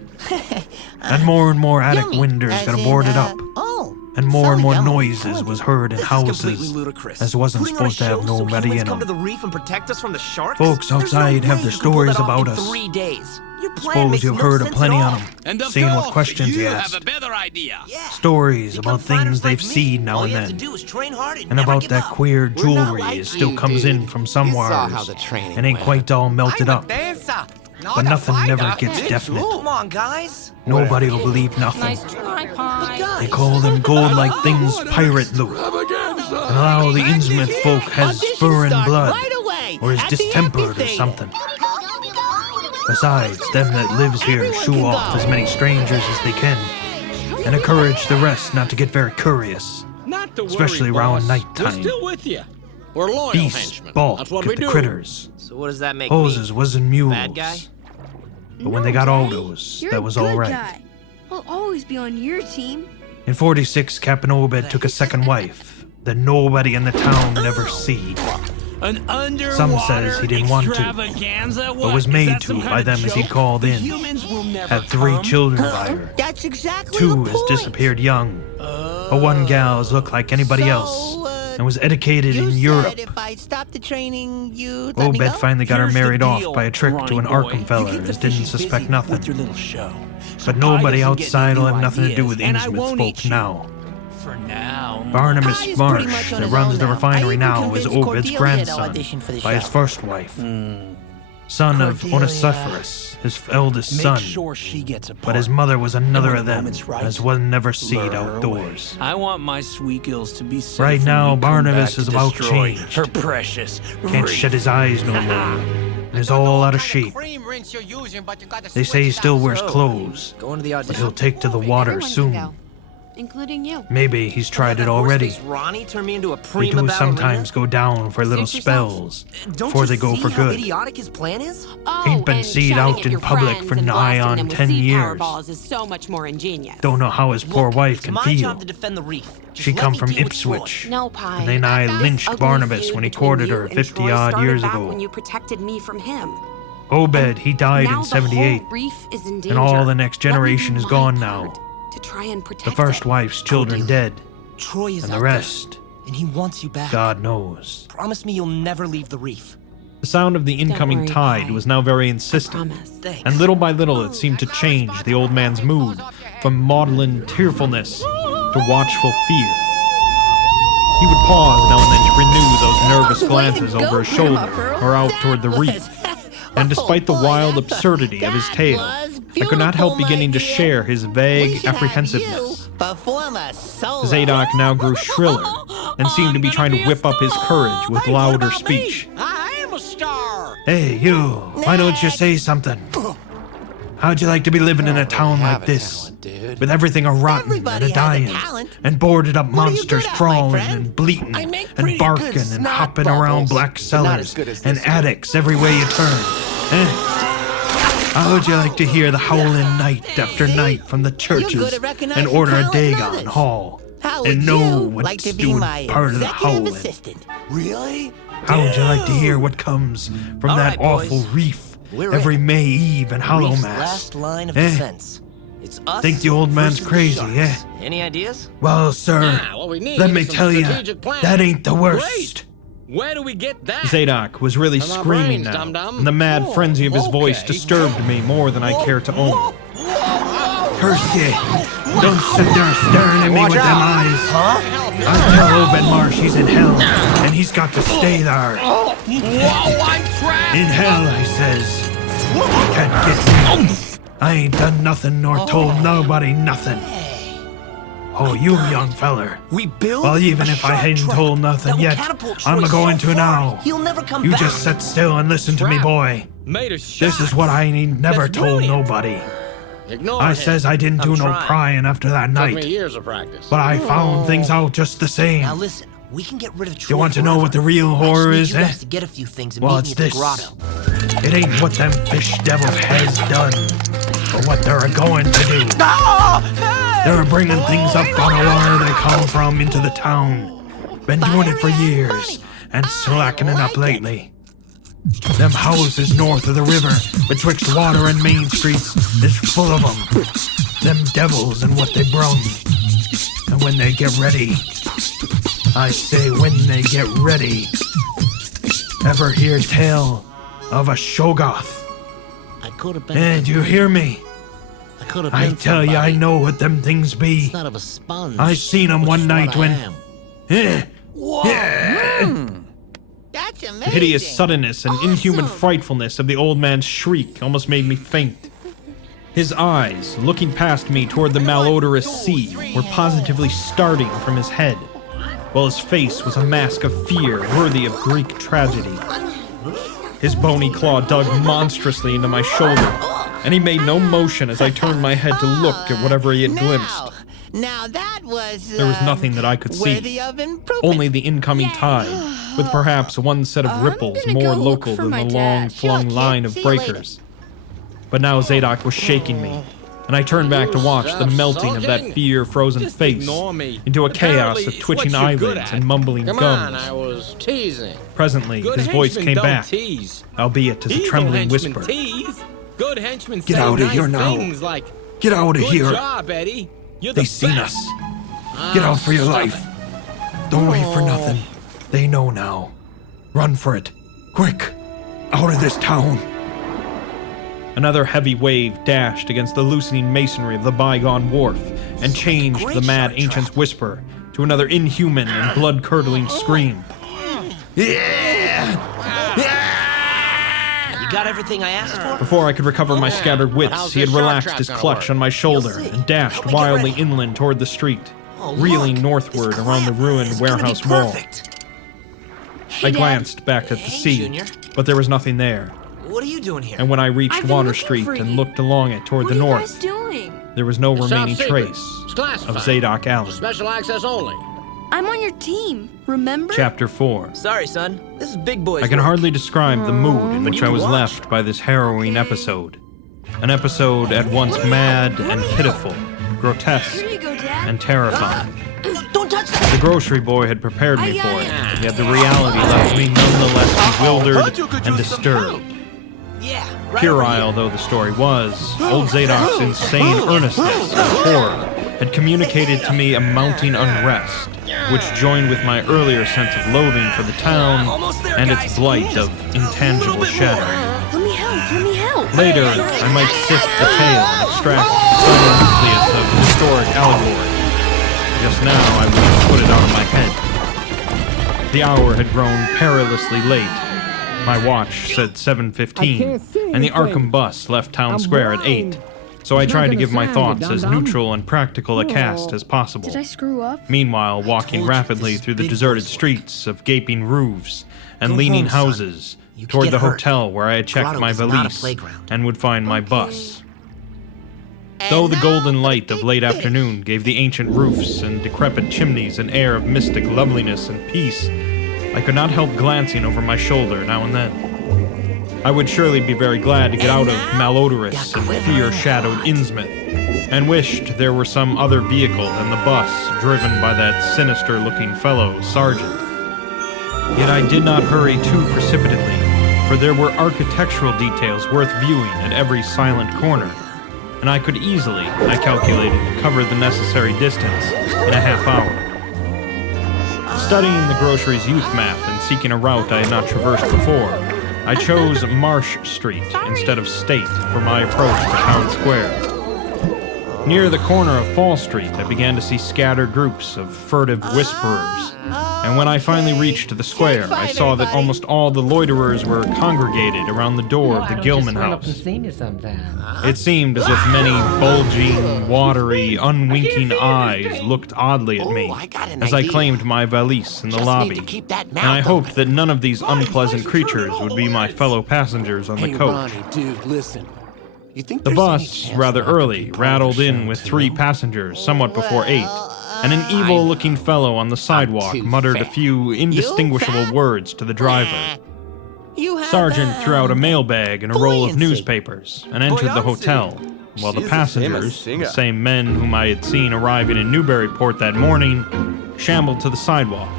And more attic Yummy, windows as got in, boarded up. Oh, And more so more yummy. noises was heard in This is completely houses, ludicrous. as wasn't Putting on a supposed to have show so nobody humans in come to them. the reef and protect us from the sharks? Folks There's no outside have way their you can pull stories that off about in us. 3 days. Your plan Suppose makes you've no heard of sense plenty at on all. them, And of seeing what course, questions you you have asked. a better idea. Yeah. Stories Become about things fighters they've like me. seen now All and you have to then. do is train hard and And never about give that up. queer We're not jewelry like still you, comes in dude. from somewhere You saw how the training and ain't went. quite all melted up. But nothing never fighter. gets definite. Come on, guys. Nobody will believe nothing. Nice try, Pi. They call them gold-like things pirate loot, and allow the Innsmouth folk has Auditions fur and start blood, right away or is at the distempered or amphitheater. something. Besides, them that lives here shoo off as many strangers as they can, and encourage the rest not to get very curious, Not to worry, especially around boss. nighttime. We're still with you. We're loyal Beasts henchmen. balk That's what at we the do. critters. So what does that make Hoses me? wasn't mules. Bad guy? But when they got Aldos, You're that a was good all right. guy. I'll always be on your team. In 46, Captain Obed took a second wife that nobody in the town never see. An underwater Some says he didn't want to, extravaganza? but was Is made that to some by kind them of as he joke? called The in. humans will never Had 3 come. children by her. That's exactly 2 the has point. disappeared young. But one gal has looked like anybody else and was educated You in said Europe. if I stopped the training, you'd let me Obed go? finally got her Here's the married off deal, by a trick to an Ronnie boy. Arkham You fella keep the as didn't fishy suspect busy nothing. with your little show. So But Pi nobody doesn't get outside any will have new nothing to do ideas, with and I Innsmouth won't eat folk you. now. For now. Barnabas Pi is pretty Marsh, much on that his runs own the now. refinery I even now, is convinced Obed's Cordelia to grandson audition for the by his show. first wife. Son of Cordelia. Onesiphorus, his eldest Make son. sure she gets a part. But his mother was another when of the them, moment's right, as one never seed lure her outdoors. away. I want my sweet girls to be safe. Right when now, we come Barnabas back is to about destroy changed. her precious Can't Reef. shut his eyes no more. And is all out of shape. They say he still wears clothes, Going to the but audition. he'll take to the water Everyone can soon. go, including you. Maybe he's tried it already. Ronnie turned me into a They prima do ballerina? sometimes go down for little Suit yourself. spells Don't before you they go see for how good. idiotic his plan is? Oh, Ain't been and seen shouting out at in your public friends for and nigh blasting on them with 10 seed years. powerballs is so much more ingenious. Don't know how his poor wife It's can my feel. job to defend the reef. Just She let come me from deal with Troy. Ipswich. No, Pi. And they nigh This lynched ugly Barnabas feud when he between courted you her and 50 Troy odd started years back ago. when you protected me from him. Obed, he died Now in 78, the whole reef is in and danger. all the next Let me generation do is my gone part now. To try and protect The first it. wife's children dead, Troy is and out the rest, there, and he wants you back. God knows. Promise me you'll never leave the reef. The sound of the incoming worry, tide Pi. was now very I insistent, promise. Thanks. and little by little it seemed to change the old man's mood from maudlin tearfulness to watchful fear. He would pause now and then to renew those nervous glances over his shoulder or out toward the reef. And despite the wild absurdity of his tale, I could not help beginning to share his vague apprehensiveness. Zadok now grew shriller and seemed to be trying to whip up his courage with louder speech. I am a star. Hey, you, why don't you say something? How'd you like to be living in a town like this? With everything a rotten Everybody and a has a dying, talent. and boarded up What are you monsters good at, my crawling friend? and bleating I make and pretty barking good and snot hopping around bubbles. black Not as cellars good as and this. attics every way you turn. How'd you like to hear the howling night after night from the churches good at and recognizing order a talent Dagon knowledge. Hall How would and know you what's like to be doing my part of the executive howling? assistant? Really? How'd you like to hear what comes from All that right, boys. awful reef We're every in. May Eve and Hollow Reef's Mass? last line of Eh? defense. It's us. Think the old man's versus the crazy, sharks. eh? Any ideas? Well, sir, What we need let me is some tell you, strategic planning. that ain't the worst. Great. Where do we get that? Zadok was really From our screaming brains, now, dum-dum. and the mad frenzy of his voice okay. disturbed me more than I care to own. Curse ye! Don't sit there staring at me with them eyes. I tell Obed Marsh he's in hell, and he's got to stay there. Whoa, I'm trapped! In hell, I says. He can't get me. I ain't done nothing nor told nobody nothing. Oh, you young feller. We build Well, even a if I shark hadn't trap told that nothing will yet, catapult Troy I'm a-going so to far, now. He'll never come You back. just sit still and listen to me, boy. Made a This shot. is what I ain't never That's told brilliant. nobody. Ignore I him. says I didn't do I'm no trying. prying after that Took me night, years of practice. but I found things out just the same. Now listen, we can get rid of Troy. You want to know forever. what the real I just horror need is, you eh? guys to get a few things and Well, meet it's me at this. the grotto. It ain't what them fish devils has done, but what they're a-going to do. They're bringing things up out of where they come from into the town. Been doing it for years, and slackening up lately. Them houses north of the river, betwixt Water and Main Streets, is full of them. Them devils and what they brung. And when they get ready, I say when they get ready. Ever hear tell of a Shoggoth? I could have been. And you hear me? I could have I been tell you, I somebody. know what them things be. Instead of a sponge. I seen 'em which one is night what I when- am. That's amazing. The hideous suddenness and inhuman frightfulness of the old man's shriek almost made me faint. His eyes, looking past me toward the malodorous sea, were positively starting from his head, while his face was a mask of fear worthy of Greek tragedy. His bony claw dug monstrously into my shoulder, and he made no motion as I turned my head to look at whatever he had glimpsed. Now that was There was nothing that I could see, worthy of improvement. only the incoming tide, with perhaps one set of ripples gonna more go look local for than my the dad. long-flung Sure, kid. line of See you later. breakers. But now Zadok was shaking me, and I turned back to watch the melting of that fear-frozen Just face ignore me. into a chaos Apparently, of it's twitching what you're good eyelids at. and mumbling Come on, I gums. was teasing. Presently, Good his voice henchmen came don't back, tease. albeit as a Evil trembling henchmen whisper. tease. Good henchmen Get say out of nice here now. things like, Get out of good here. job, Eddie. You're the They've seen best. us. Get out for your stop life. Don't wait for nothing. They know now. Run for it. Quick. Out of this town. Another heavy wave dashed against the loosening masonry of the bygone wharf and changed the mad ancient's whisper to another inhuman and blood-curdling scream. You got everything I asked for? Before I could recover my scattered wits, How's he had this shark relaxed trap his gonna clutch work? on my shoulder You'll see. and dashed Help me get wildly ready. inland toward the street, Oh, reeling look, northward this around the clamp ruined is gonna be warehouse wall. perfect. I glanced back at the Hey, sea, Junior. but there was nothing there. What are you doing here? And when I reached I've been Water looking Street for and you. looked along it toward What the are you north, guys doing? there was no It's top remaining secret. trace It's classified. of Zadok Allen. Special access only. I'm on your team, remember? Chapter 4. Sorry, son. This is big boys. I can work. hardly describe the mood in But which you I was watch. left by this harrowing Okay. episode. An episode at once mad and pitiful, grotesque Here you go, Dad. and terrifying. Don't touch that. The grocery boy had prepared me I for got it, yet the reality left me nonetheless bewildered and disturbed. Yeah, right. Puerile though the story was, old Zadok's insane earnestness and horror had communicated to me a mounting unrest, which joined with my earlier sense of loathing for the town and its blight of intangible shadow. Let me help. Later, I might sift the tale and extract some nucleus of historic allegory. Just now, I would put it out of my head. The hour had grown perilously late. My watch said 7:15, and the Arkham bus left Town Square at 8. So I tried to give my thoughts as neutral and practical a cast as possible. Did I screw up? Meanwhile, walking rapidly through the deserted streets of gaping roofs and leaning home, son. houses You could toward get the hurt. hotel where I had checked Grotto my is not a valise playground. and would find my bus. And Though the now golden light the of big late fish. afternoon gave the ancient roofs and decrepit chimneys an air of mystic loveliness and peace, I could not help glancing over my shoulder now and then. I would surely be very glad to get out of malodorous and fear-shadowed Innsmouth, and wished there were some other vehicle than the bus driven by that sinister-looking fellow, Sergeant. Yet I did not hurry too precipitately, for there were architectural details worth viewing at every silent corner, and I could easily, I calculated, cover the necessary distance in a half hour. Studying the grocery's youth map and seeking a route I had not traversed before, I chose Marsh Street instead of State for my approach to Town Square. Near the corner of Fall Street, I began to see scattered groups of furtive whisperers, and when I finally reached the square, I saw that almost all the loiterers were congregated around the door of the Gilman house. It seemed as if many bulging, watery, unwinking eyes looked oddly at me as I claimed my valise in the lobby, and I hoped that none of these unpleasant creatures would be my fellow passengers on the coach. Ronnie, dude, listen. You think The there's any bus, chance rather that I could early, be part of the rattled in show, with too? 3 passengers somewhat before 8, and an evil-looking fellow on the sidewalk too muttered a fat. few indistinguishable words to the driver. You have Sergeant threw out a mailbag and a roll of buoyancy. newspapers and entered the hotel, while the She's a passengers, singer. the same men whom I had seen arriving in Newburyport that morning, shambled to the sidewalk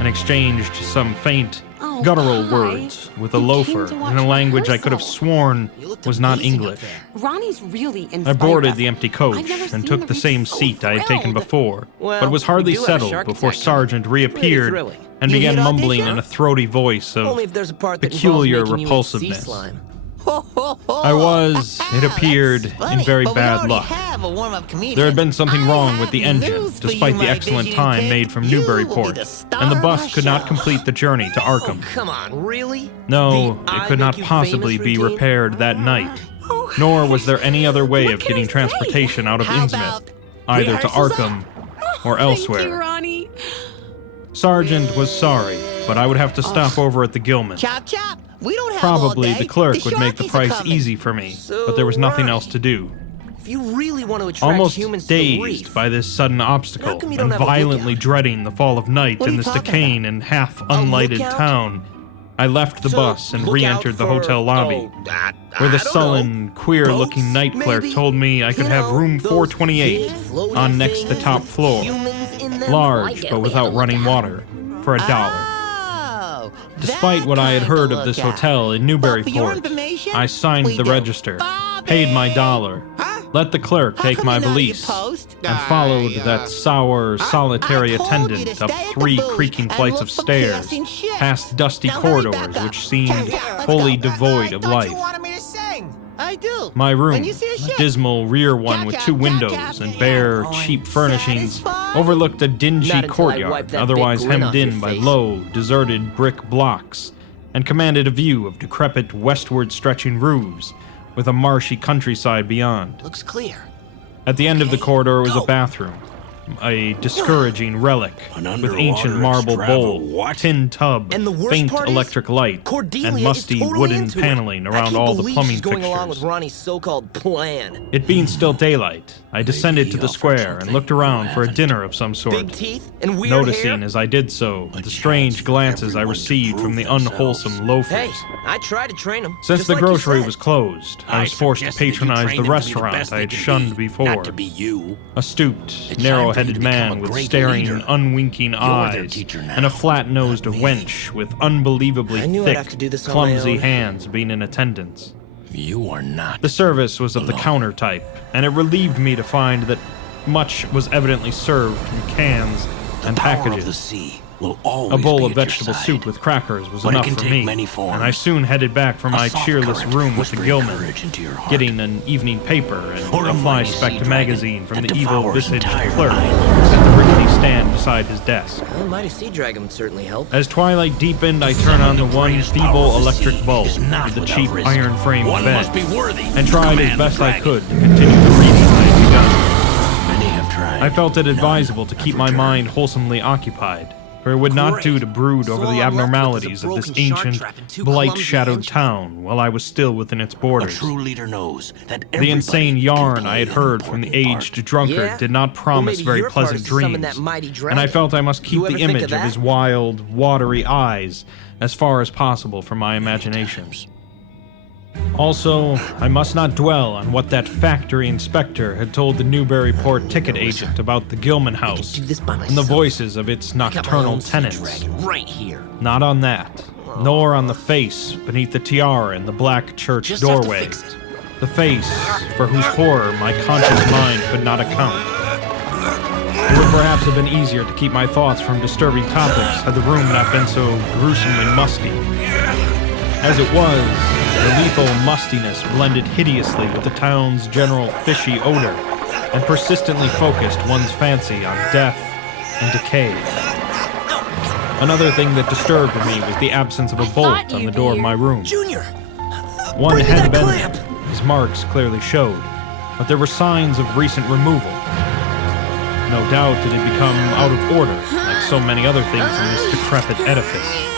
and exchanged some faint, Oh, guttural hi. words with a You loafer came to watch in a language I could have rehearsal. sworn You looked was not amazing up English. there. Ronnie's really inspired I boarded us. the empty I've coach never and seen took the the Reef same so seat I had taken thrilled. before, Well, but was hardly we do have a settled shark before attack coming. Sergeant reappeared thrilling. and You began hit mumbling audition? in a throaty voice of Only if there's a part that peculiar involves making you eat sea repulsiveness. slime. I was, it appeared, in very bad luck. There had been something wrong with the engine, despite the excellent time made from Newburyport, and the bus could not complete the journey to Arkham. Come on, really? No, The it I could not make you possibly famous be routine? repaired that night, nor was there any other way What of can getting I say? transportation out of How Innsmouth, about either to rehearsals Arkham or Thank you, elsewhere. Ronnie. Sergeant was sorry, but I would have to stop over at the Gilman. Chop chop. We don't have all Probably day. the clerk The would make the sharkies are price coming. easy for me, So but there was nothing right. else to do. If you really want to attract Almost humans to the dazed reef, by this sudden obstacle How come you don't and have a violently lookout? dreading the fall of night What are in you this talking decaying and half unlighted lookout? town, I left the So, bus and look re-entered out the for- hotel lobby, where the I don't sullen, know. queer-looking Boats, night clerk maybe? told me I could You have know, room those 428 big floating on next to the things top with floor, humans in them. large but without running water, for $1. Oh, Despite that what I had kind heard of this lookout. hotel in Well, for your Newburyport, information, I signed we the do. register, Bobby! paid my $1, let the clerk How take come my you're not at your valise, post? and followed that sour, solitary I told you to attendant stay up at the 3 booth creaking and flights look of for stairs, passing ships. past dusty Now hurry back corridors up. which seemed Let's wholly go. devoid of life. You wanted me to sing. I do. My When room, you see a a ship. dismal rear one with 2 windows and bare, cheap furnishings, overlooked a dingy Not until I courtyard, wipe that otherwise big grin hemmed off your in by face. low, deserted brick blocks, and commanded a view of decrepit, westward stretching roofs, with a marshy countryside beyond. Looks clear. At the end of the Okay, corridor was a go. bathroom, a discouraging relic An with ancient underwater marble travel bowl, what? tin tub, And the worst faint part is, electric light, Cordelia and is musty totally wooden into paneling it. around I can't all the believe plumbing she's going along with fixtures. Ronnie's so-called plan. It being still daylight, I descended to the offered square and something looked around you for a haven't. dinner of some Big sort, teeth and weird noticing hair. as I did so the chance strange for glances I everyone to received from prove the themselves. unwholesome loafers. Hey, I tried to train him. Since just the like you grocery said. was closed, I was forced to suggested that you patronize train the them to be the restaurant best I they had can shunned be, before. Not to be you. A stooped, It's time for you narrow-headed to become man a with great staring, leader. unwinking their eyes, teacher now, and a flat-nosed not me. wench with unbelievably I knew I'd thick, have to do this on my clumsy own. hands being in attendance. You are not. The service was of the Alone. counter type, and it relieved me to find that much was evidently served from cans and the power of the packages. sea will always A bowl be of at your vegetable side. soup with crackers was But it enough can for take me, many forms. and I soon headed back for A my soft cheerless current room with the whispering Gilman, courage into your heart. getting an evening paper and Or a a mighty sea fly-specked dragon magazine from that the devours evil-visaged entire clerk islands. at the rickety stand beside his desk. Well, mighty sea dragon would certainly help. As twilight deepened, I turned on the one greatest power feeble of the electric sea bulb is not with the without cheap risk. iron-framed One bed, must be worthy and to tried as command best the I dragon. could to continue the reading I had begun. Many have tried. I felt it None advisable to have keep my returned. mind wholesomely occupied, for it would not do to brood over So the all I'm left with abnormalities is a of this broken shark ancient, trap and 2 blight-shadowed clumsy town while I was still within its A borders. true leader knows that The insane everybody yarn can I play had an heard from the important part. aged drunkard Yeah? did not promise maybe very your part pleasant is to summon dreams, that mighty and I dragon. felt I must keep You ever the think of image of that? his wild, watery eyes as far as possible from my imagination. Also, I must not dwell on what that factory inspector had told the Newburyport ticket agent about the Gilman house do this by and the myself. voices of its I got my nocturnal own sea tenants. dragon right here. Not on that, nor on the face beneath the tiara in the black church Just have to doorway. fix it. The face for whose horror my conscious mind could not account. It would perhaps have been easier to keep my thoughts from disturbing topics had the room not been so gruesomely musty. As it was, the lethal mustiness blended hideously with the town's general fishy odor and persistently focused one's fancy on death and decay. Another thing that disturbed me was the absence of a bolt on the door of my room. Junior! One bring me had that been clamp! there, as marks clearly showed, but there were signs of recent removal. No doubt it had become out of order, like so many other things in this decrepit edifice.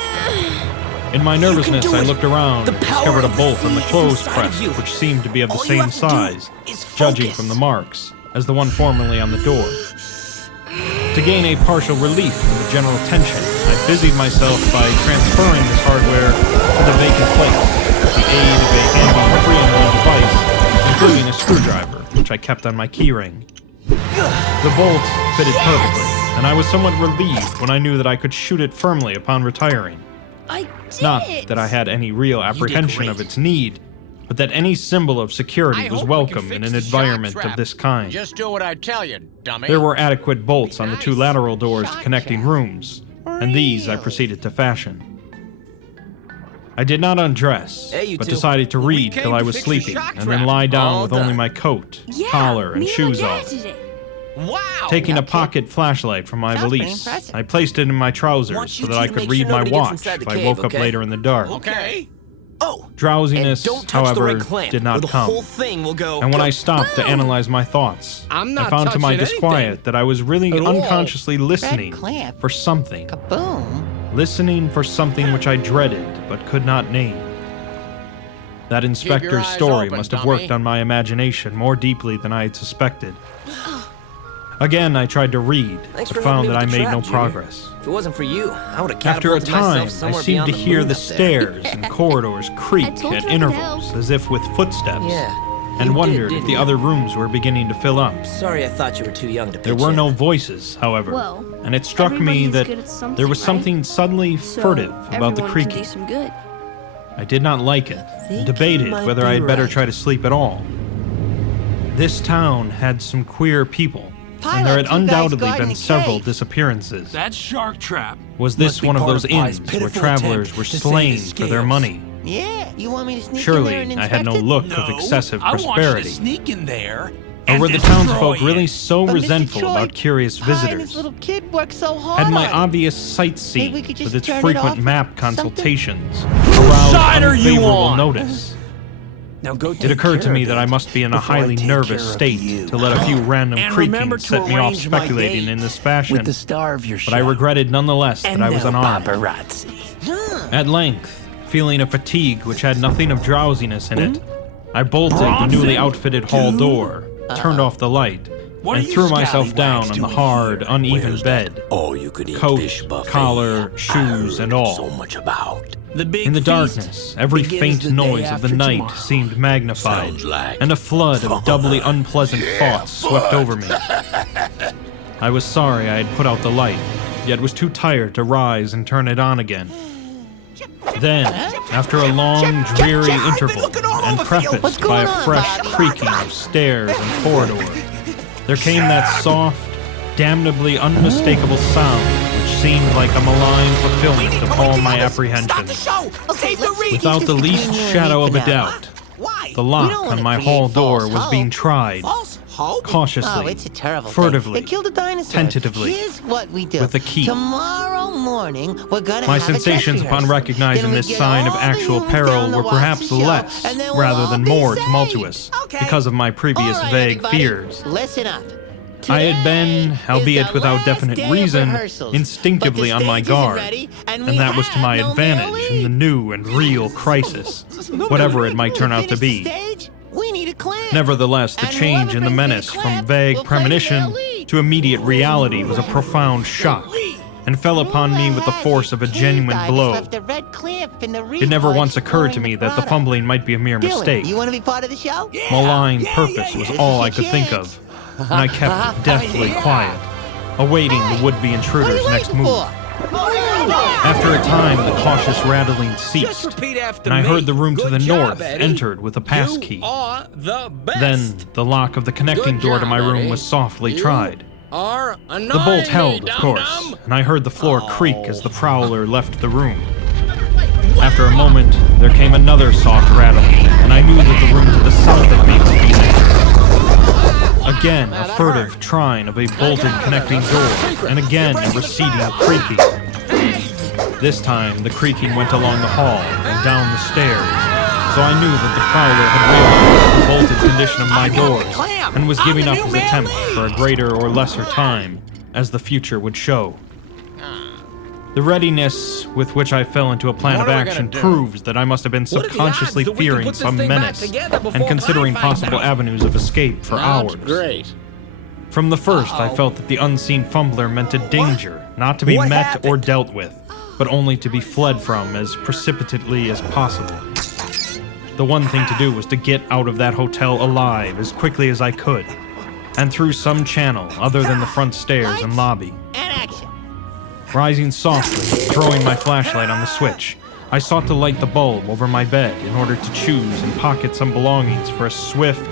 In my nervousness, I looked around and discovered a bolt on the clothes press, which seemed to be of the same size, judging from the marks, as the one formerly on the door. To gain a partial relief from the general tension, I busied myself by transferring this hardware to the vacant place, with the aid of a handy three-in-one device, including a screwdriver, which I kept on my keyring. The bolt fitted perfectly, and I was somewhat relieved when I knew that I could shoot it firmly upon retiring. I did Not it. that I had any real apprehension of its need, but that any symbol of security was welcome in an environment of this kind. Just do what I tell you, dummy. There were adequate bolts on the 2 lateral doors to connecting rooms, and these I proceeded to fashion. I did not undress, Hey, you but two. decided to read came till I to was fix your sleeping, shock and then trap. lie down All with only done. my coat, Yeah, collar, and me shoes my dad off. did it. Wow! Taking a okay. pocket flashlight from my Sounds pretty valise, impressive. I placed it in my trousers Want so you that two I to could make read sure my nobody gets watch inside if the I cave, woke up okay? later in the dark. Okay. Oh! Drowsiness, And don't touch the however, red clamp, did or not the come. whole thing will go. And when I stopped to analyze my thoughts, I'm I not found to my touching disquiet anything. that I was really Ooh. unconsciously listening clamp. for something. Kaboom. Listening for something which I dreaded but could not name. That inspector's eyes story open, must have dummy. worked on my imagination more deeply than I had suspected. Again, I tried to read, Thanks but for helping found me that I with the made trap, no Junior. progress. If it wasn't for you, I would have After a catapulted time, myself I somewhere seemed to beyond hear moon the up there. stairs and corridors creak told at you I could intervals, help. as if with footsteps, Yeah. and you wondered did, if didn't the you? other rooms were beginning to fill up. Sorry, I thought you were too young to There pitch were in. no voices, however, Well, and it struck me everybody's that good at something, there was right? something subtly So furtive about the everyone can creaking. do some good. I did not like it, think and debated you might whether be I had better right. try to sleep at all. This town had some queer people, Pilot, and there had two guys undoubtedly guarding been the several cave. disappearances. That shark trap. Was this must be one of part those Pi's inns where pitiful travelers attempt were to save slain his for their scales. money? Yeah, you want me to sneak in there Surely and I inspect had no it? look No, of excessive I want you prosperity. to sneak in there. Or and were the destroy townsfolk really it. so But Mr. resentful Troy, about curious Pi and his visitors? little kid worked so hard Had my on it. obvious sightseeing Maybe we could just with its turn it frequent off map or something? consultations aroused side are you unfavorable on? notice? Now go It occurred to me that I must be in a before I highly take nervous care of state you. to let a few random And remember creakings to set me off arrange my speculating date in this fashion, with the star of your show. but I regretted nonetheless that and I was no unarmed. paparazzi. At length, feeling a fatigue which had nothing of drowsiness in it, I bolted the newly outfitted hall door, turned off the light, What and are you threw myself down scallywags on the doing hard, here? uneven Where's bed. that all-you-could-eat Coat, fish buffet collar, I shoes, heard and all. so much about? The big In the feast darkness, every begins faint the day noise of the after night tomorrow. seemed magnified, Sounds like and a flood of doubly unpleasant thoughts swept over me. I was sorry I had put out the light, yet was too tired to rise and turn it on again. Then, after a long, dreary interval, and prefaced by a fresh creaking of stairs and corridors, there came that soft, damnably unmistakable sound which seemed like a malign fulfillment of all my apprehensions. Without the least shadow of a doubt, the lock on my hall door was being tried, cautiously, Oh, it's a terrible furtively, thing. They killed a dinosaur. tentatively, Here's what we do. with a key. Tomorrow morning, we're gonna My have a dress sensations upon rehearsal. recognizing Then we this get sign of all the actual humans peril down to were watch perhaps the show, less, and then we'll rather all than be more saved. tumultuous, Okay. because of my previous All right, vague everybody, fears. Listen up. I had been, Today albeit is the without last definite day of reason, rehearsals, instinctively but the on my stage isn't guard, ready, and and that was to my no advantage male in the new and real crisis, whatever it might turn out to be. We need a clamp. Nevertheless, the And change whoever in the brings me menace the from clamp vague will play the premonition male lead. to immediate reality was a profound shock, and fell upon me with the force of a genuine blow. It never once occurred to me that the fumbling might be a mere mistake. You want to be part of the show? Malign purpose was all I could think of, and I kept deathly quiet, awaiting the would-be intruder's next move. After a time, the cautious rattling ceased, and I heard the room to the north entered with a pass key. Then the lock of the connecting door to my room was softly tried. The bolt held, of course, and I heard the floor creak as the prowler left the room. After a moment, there came another soft rattling, and I knew that the room to the south of me was being entered. Again, a furtive trine of a bolted connecting door, and again a receding creaking. This time, the creaking went along the hall and down the stairs, so I knew that the prowler had realized the bolted condition of my doors, and was giving up his attempt for a greater or lesser time, as the future would show. The readiness with which I fell into a plan of action proves that I must have been subconsciously fearing some menace, and considering possible avenues of escape for hours. Great. From the first, I felt that the unseen fumbler meant a danger, not to be met or dealt with, but only to be fled from as precipitately as possible. The one thing to do was to get out of that hotel alive as quickly as I could, and through some channel other than the front stairs and lobby. And action. Rising softly, throwing my flashlight on the switch, I sought to light the bulb over my bed in order to choose and pocket some belongings for a swift,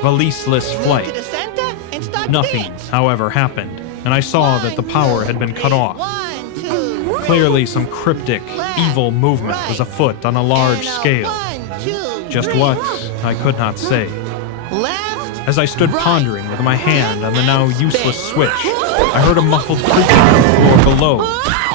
valiseless To flight. the center and start Nothing, however, happened, and I saw that the power had been cut off. 1, 2, Clearly, some cryptic, evil movement was afoot on a large scale. 1, 2, Just what, I could not say. left. As I stood pondering with my hand on the now useless switch, I heard a muffled creaking on the floor below,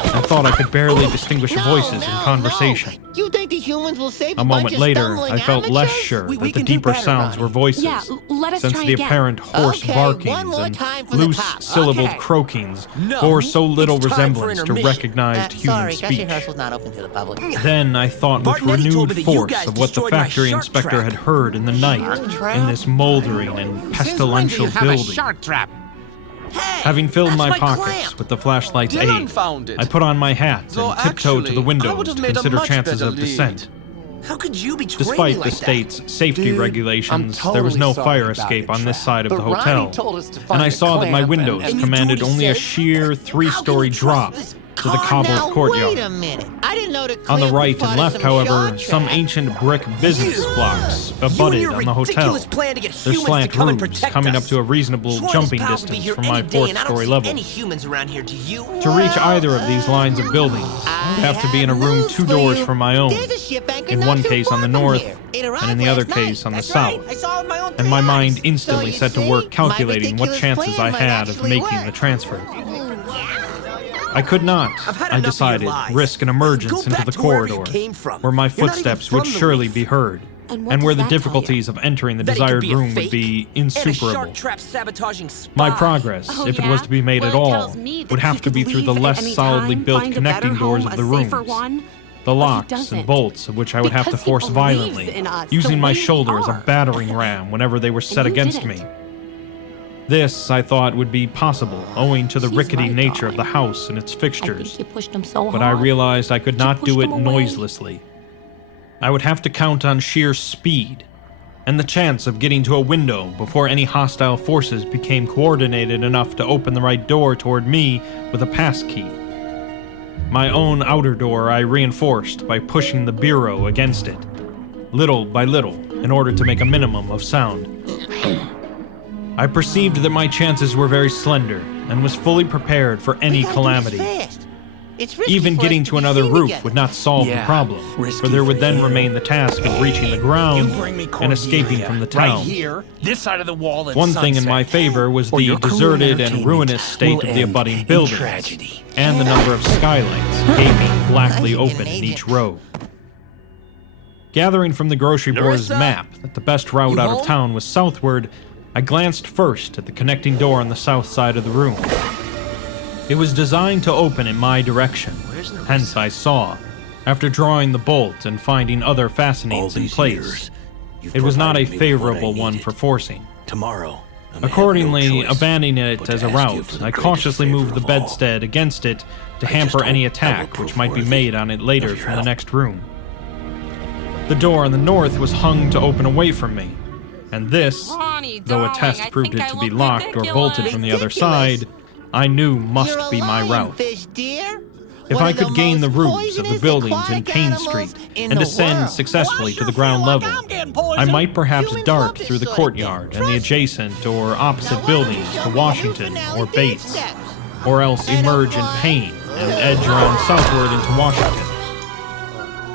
and thought I could barely distinguish voices in conversation. No. You think the humans will save A moment later, I felt less amateurs? sure We that the can do deeper better, sounds Ronnie. were voices, Yeah, let us since try the again. apparent hoarse Okay, barkings one more and time for the loose, top. syllabled Okay. croakings No, bore so little it's time for resemblance to intermission. recognized human Sorry, dress speech. rehearsal's not open to the public. Then I thought with Barton Eddie told renewed me that you force guys of what the destroyed my factory shark inspector trap. had heard in the night in this moldering and pestilential Have a building. shark trap. Hey, Having filled that's my pockets clamp. with the flashlight's Dylan aid, found it. I put on my hat Though and tiptoed to the actually, I windows would've to made a consider much chances better of lead. descent. How could you betray me Despite like the that? state's safety Dude, regulations, I'm there was no totally fire sorry about escape the on this trap. side of the But hotel, Ronnie told us to and find I a saw that my clamp windows and you commanded do what he only a says? sheer How can three-story you trust drop this to the con- cobbled Now, courtyard. wait a minute. I didn't know the On the clamp right was part and of left, some however, shark some trap. ancient brick business You- blocks You and abutted your on the hotel. ridiculous plan to get Their humans slant to come and roofs protect coming us. up to a reasonable Troy's jumping pals would be distance here from any my day, and I don't fourth-story see level. Any humans around here? Do you? To reach either of these lines of buildings, I'd have to be in a room news 2 for doors you. from my own, There's a ship anchor in not one too case on the far from north, here. It arrived and in the other last case night. on the That's south. right. I saw it with my own And my three mind eyes. instantly So you set to see, work my calculating what ridiculous chances plan I might had of actually making the work. transfer. I could not, I've had I enough of decided, your lies. risk an Go emergence into back the to wherever you corridor, came from. where my You're not even footsteps would from the surely Reef. be heard, And what and where does the that tell difficulties you? of entering the That he could desired be a room would fake be and a insuperable. shark trap sabotaging spy. My progress, Oh, if it was yeah? to be made Well, at it all, tells me that would he have to could be through the leave at less any solidly time, built find a connecting better doors home, of the a safer rooms. one. The But he locks doesn't. and bolts of which I would have to Because he force believes violently, in us, using the my way we shoulder as a are. battering ram whenever they were set you against didn't. me. This, I thought, would be possible owing to the She's rickety right, nature of the darling. house and its I fixtures, think you pushed him so but I hard. realized I could You not do pushed it him away. noiselessly. I would have to count on sheer speed, and the chance of getting to a window before any hostile forces became coordinated enough to open the right door toward me with a passkey. My own outer door I reinforced by pushing the bureau against it, little by little, in order to make a minimum of sound. I perceived that my chances were very slender, and was fully prepared for any We gotta do calamity. this fast. It's risky Even for getting us to be another seen roof together. would not solve the Yeah, problem, risky for there would for then you. remain the task of reaching the ground You bring me and escaping Cordelia. from the Right town. here, this side of the wall. At One thing in sunset. my favor was Or the your career in deserted and entertainment ruinous state will of the end abutting in buildings, tragedy. and the number of skylights gaping blackly I need an open in agent. each row. Gathering from the grocery board's Larissa? map that the best route You out home? of town was southward, I glanced first at the connecting door on the south side of the room. It was designed to open in my direction, Where's Larissa? hence I saw, after drawing the bolt and finding other All fastenings in these place. years, you've It was not a provided me with what I favorable one needed. for forcing. Tomorrow, I may have Accordingly, no choice abandoning it but to as a ask you route, for the I greatest cautiously favor moved the of all. bedstead against it to I hamper just any hope I will attack prove which might be worthy made on it later of your from the help. next room. The door on the north was hung to open away from me, and this, Ronnie, though a darling, test I proved think it I to be look locked or ridiculous. bolted from the other Ridiculous. side, I knew must You're a be my route. lionfish, dear. If One I of the could gain the most roofs of the poisonous buildings in aquatic Payne animals Street in and the descend world. successfully to the Feel ground like level, I'm getting I poisoned. might perhaps Humans dart love this through the sort of courtyard thing. and the Trust me. adjacent or opposite Now, why don't buildings you to show me Washington your or finale Bates, steps? or else And emerge in apply. Payne and edge around southward into Washington.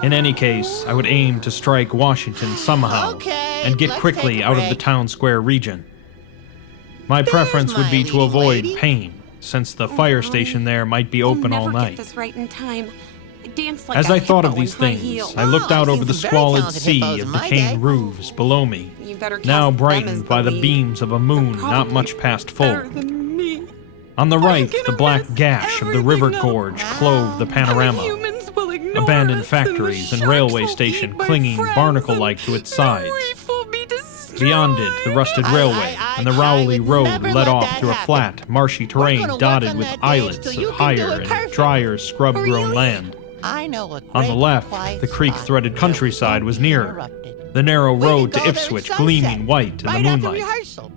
In any case, I would aim to strike Washington somehow Okay, and get let's quickly take a out of the break. town square region. My preference would be my to leading avoid lady. Payne, since the fire station there might be open I'll all never night. Get this right in time. I danced like As a I thought of hippo in these high things, heels. I looked Oh, out I've over seen the some very squalid talented sea hippos of in my decaying day. roofs below me, You better cast now them as brightened the by the lead. beams of a moon not Probably much past full. Better than me. On the right, gonna the black miss gash of the river everything now. gorge clove the panorama. Humans will ignore Abandoned us, and the factories and sharks railway will station eat my clinging friends, barnacle-like and to its the sides. reef will be destroyed. Beyond it, the rusted railway and the Rowley would Road never led let off that through a happen. flat, marshy terrain gonna work dotted on with that dance islets till of you can do higher it and perfect. drier scrub-grown land. I know a On the great left, quiet the creek-threaded spot countryside where was we won't be nearer, interrupted. the narrow We can road go to there at Ipswich sunset, gleaming white in right the after moonlight. rehearsal.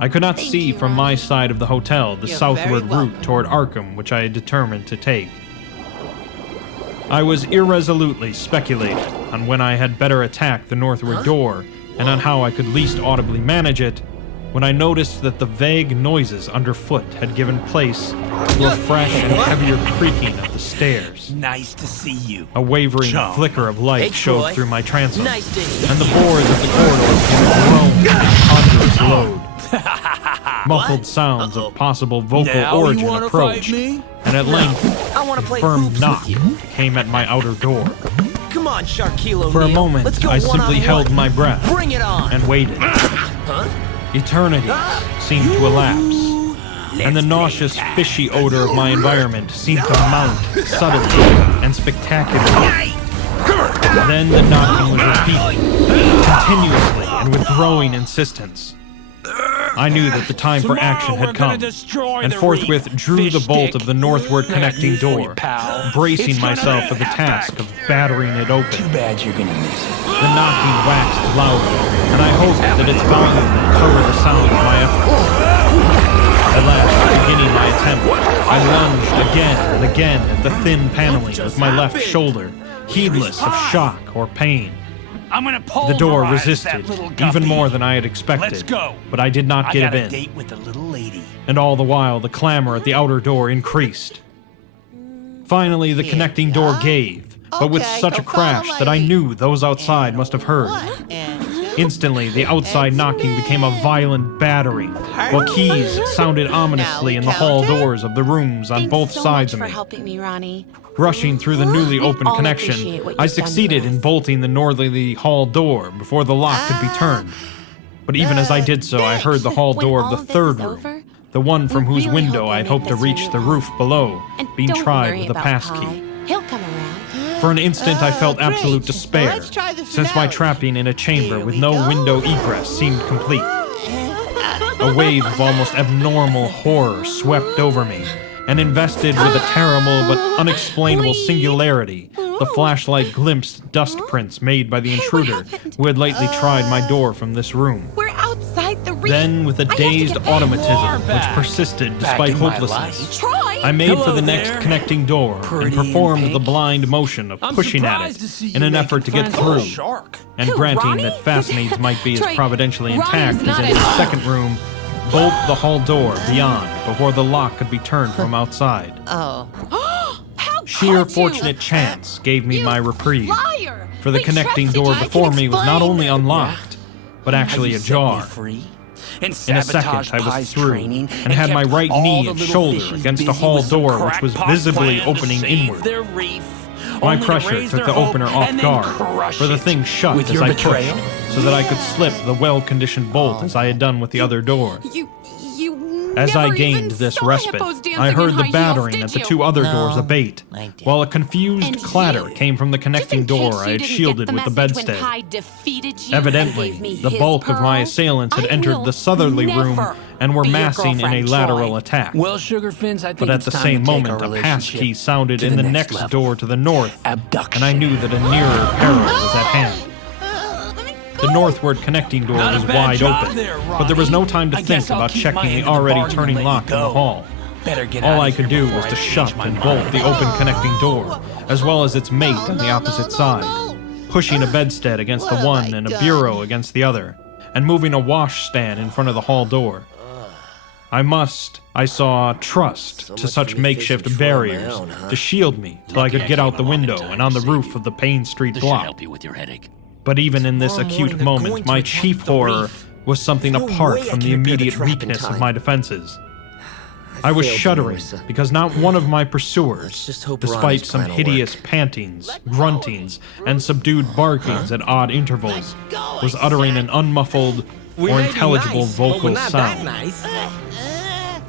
I could not Thank see you, from my Ronnie. side of the hotel the You're southward very welcome. route toward Arkham which I had determined to take. I was irresolutely speculating on when I had better attack the northward door and on how I could least audibly manage it, when I noticed that the vague noises underfoot had given place to a fresh and heavier creaking of the stairs. Nice to see you. A wavering Chum. flicker of light Hey, showed Troy. through my transom, Nice day. and the boards of the corridor began to groan with ponderous load. Muffled sounds of possible vocal Now you origin wanna approached, fight me? and at length, I want a to play firm hoops knock with you. came at my outer door. Come on, Shaquille O'Neal. For a moment, Let's go I simply one-on-one. held my breath Bring it on. and waited. Huh? Eternities seemed to elapse, and the nauseous, fishy odor of my environment seemed to mount subtly and spectacularly. Then the knocking was repeated, continuously and with growing insistence. I knew that the time for action had come, and forthwith drew the bolt of the northward connecting door, bracing myself for the task of battering it open. Too bad you're gonna miss it. The knocking waxed louder, and I hoped that its volume would cover the sound of my efforts. At last, beginning my attempt, I lunged again and again at the thin paneling with my left shoulder, heedless of shock or pain. I'm gonna The door pulverize resisted, that little even guppy. more than I had expected, Let's go. but I did not I give got a in. date with the little lady. And all the while, the clamor at the outer door increased. Finally, the connecting door gave, but with Okay, such so a crash follow that I my knew those outside must have heard. And Instantly, the outside knocking became a violent battering, while keys sounded ominously in the hall doors of the rooms on Thanks both so sides much of for me. helping me, Ronnie. Rushing through the newly opened all connection, appreciate what I you've done succeeded for in us. bolting the northerly hall door before the lock could be turned. But even as I did so, I heard the hall When door all of the of this third is room, over, the one from we whose really window hope I we had make hoped to this reach your the new roof home. below, And being don't tried worry with a about passkey. Kai. He'll come around. For an instant, I felt great. absolute despair, Let's try the since my finale. trapping in a chamber Here with we no go. window egress seemed complete. A wave of almost abnormal horror swept over me, and invested with a terrible but unexplainable singularity, the flashlight glimpsed dust prints made by the intruder who had lately tried my door from this room. We're outside the reef. Then, with a I have to dazed get back. automatism which back. persisted Back despite in my hopelessness, Troy! I made for Hello the next there. connecting door Pretty and in performed the pink. blind motion of I'm pushing at surprised it to see in you an making effort to get friends with a through. shark. And Who, granting Ronnie? that fastenings might be as Troy, providentially Ronnie's intact as not in in the love. second room, bolt the hall door beyond before the lock could be turned from outside. oh, How Sheer could you? fortunate chance gave me my reprieve, Liar! for the We connecting trusted door you. before me was not explain only that. unlocked, but actually You set me ajar. free and In a sabotaged second, I was Pai's through, training and had my kept right all knee the and little shoulder fishes against a busy hall with some door which was crackpot visibly plan to opening save inward. their reef, My only to pressure raise took their the hope opener off and then guard, crush for the it thing shut with as your I betrayal. pushed, so that I could slip the well-conditioned bolt as I had done with the other door. You As never I gained even this saw respite, hippos dancing I heard in the high battering heels, at the did two you? other No, doors abate, I did. while a confused And clatter you? came from the Just connecting in door case I you had didn't shielded get with the message when bedstead. Kai defeated you Evidently, and gave me the his bulk of my pearl. assailants had I entered will the southerly room never and were be your massing in a girlfriend, lateral Troy. attack. Well, Sugar Fins, I think But at it's the time same to take moment, our a relationship passkey sounded to in the next next level. door to the north, Abduction. and I knew that a nearer peril was at hand. The northward connecting door Not a was bad wide job open, there, but there was no Ronnie. time to I think guess I'll about keep checking my the end of the already bargain and turning let you lock in the go. hall. Better get All out I of could here do before was I to change shut my and mind. bolt the open connecting door, as well as its mate on the opposite side, pushing a bedstead against the What have one I and a done? bureau against the other, and moving a washstand in front of the hall door. I saw, trust to such makeshift barriers to shield me till I could get out the window and on the roof of the Payne Street This should block. help you with your headache. But even in this Tomorrow acute morning they're moment, going my to attack chief the horror reef. was something No apart way I from the can repair the immediate trap in weakness of time. my defenses. I was failed you, shuddering Marissa. because not one of my Let's pursuers, just hope despite Ronnie's some plan will hideous pantings, gruntings, and subdued barkings at odd intervals, was uttering an unmuffled or intelligible vocal sound.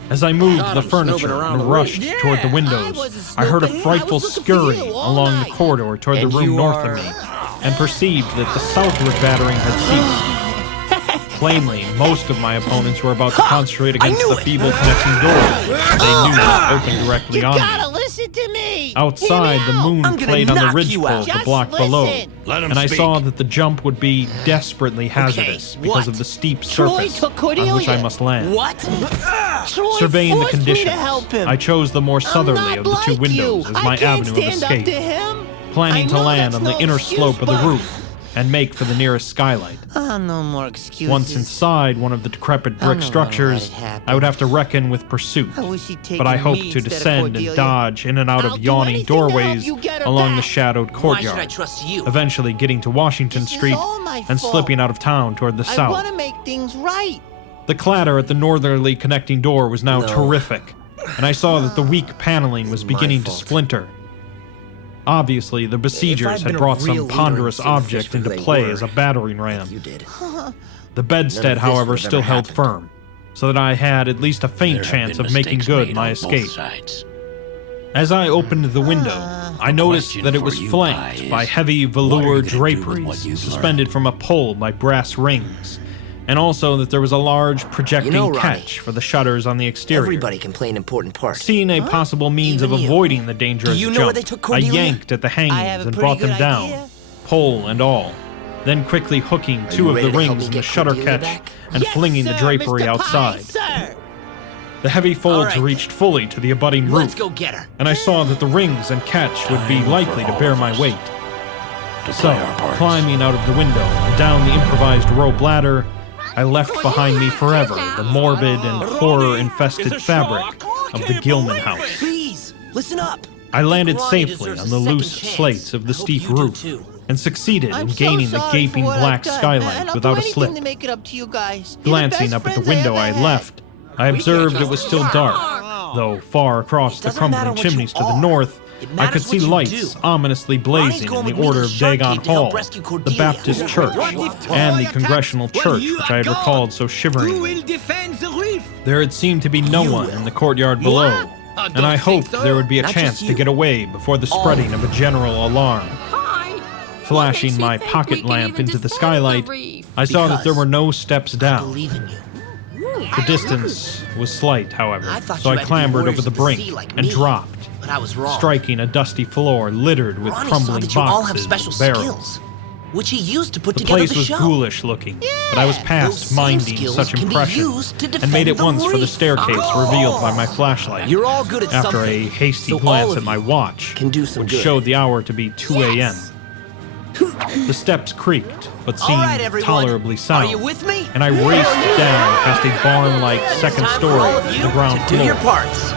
As I moved the furniture and rushed toward the windows, I heard a frightful scurry along the corridor toward the room north of me, and perceived that the southward battering had ceased. Plainly, most of my opponents were about to concentrate against the feeble connecting door they knew was open directly on gotta me. listen to me. Outside, the moon I'm gonna played on the knock you ridgepole out. of the Just block below, listen. Let him and I speak. saw that the jump would be desperately hazardous because what? of the steep Troy surface took on which I Cordelia. must land. What? Troy Surveying the forced me to conditions, help him. I chose the more southerly I'm of not the two like windows you. as my I can't avenue of stand up escape, to him. planning I to know land that's on the no inner excuse, slope of the but- roof and make for the nearest skylight. Oh, no more excuses. Once inside one of the decrepit brick know structures, what had I would have to reckon with pursuit. I wish he'd taken But I hoped me to instead of descend and Cordelia. dodge in and out I'll of do yawning anything to help doorways you get her along the back. shadowed Why courtyard, should I trust you? eventually getting to Washington This is Street all my and fault. slipping out of town toward the I south. want to make things right. The clatter at the northerly connecting door was now terrific, and I saw that the weak paneling was beginning to splinter. Obviously, the besiegers had brought some ponderous object into play as a battering ram. The bedstead, however, still held firm, so that I had at least a faint chance of making good my escape. As I opened the window, I noticed that it was flanked by heavy velour draperies suspended from a pole by brass rings, and also that there was a large projecting catch for the shutters on the exterior. Everybody can play an important part. Seeing a possible means of avoiding the dangerous jump, I yanked at the hangings and brought them down, pole and all, then quickly hooking two of the rings in the shutter catch and flinging the drapery outside. The heavy folds reached fully to the abutting roof, and I saw that the rings and catch would be likely to bear my weight. So, climbing out of the window and down the improvised rope ladder, I left behind me forever the morbid and horror-infested fabric of the Gilman house. Please, listen up. I landed safely on the loose slates of the steep roof and succeed in gaining the gaping black skylight without a slip. Glancing up at the window I had left, I observed it was still dark, though far across the crumbling chimneys to the north, I could see lights ominously blazing in the Order of Dagon Hall, the Baptist Church, and the Congregational Church, which I had recalled so shiveringly. There had seemed to be no one in the courtyard below, and I hoped there would be a chance to get away before the spreading of a general alarm. Flashing my pocket lamp into the skylight, I saw that there were no steps down. The distance was slight, however, so I clambered over the brink and dropped, striking a dusty floor littered with crumbling boxes and barrels. Which he used to put the together place was show. ghoulish looking, but I was past minding such impressions and made at once for the staircase revealed by my flashlight. You're all good at after something, a hasty so glance all of at my you watch, can do some which good. showed the hour to be 2 a.m. The steps creaked, but seemed tolerably sound, Are you with me? and I raced down past a barn-like second story to the ground Do your floor. parts.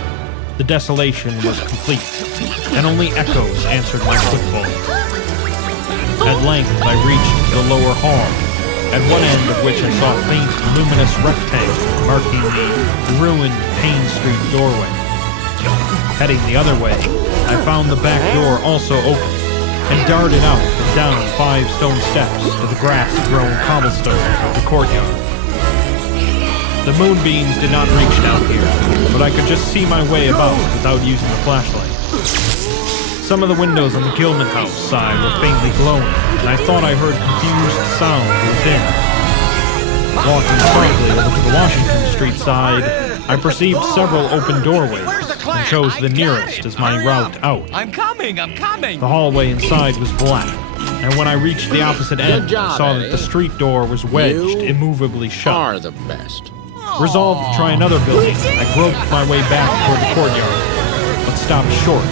The desolation was complete, and only echoes answered my footfall. At length, I reached the lower hall, at one end of which I saw a faint, luminous rectangle marking the ruined Payne Street doorway. Heading the other way, I found the back door also open, and darted out and down 5 stone steps to the grass-grown cobblestones of the courtyard. The moonbeams did not reach down here, but I could just see my way about without using the flashlight. Some of the windows on the Gilman house side were faintly glowing, and I thought I heard confused sounds within. Walking softly over to the Washington Street side, I perceived several open doorways and chose the nearest as my route out. I'm coming. The hallway inside was black, and when I reached the opposite end, I saw that the street door was wedged immovably shut. Are the best. Resolved to try another building, I groped my way back toward the courtyard, but stopped short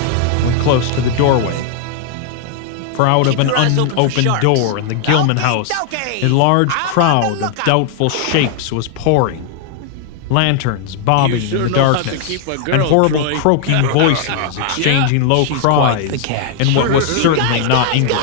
when close to the doorway. For out of an unopened door in the Gilman house, a large crowd of doubtful shapes was pouring. Lanterns bobbing in the darkness, and horrible croaking voices exchanging low cries in what was certainly not English.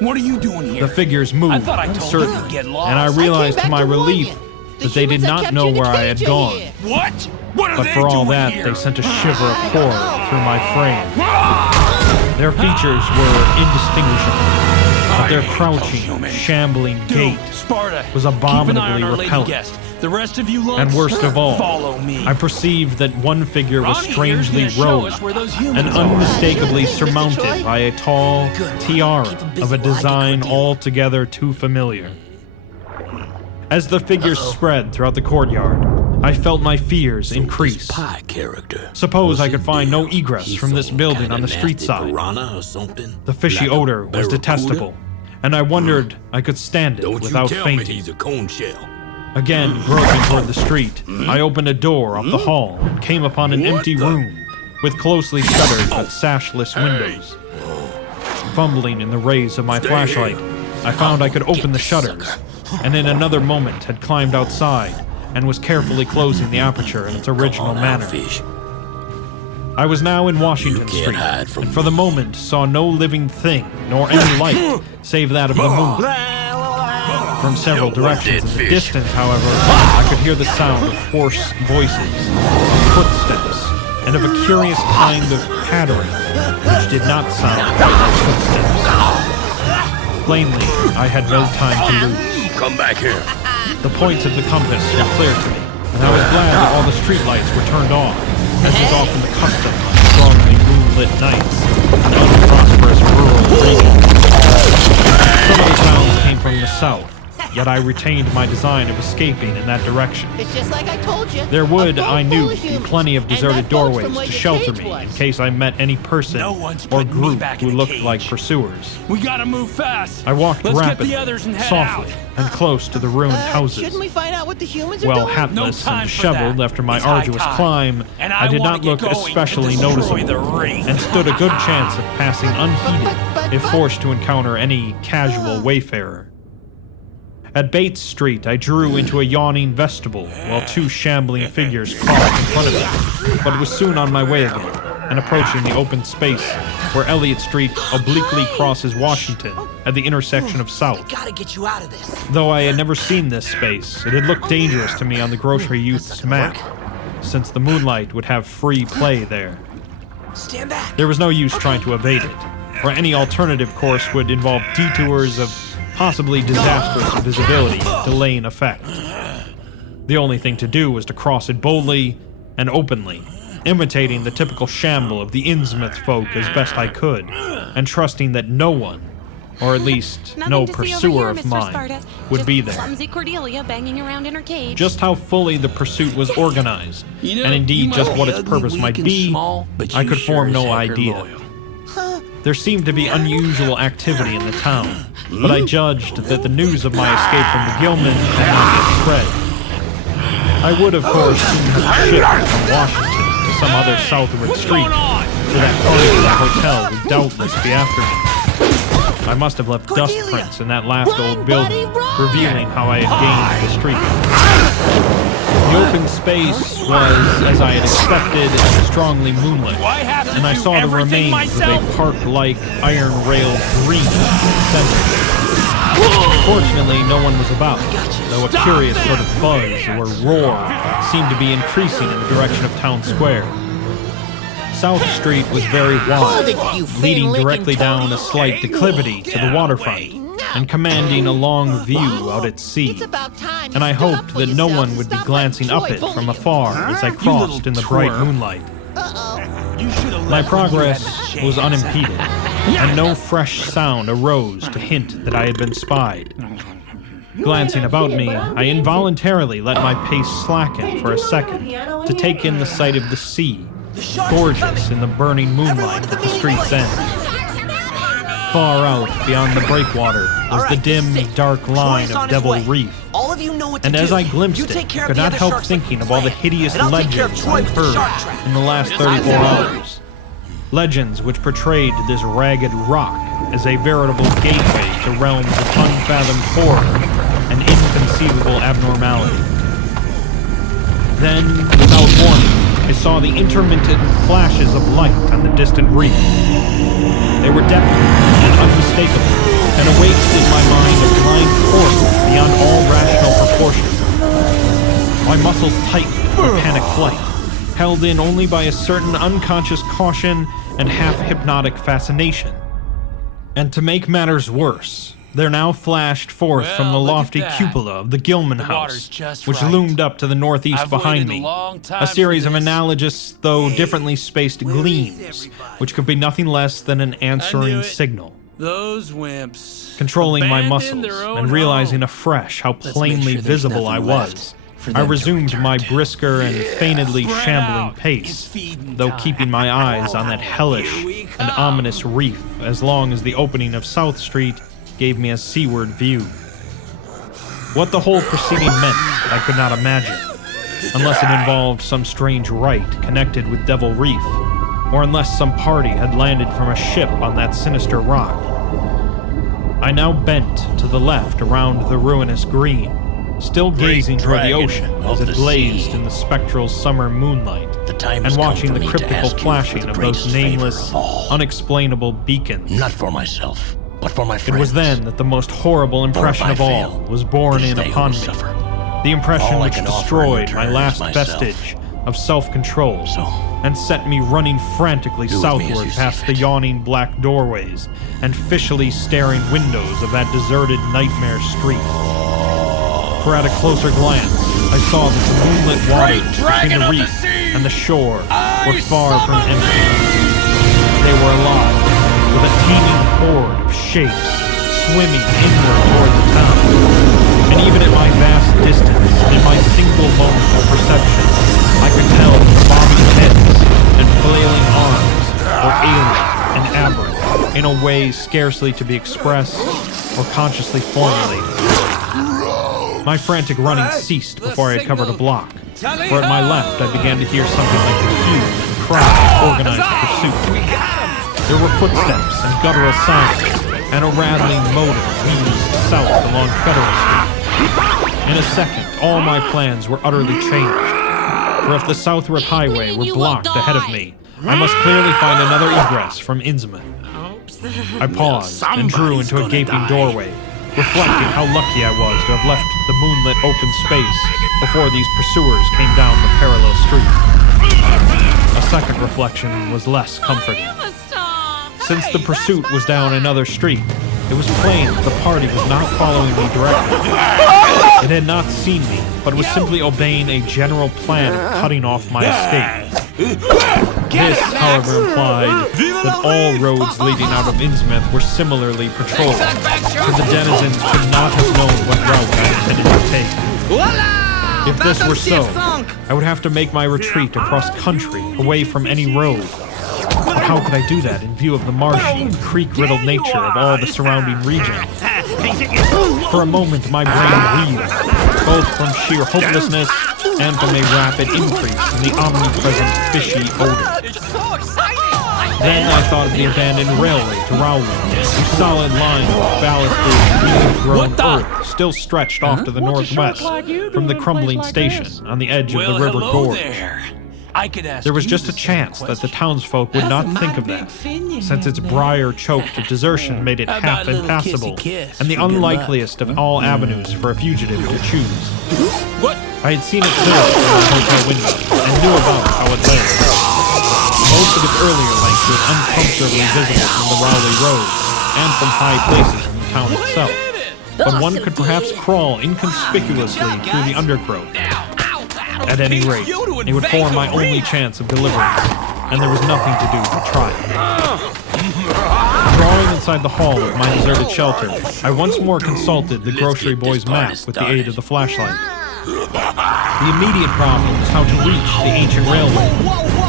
What are you doing here? The figures moved uncertainly, and I realized to my relief that they did not know where I had gone. What? What are But they for all doing that, here? they sent a shiver of horror through my frame. Their features were indistinguishable, but their crouching, shambling gait Sparta, was keep an eye on abominably our lady repellent. guest. The rest of you lunks, And worst of all, follow me. I perceived that one figure was strangely robed and and unmistakably surmounted by a tall tiara of a design altogether too familiar. As the figures spread throughout the courtyard, I felt my fears increase. Pie character. Suppose I could find no egress from this building on the street side. Piranha or something? The fishy Like a odor was barracuda? detestable, and I wondered I could stand it Don't without you tell me fainting. he's a cone shell. Again, groping toward the street, I opened a door off the hall and came upon an empty room with closely shuttered but sashless windows. Fumbling in the rays of my flashlight, I found I could open the shutters, and in another moment had climbed outside and was carefully closing the aperture in its original manner. Fish. I was now in Washington You can't Street, hide from and for the moment saw no living thing, nor any light, save that of the moon. from several directions. In the distance, however, I could hear the sound of hoarse voices, footsteps, and of a curious kind of pattering, which did not sound like footsteps. Plainly, I had no time to lose. Come back here. The points of the compass were clear to me, and I was glad that all the streetlights were turned off, as was often the custom on strongly moonlit nights in unprosperous rural regions. Some of the sounds came from the south, yet I retained my design of escaping in that direction. It's just like I told you. There would, I knew, be humans, plenty of and deserted that boat's the doorways way to the shelter cage me was. in case I met any person No one's or putting me group back who in a looked cage. like pursuers. We gotta move fast. I walked Let's rapidly, get the others and head softly, out. and close to the ruined houses. Shouldn't we find out what the humans are Well, doing? hatless No time and for disheveled that. after my It's high arduous tide, climb, and I did wanna not get look going to especially destroy noticeable, the reef. and stood a good chance of passing unheeded if forced to encounter any casual wayfarer. At Bates Street, I drew into a yawning vestibule while two shambling figures crossed in front of me, but was soon on my way again and approaching the open space where Elliott Street obliquely crosses Washington at the intersection of South. Gotta get you out of this. Though I had never seen this space, it had looked dangerous to me on the grocery youth's map, since the moonlight would have free play there. Stand back. There was no use trying to evade it, for any alternative course would involve detours of possibly disastrous visibility, delaying effect. The only thing to do was to cross it boldly and openly, imitating the typical shamble of the Innsmouth folk as best I could, and trusting that no one, or at least no Nothing to see over pursuer here, of Mr. mine, Sparta. would Just be there. Clumsy Cordelia banging around in her cage. Just how fully the pursuit was organized, You know, and you indeed might just be what its ugly, purpose weak, might and be, small, but I you could form sure no as heck are idea. loyal. There seemed to be unusual activity in the town, but I judged that the news of my escape from the Gilman had not yet spread. I would, of course, soon have shifted from Washington to some other southward street, so that party at the hotel would doubtless be after me. I must have left dust prints in that last old building, revealing how I had gained the street. The open space was, as I had expected, strongly moonlit, and I saw the remains of a park-like iron-railed green center. Fortunately, no one was about, though a curious sort of buzz or roar seemed to be increasing in the direction of Town Square. South Street was very wide, leading directly down a slight declivity to the waterfront, and commanding a long view out at sea. And I hoped that no one would be glancing up it from afar as I crossed in the bright moonlight. My progress was unimpeded, and no fresh sound arose to hint that I had been spied. Glancing about me, I involuntarily let my pace slacken for a second to take in the sight of the sea, gorgeous in the burning moonlight at the street's end. Far out beyond the breakwater was the dim, dark line of Devil Reef. All of you know what to And do. as I glimpsed You it, take care could of the not other help sharks like thinking you of all the planned. hideous And I'll take care of legends Troy I'd with the shark heard trap. in the last 34 hours. Legends which portrayed this ragged rock as a veritable gateway to realms of unfathomed horror and inconceivable abnormality. Then, without warning, I saw the intermittent flashes of light on the distant reef. They were definite and unmistakable, and awakened in my mind a blind horror beyond all rational proportion. My muscles tightened for panic flight, held in only by a certain unconscious caution and half-hypnotic fascination. And to make matters worse, there now flashed forth from the lofty cupola of the Gilman house, which loomed up to the northeast behind me, a series of analogous, though differently spaced gleams, which could be nothing less than an answering signal. Those wimps. Controlling my abandoned muscles their own and realizing home. afresh how Let's plainly make sure there's visible I nothing was, left for I them to resumed return my to. brisker and feignedly Spread shambling out. pace, It's feeding though time. keeping my eyes on that hellish and ominous reef as long as the opening of South Street gave me a seaward view. What the whole proceeding meant, I could not imagine, unless it involved some strange rite connected with Devil Reef, or unless some party had landed from a ship on that sinister rock. I now bent to the left around the ruinous green, still gazing toward the ocean as it blazed in the spectral summer moonlight, and watching the cryptical flashing of those nameless, unexplainable beacons. Not for myself. But for my It friends, was then that the most horrible impression of all was born in upon me. The impression All I which can offer in destroyed my return last is myself. vestige of self-control So, and set me running frantically do with me as southward you see past the fit. yawning black doorways and fishily staring windows of that deserted nightmare street. For at a closer glance, I saw that the moonlit waters between the reef and the shore were far from empty. They were alive, with a teeming horde of shapes swimming inward toward the town. And even at my vast distance, in my single moment of perception, I could tell the bobbing heads and flailing arms were alien and aberrant in a way scarcely to be expressed or consciously formulated. My frantic running ceased before I had covered a block, for at my left I began to hear something like a huge and cry of organized pursuit. There were footsteps and guttural sounds, and a rattling motor wheezed south along Federal Street. In a second, all my plans were utterly changed, for if the southward highway were blocked ahead of me, I must clearly find another egress from Innsmouth. I paused and drew into a gaping doorway, reflecting how lucky I was to have left the moonlit open space before these pursuers came down the parallel street. A second reflection was less comforting. Since the pursuit was down another street, it was plain that the party was not following me directly. It had not seen me, but was simply obeying a general plan of cutting off my escape. This, however, implied that all roads leading out of Innsmouth were similarly patrolled, for the denizens could not have known what route I intended to take. If this were so, I would have to make my retreat across country, away from any road. But how could I do that in view of the marshy, creek-riddled nature of all the surrounding region? For a moment, my brain reeled, both from sheer hopelessness and from a rapid increase in the omnipresent fishy odor. Then I thought of the abandoned railway to Rowley, whose solid line of ballasted, weed-grown earth still stretched off to the northwest from the crumbling station on the edge of the river gorge. There was just a chance that the townsfolk would not think of that, since its briar-choked desertion made it half impassable, and the unlikeliest of all avenues for a fugitive to choose. I had seen it built from the hotel window, and knew about how it lay. Most of its earlier length was uncomfortably visible from the Rowley Road, and from high places in the town itself. But one could perhaps crawl inconspicuously through the undergrowth. At any rate, it would form my only chance of deliverance, and there was nothing to do but try it. Drawing inside the hall of my deserted shelter, I once more consulted the grocery boy's map with the aid of the flashlight. The immediate problem was how to reach the ancient railway,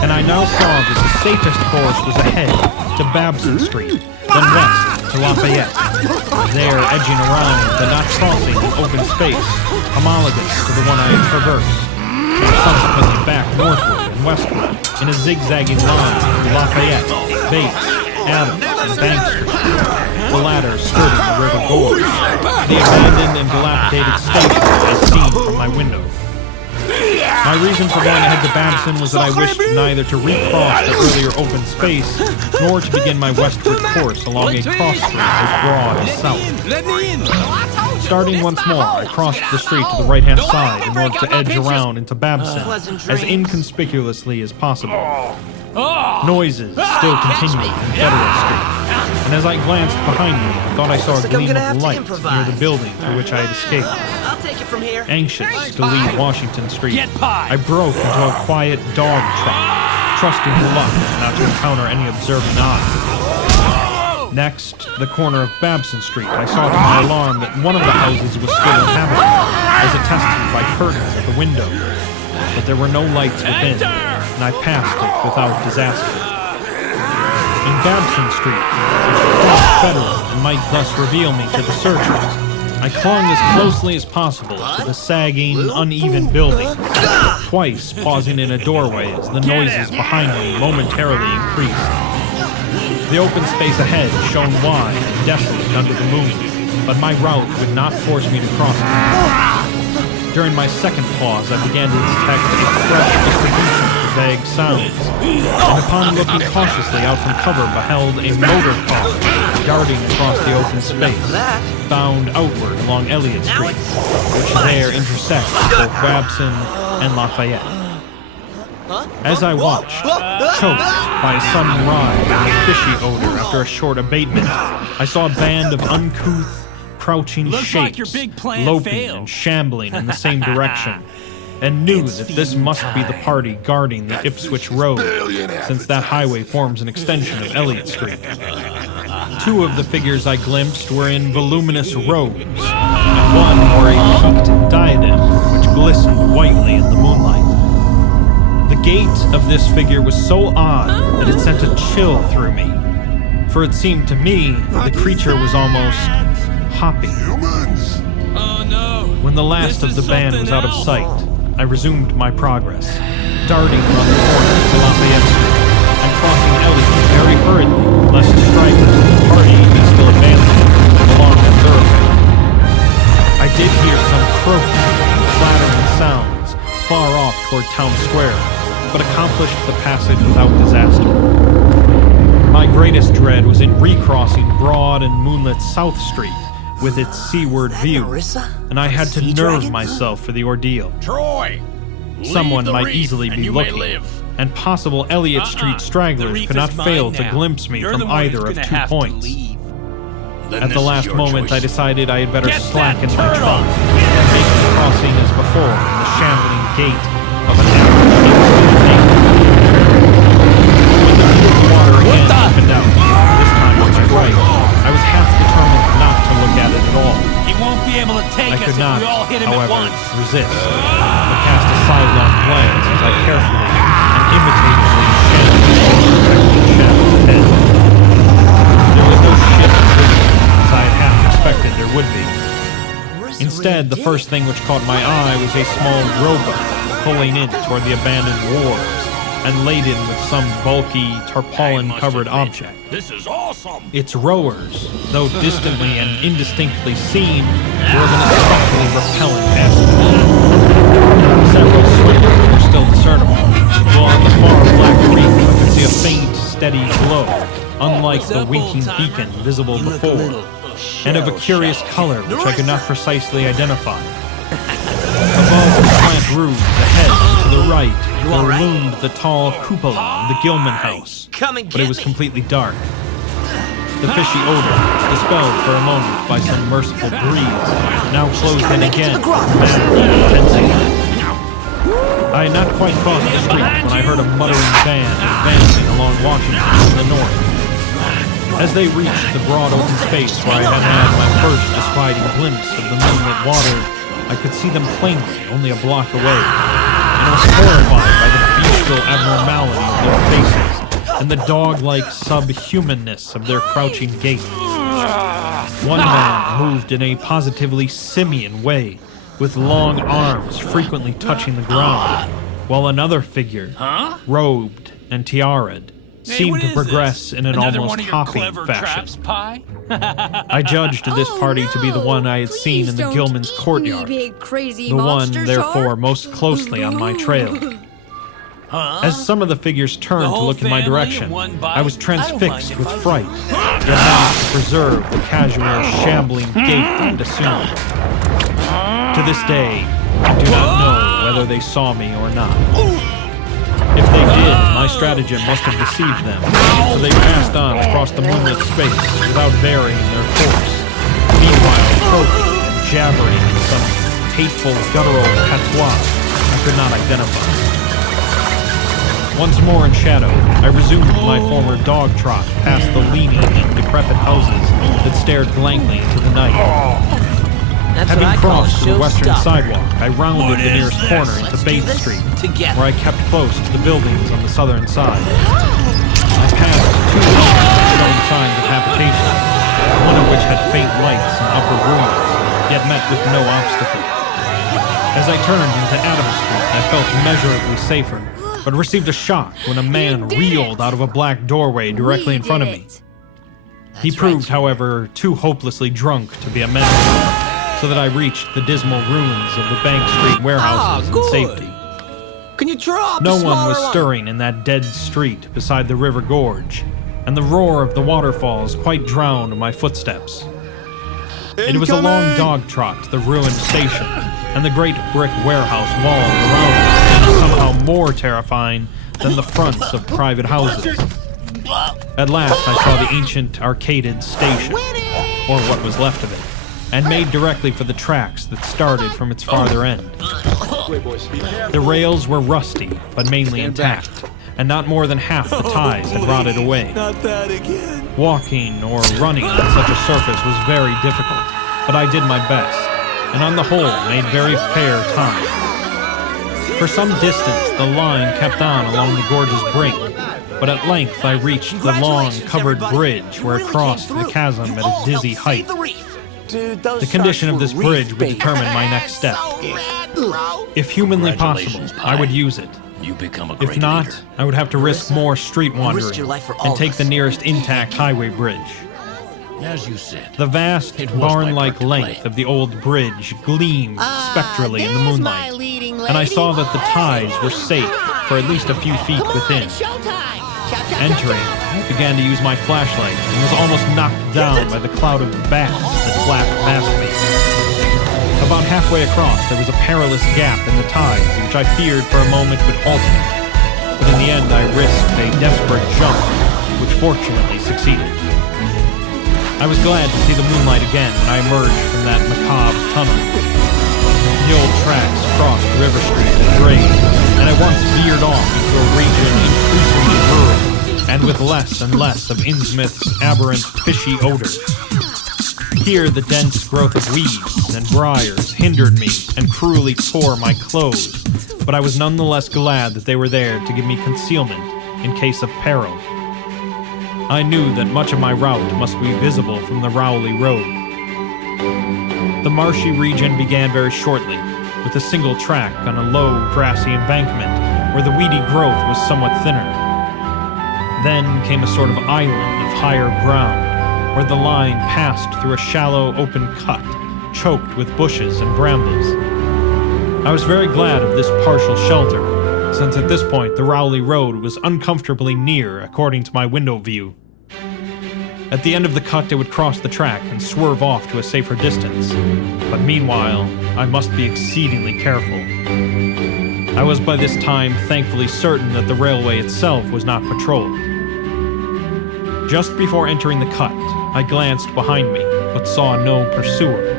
and I now saw that the safest course was ahead to Babson Street, then west to Lafayette, there edging around but not crossing an open space, homologous to the one I had traversed. Subsequently back northward and westward in a zigzagging line to Lafayette, Bates, Adams, and Bank Street, the latter skirting the river gorge, the abandoned and dilapidated station I had seen from my window. My reason for going ahead to Babson was that I wished neither to recross the earlier open space nor to begin my westward course along a cross street as broad as south. Starting once more, I crossed the street to the right-hand side in order to edge around into Babson as inconspicuously as possible. Noises still continued in Federal Street, and as I glanced behind me, I thought I saw a gleam of light near the building through which I had escaped. I'll take it from here. Anxious to leave Washington Street, I broke into a quiet dog trot, trusting to luck not to encounter any observing eyes. Next, the corner of Babson Street, I saw to my alarm that one of the houses was still inhabited, as attested by curtains at the window, but there were no lights within, and I passed it without disaster. In Babson Street, which crossed Federal and might thus reveal me to the searchers, I clung as closely as possible to the sagging, uneven building, twice pausing in a doorway as the noises behind me momentarily increased. The open space ahead shone wide and desolate under the moon, but my route would not force me to cross it. During my second pause, I began to detect a fresh distribution vague sounds, and upon looking cautiously out from cover, beheld a motor car darting across the open space, bound outward along Elliott Street, which there intersects both Babson and Lafayette. As I watched, choked by a sudden rise in the fishy odor after a short abatement, I saw a band of uncouth, crouching Looks shapes like your big plan loping failed. and shambling in the same direction, and knew that this must be the party guarding the Ipswich Road, since that highway forms an extension of Elliott Street. Two of the figures I glimpsed were in voluminous robes, and one wore a peaked diadem which glistened whitely in the moonlight. The gait of this figure was so odd that it sent a chill through me, for it seemed to me that the creature was almost hopping. Oh no! When the last of the band was out of sight, I resumed my progress, darting around the corner to Lafayette Street, and crossing Elliott very hurriedly, lest stragglers of the party be still advancing along that thoroughfare. I did hear some croaking and clattering sounds far off toward Town Square, but accomplished the passage without disaster. My greatest dread was in recrossing broad and moonlit South Street with its seaward view, and I had to nerve myself for the ordeal. Troy! Someone might Reef, easily and be you may looking, live. and possible Elliott Street stragglers Reef could not is fail mine to now. glimpse me You're from the one either who's of gonna 2 have to points. leave. Then At this the is last your moment, choice. I decided I had better Get slacken that my turtle! trot and make the crossing as before in the shambling gait of an average Innsmouth native. Water again opened out, this time on my right. I was half determined not to look at it at all. He won't be able to take I us could if not, we all hit him at however, once. resist, but cast a sidelong glance as I carefully and imitatively scanned the protecting shadow ahead. There was no ship visible, as I had half expected there would be. Instead, the first thing which caught my eye was a small rowboat pulling in toward the abandoned wharves and laden with some bulky, tarpaulin-covered object. This is awesome! Its rowers, though distantly and indistinctly seen, were of an especially repellent aspect. Several swimmers were still discernible, while on the far black reef I could see a faint, steady glow, unlike the winking beacon visible before, and of a curious color which I could not precisely identify. Above the plant roofs ahead, to the right, there loomed the tall cupola of the Gilman house, but it was completely dark. The fishy odor, dispelled for a moment by some merciful breeze, now closed in again, madly intensity. I had not quite crossed the street when I heard a muttering band advancing along Washington to the north. As they reached the broad open space where I had had my first disquieting glimpse of the moonlit water, I could see them plainly only a block away, and I was horrified by the bestial abnormality of their faces and the dog-like subhumanness of their crouching gait. One man moved in a positively simian way, with long arms frequently touching the ground, while another figure, robed and tiara'd, seemed to progress in an Another almost one of your hopping clever fashion. traps, Pie? I judged this party to be the one I had Please seen in the don't Gilman's eat me, courtyard, big crazy the one, monster therefore, shark. most closely on my trail. As some of the figures turned to whole look in my family direction, in one bite? I was I don't transfixed mind with if I fright, yet not to preserve the casual, shambling gait I had assumed. To this day, I do not know whether they saw me or not. If they did, my stratagem must have deceived them, for they passed on across the moonlit space without varying their course, meanwhile croaking and jabbering in some hateful guttural patois I could not identify. Once more in shadow, I resumed my former dog trot past the leaning and decrepit houses that stared blankly into the night. Having crossed the western sidewalk, I rounded the nearest corner into Bates Street, where I kept close to the buildings on the southern side. I passed 2 houses showing signs of habitation, one of which had faint lights and upper rooms, yet met with no obstacle. As I turned into Adams Street, I felt immeasurably safer, but received a shock when a man reeled out of a black doorway directly in front of me. He proved, however, too hopelessly drunk to be amenable, so that I reached the dismal ruins of the Bank Street warehouses in safety. Can you draw up No a one smaller was stirring in that dead street beside the river gorge, and the roar of the waterfalls quite drowned my footsteps. It was a long dog trot to the ruined station, and the great brick warehouse walls around it was somehow more terrifying than the fronts of private houses. At last I saw the ancient arcaded station, or what was left of it, and made directly for the tracks that started from its farther end. The rails were rusty, but mainly intact, and not more than half the ties had rotted away. Not that again. Walking or running on such a surface was very difficult, but I did my best, and on the whole made very fair time. For some distance the line kept on along the gorge's brink, but at length I reached the long covered bridge where it crossed the chasm at a dizzy height. Dude, The condition of this bridge would determine my next step. If humanly possible, I would use it. You become a great If not, leader. I would have to risk more street wandering your life for all and of take us. the nearest intact highway bridge. As you said, The vast, It was my barn-like part to length play. of the old bridge gleamed spectrally in the there's my moonlight, leading and I lady. saw that the ties were safe for at least a few feet Come on, within. it's showtime. Chop, chop, Entering, I began to use my flashlight and was almost knocked down by the cloud of bats that flapped past me. About halfway across, there was a perilous gap in the ties, which I feared for a moment would halt me. But in the end, I risked a desperate jump, which fortunately succeeded. I was glad to see the moonlight again when I emerged from that macabre tunnel. The old tracks crossed River Street and grade, and I once veered off into a region increasingly rural, and with less and less of Innsmouth's aberrant, fishy odors. Here the dense growth of weeds and briars hindered me and cruelly tore my clothes, but I was nonetheless glad that they were there to give me concealment in case of peril. I knew that much of my route must be visible from the Rowley Road. The marshy region began very shortly, with a single track on a low, grassy embankment where the weedy growth was somewhat thinner. Then came a sort of island of higher ground, where the line passed through a shallow, open cut, choked with bushes and brambles. I was very glad of this partial shelter, since at this point the Rowley Road was uncomfortably near according to my window view. At the end of the cut, it would cross the track and swerve off to a safer distance, but meanwhile, I must be exceedingly careful. I was by this time thankfully certain that the railway itself was not patrolled. Just before entering the cut, I glanced behind me, but saw no pursuer.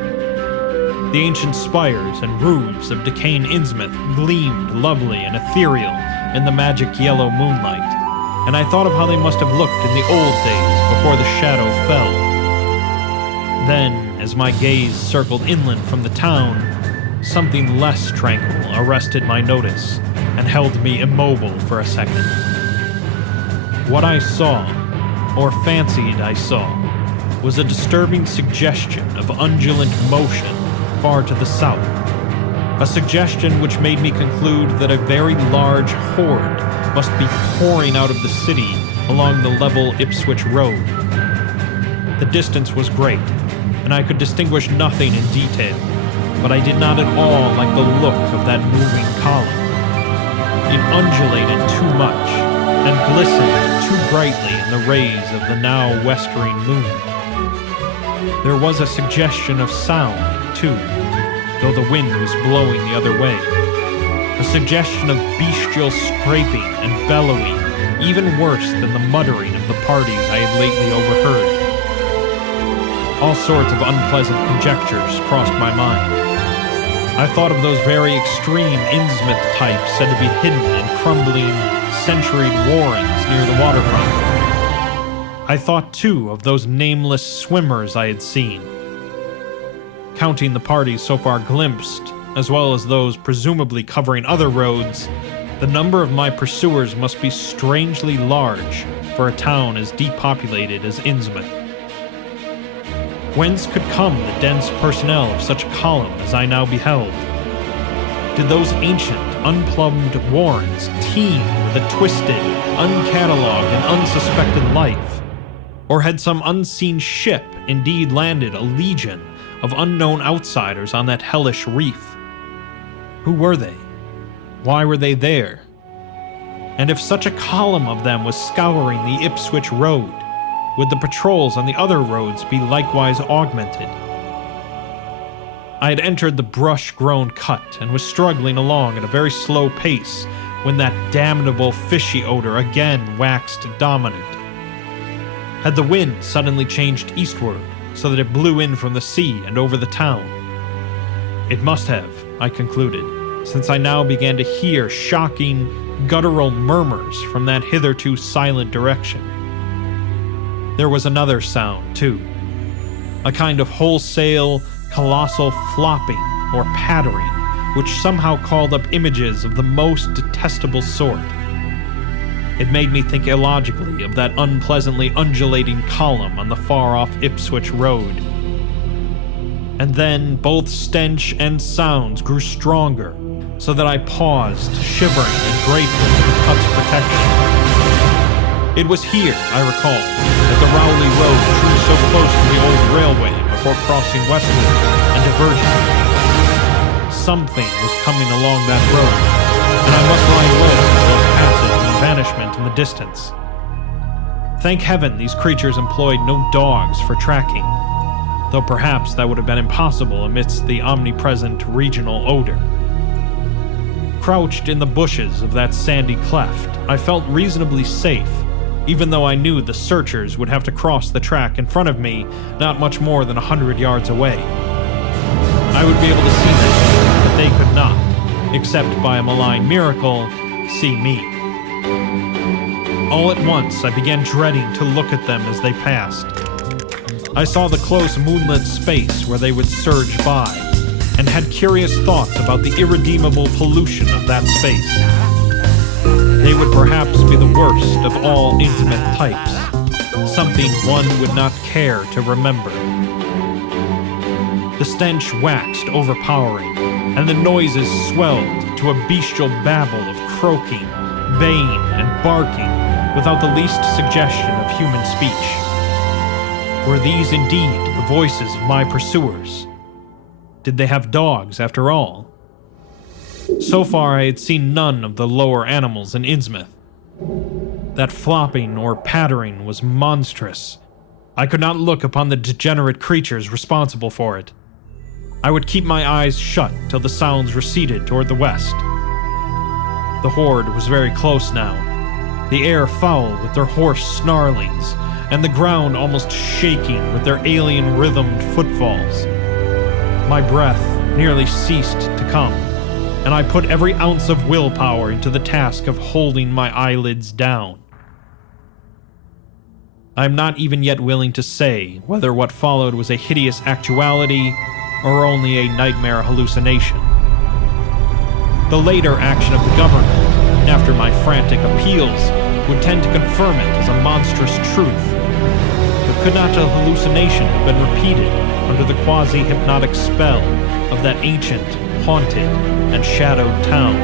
The ancient spires and roofs of decaying Innsmouth gleamed lovely and ethereal in the magic yellow moonlight, and I thought of how they must have looked in the old days before the shadow fell. Then, as my gaze circled inland from the town, something less tranquil arrested my notice and held me immobile for a second. What I saw, or fancied I saw, was a disturbing suggestion of undulant motion far to the south. A suggestion which made me conclude that a very large horde must be pouring out of the city along the level Ipswich Road. The distance was great, and I could distinguish nothing in detail, but I did not at all like the look of that moving column. It undulated too much, and glistened too brightly in the rays of the now westering moon. There was a suggestion of sound, too, though the wind was blowing the other way. A suggestion of bestial scraping and bellowing, even worse than the muttering of the parties I had lately overheard. All sorts of unpleasant conjectures crossed my mind. I thought of those very extreme Innsmouth types said to be hidden in crumbling, centuried warrens near the waterfront. I thought, too, of those nameless swimmers I had seen. Counting the parties so far glimpsed, as well as those presumably covering other roads, the number of my pursuers must be strangely large for a town as depopulated as Innsmouth. Whence could come the dense personnel of such a column as I now beheld? Did those ancient, unplumbed warrens teem with a twisted, uncatalogued, and unsuspected life? Or had some unseen ship indeed landed a legion of unknown outsiders on that hellish reef? Who were they? why were they there? And if such a column of them was scouring the Ipswich road, would the patrols on the other roads be likewise augmented? I had entered the brush-grown cut and was struggling along at a very slow pace when that damnable fishy odor again waxed dominant. Had the wind suddenly changed eastward so that it blew in from the sea and over the town? It must have, I concluded, since I now began to hear shocking, guttural murmurs from that hitherto silent direction. There was another sound, too. A kind of wholesale, colossal flopping or pattering, which somehow called up images of the most detestable sort. It made me think illogically of that unpleasantly undulating column on the far-off Ipswich road. And then both stench and sounds grew stronger, so that I paused, shivering and grateful for Cut's protection. It was here, I recall, that the Rowley Road drew so close to the old railway before crossing westward and diverging. Something was coming along that road, and I must lie low until its passage and vanishment in the distance. Thank heaven these creatures employed no dogs for tracking, though perhaps that would have been impossible amidst the omnipresent regional odor. Crouched in the bushes of that sandy cleft, I felt reasonably safe, even though I knew the searchers would have to cross the track in front of me not much more than 100 yards away. I would be able to see them, but they could not, except by a malign miracle, see me. All at once, I began dreading to look at them as they passed. I saw the close moonlit space where they would surge by, and had curious thoughts about the irredeemable pollution of that space. They would perhaps be the worst of all intimate types, something one would not care to remember. The stench waxed overpowering, and the noises swelled to a bestial babble of croaking, baying, and barking without the least suggestion of human speech. Were these indeed the voices of my pursuers? Did they have dogs, after all? So far I had seen none of the lower animals in Innsmouth. That flopping or pattering was monstrous. I could not look upon the degenerate creatures responsible for it. I would keep my eyes shut till the sounds receded toward the west. The horde was very close now, the air foul with their hoarse snarlings, and the ground almost shaking with their alien-rhythmed footfalls. My breath nearly ceased to come, and I put every ounce of willpower into the task of holding my eyelids down. I am not even yet willing to say whether what followed was a hideous actuality or only a nightmare hallucination. The later action of the government, after my frantic appeals, would tend to confirm it as a monstrous truth. But could not a hallucination have been repeated under the quasi-hypnotic spell of that ancient, haunted, and shadowed town?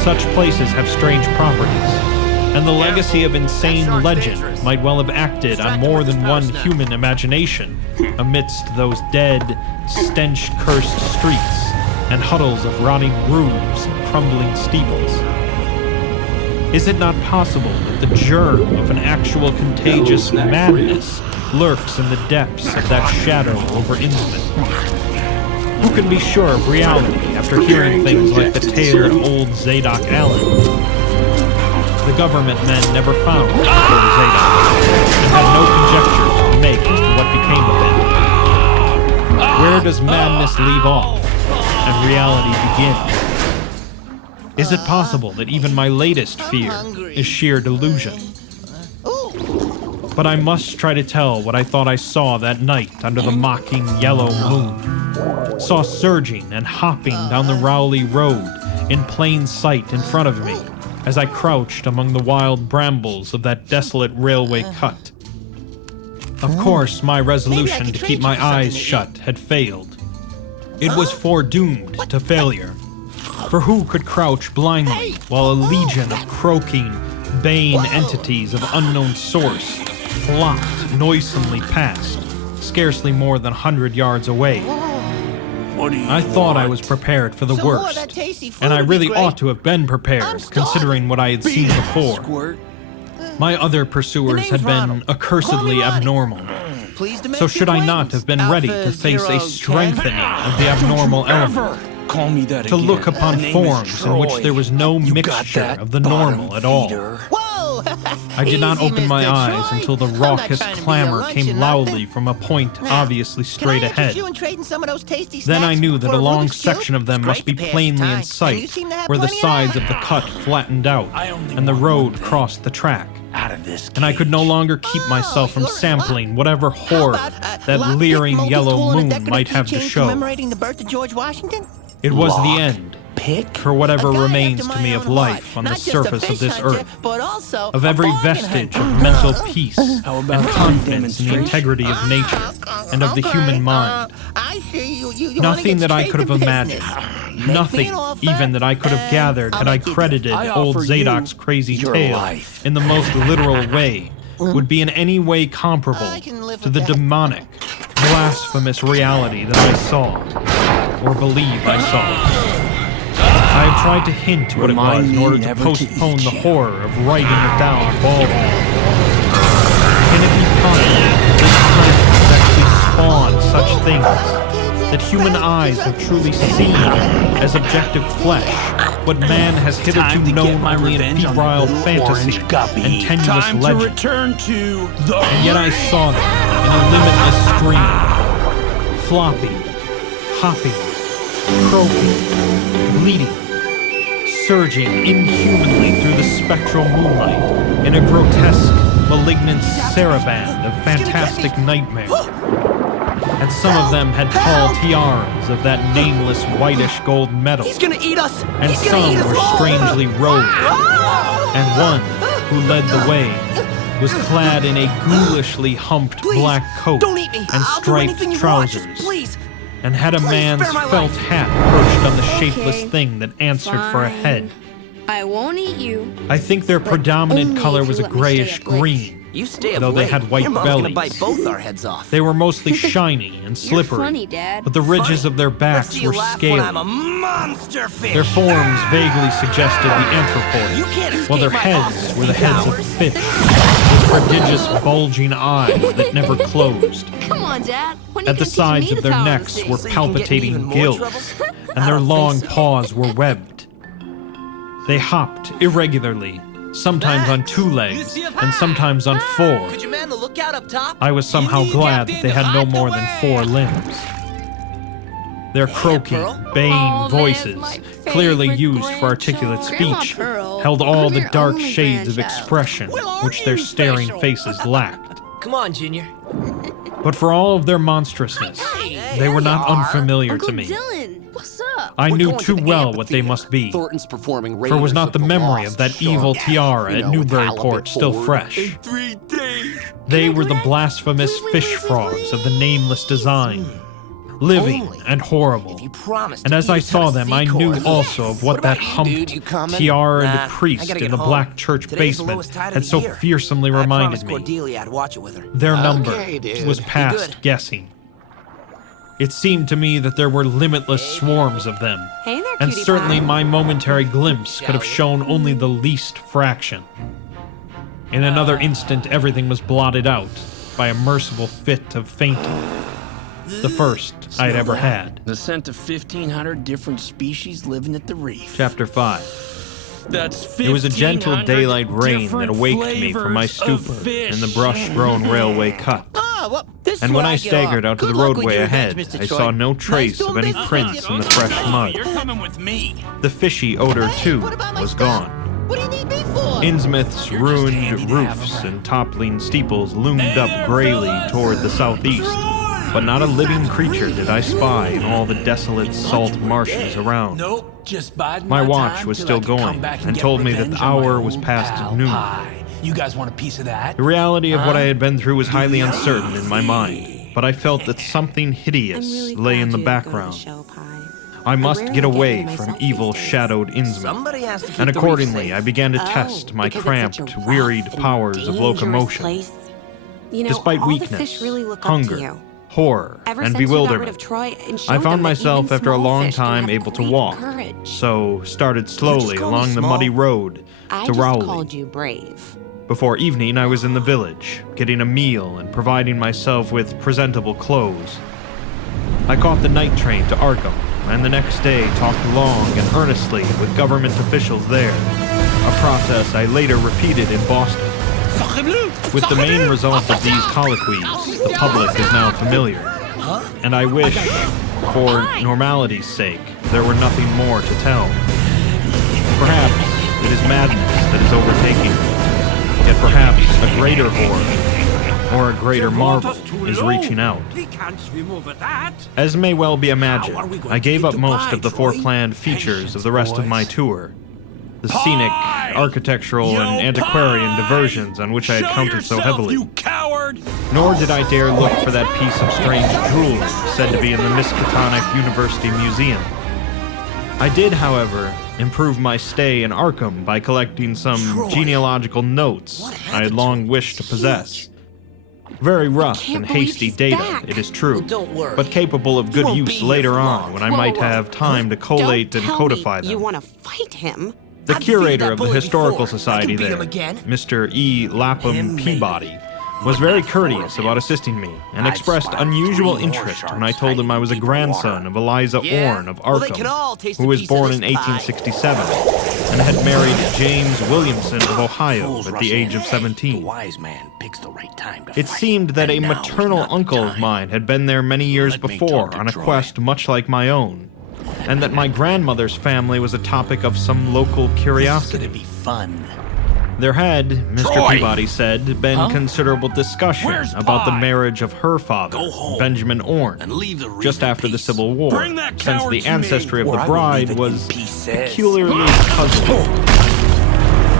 Such places have strange properties, and the legacy of insane legend might well have acted on more than one human imagination amidst those dead, stench-cursed streets and huddles of rotting roofs and crumbling steeples. Is it not possible that the germ of an actual contagious madness lurks in the depths of that shadow over Innsmouth? Who can be sure of reality after hearing things like the tale of old Zadok Allen? The government men never found poor Zadok, and had no conjectures to make as to what became of him. Where does madness leave off, and reality begin? Is it possible that even my latest fear is sheer delusion? But I must try to tell what I thought I saw that night under the mocking yellow moon. Saw surging and hopping down the Rowley Road in plain sight in front of me as I crouched among the wild brambles of that desolate railway cut. Of course, my resolution to keep my eyes shut had failed. It was foredoomed to failure. For who could crouch blindly while a legion of croaking, baying entities of unknown source flopped noisomely past, scarcely more than 100 yards away? I thought I was prepared for the Some more of worst, that tasty food and I would be really great. ought to have been I'm prepared, starving. considering what I had seen before. Squirt. My other pursuers name's had been Ronald. Call accursedly me Ronnie. abnormal. Pleased to make So your should I not acquaintance. have been ready to Alpha face a 010? strengthening of the abnormal element? Call me that To again. look upon Name is forms in which Troy. there was no You got mixture that, of the bottom normal at all. feeder? Whoa! I did not Easy, open my Mr. eyes Troy. until the I'm not raucous trying to be clamor a lunch came and loudly nothing. from a point Now, obviously Can straight I interest ahead. you in trading some of those tasty Then I snacks knew that for a long Rubik's Cube? section of them It's must be great to pass plainly time, in and you sight, seem to have where the plenty of sides time. of the cut flattened out, I only and the want road one thing. crossed the track. Out of this And I could no cage. longer keep myself from you're in sampling luck. whatever How horror about, that lockpick, leering moldy yellow tool, and a moon decorative might have to keychain show. commemorating the birth of George Washington? It was Lock. the end, Pick? for whatever A guy remains after to my me own of life heart. on the Not just a surface of fish this hunter, earth, but also of a every bargain vestige hunter. of mental peace How about and a confidence in the demonstration? integrity of nature and of the Okay, human mind. I see you wanna Nothing get that I straight could have to business. imagined, Make me nothing an offer, even that I could have and gathered I'll had I make you do it. credited I old offer Zadok's you crazy your tale life. in the most literal way, would be in any way comparable I can live to with the that. demonic, blasphemous reality that I saw, or believed I saw. I have tried to hint what it Remind was in me order to never to postpone eat the you. horror of writing it down baldly. Can it be possible this planet has actually spawned such things that human eyes have truly seen as objective flesh what man has Time hitherto to known get my only in revenge on febrile the fantasy orange guppy. and tenuous Time to legend. return to the And yet I saw them in a limitless stream, flopping, hopping, croaking, bleeding, surging inhumanly through the spectral moonlight in a grotesque, malignant saraband of fantastic nightmare. And some of them had tall tiaras of that nameless whitish gold metal, He's gonna eat us! and He's gonna some eat us were all! strangely robed, and one who led the way was clad in a ghoulishly humped Please, black coat don't eat me! and I'll do striped anything you want, trousers, just please! and had a Please man's spare my felt life. hat perched on the shapeless Okay, thing that answered for a fine. head. I won't eat you. I think their predominant only color if was you a let me stay grayish up late. green, You stay up though they late. had white Your mom's gonna bellies. bite both our heads off. They were mostly shiny and You're slippery, funny, Dad. but the ridges Funny? of their Let's backs see you were laugh scaly. when I'm a monster fish. Their forms vaguely suggested the anthropoids, You can't escape while their my heads office, were the you heads of cowards. fish, with prodigious bulging eyes that never closed. Come on, Dad. When are At you the gonna sides teach me of the their power necks to were sing? So you can get in even palpitating more gills, trouble? and I their don't long think so. paws were webbed. They hopped irregularly, sometimes on 2 legs and sometimes on 4. Could you man the lookout up top? I was somehow glad that they had no more than 4 limbs. Their croaking, Pearl. baying Oh, voices, there's my clearly favorite used for articulate grandchild. speech, Grandma Pearl, held all I'm the your dark only shades of grandchild. expression which their staring faces lacked. Come on, Junior. But for all of their monstrousness, they were not unfamiliar Uncle to me. Dylan, what's up? I We're knew going to too the well what they amphitheater. must be, Thornton's performing for was not Raiders the of memory Lost of that Shark. evil tiara You at know, Newburyport halibut still forward. fresh. 3 days. They were the Wait, blasphemous wait, fish wait, frogs of the nameless design, living Only and horrible. If you promise And to as eat I us saw on a them, I sea knew course. also of what that about you, humped, dude? You coming? tiaraed Nah, I priest gotta in get the home. black church Today's the basement lowest tide of had the so year. fearsomely I reminded promised me. Cordelia I'd watch it with her. Their number Okay, dude. was Be past good. guessing. It seemed to me that there were limitless swarms of them, Hey there, and cutie certainly pie. my momentary glimpse could have shown only the least fraction. In another instant, everything was blotted out by a merciful fit of fainting, the first I'd ever had. The scent of 1,500 different species living at the reef. Chapter 5. That's It was a gentle 1,500 daylight rain that different awaked me from my flavors of stupor fish. in the brush-grown railway cut. Oh, well, this is And when where I get staggered off. out to the Good luck with roadway your ahead, revenge, Mr. I Troy. saw no Nice trace doing of any business prints with in you. the fresh mud. You're coming with me. The fishy odor, too, What about my was stuff? gone. What do you need me for? Innsmouth's You're just ruined handy to have roofs around. and toppling steeples loomed Hey up there, grayly fellas! toward the southeast, but not a living creature did I spy in all the desolate salt marshes around. Nope, just bide My watch time was till still I can come going, back and get told me that revenge the on my hour was old past pal noon. Pie. You guys want a piece of that? The reality of what Huh? I had been through was highly uncertain in my mind, but I felt that something I'm hideous really lay in glad the you didn't go to background. show, Pie. I must rarely get get away into from myself these evil days. shadowed Innsmouth. Somebody has to keep And the reef accordingly, safe. I began to Oh, test my because it's cramped, such a wearied rough and powers of dangerous locomotion. place. You know, Despite all weakness, the fish really look hunger, up to you. horror, Ever and since you got rid bewilderment. of Troy and I showed them found that myself even after a small long fish can time have able to great walk, courage. so started slowly call me along the small? muddy road I to just Rowley. called you brave. Before evening, I was in the village, getting a meal and providing myself with presentable clothes. I caught the night train to Arkham, and the next day talked long and earnestly with government officials there, a process I later repeated in Boston. With the main result of these colloquies, the public is now familiar, and I wish, for normality's sake, there were nothing more to tell. Perhaps it is madness that is overtaking me, yet perhaps a greater horror, or a greater marvel, is reaching out. We can't swim over that. As may well be imagined, How are we going I to gave get up to most buy, of the Troy? foreplanned features of the rest of my tour. The Pie! scenic, architectural, and antiquarian Pie! diversions on which I had Show counted so yourself, heavily. You coward! Nor did I dare look for that piece of strange jewelry said to be in the Miskatonic University Museum. I did, however, improve my stay in Arkham by collecting some genealogical notes I had long wished to possess. Very rough and hasty data, it is true, don't worry. but capable of good won't be use here later for on long. when I might have time to collate Don't and tell codify me them. you want to fight him. The I've defeated curator that of the bully Historical before. I can Society beat there, him again. Mr. E. Lapham Him, maybe. Peabody, was very courteous about assisting me and expressed unusual interest when I told him I was a grandson of Eliza Orne of Well, they can all Arkham, taste who a was piece of born in this pie. 1867 and had married James Williamson of Ohio at the age of 17. Wise man picks the right time to It fight. seemed that a And now is maternal not the uncle of time. mine had been there many years Let me before talk to on a Troy. quest much like my own, and that my grandmother's family was a topic of some local curiosity. Be fun. There had, Mr. Troy! Peabody said, been considerable discussion Where's about the Pie? marriage of her father, Go home Benjamin Orne, and leave the Reef just in after the peace. Civil War, Bring that since coward the to me. ancestry of Or the I will bride leave it was in pieces. peculiarly puzzling.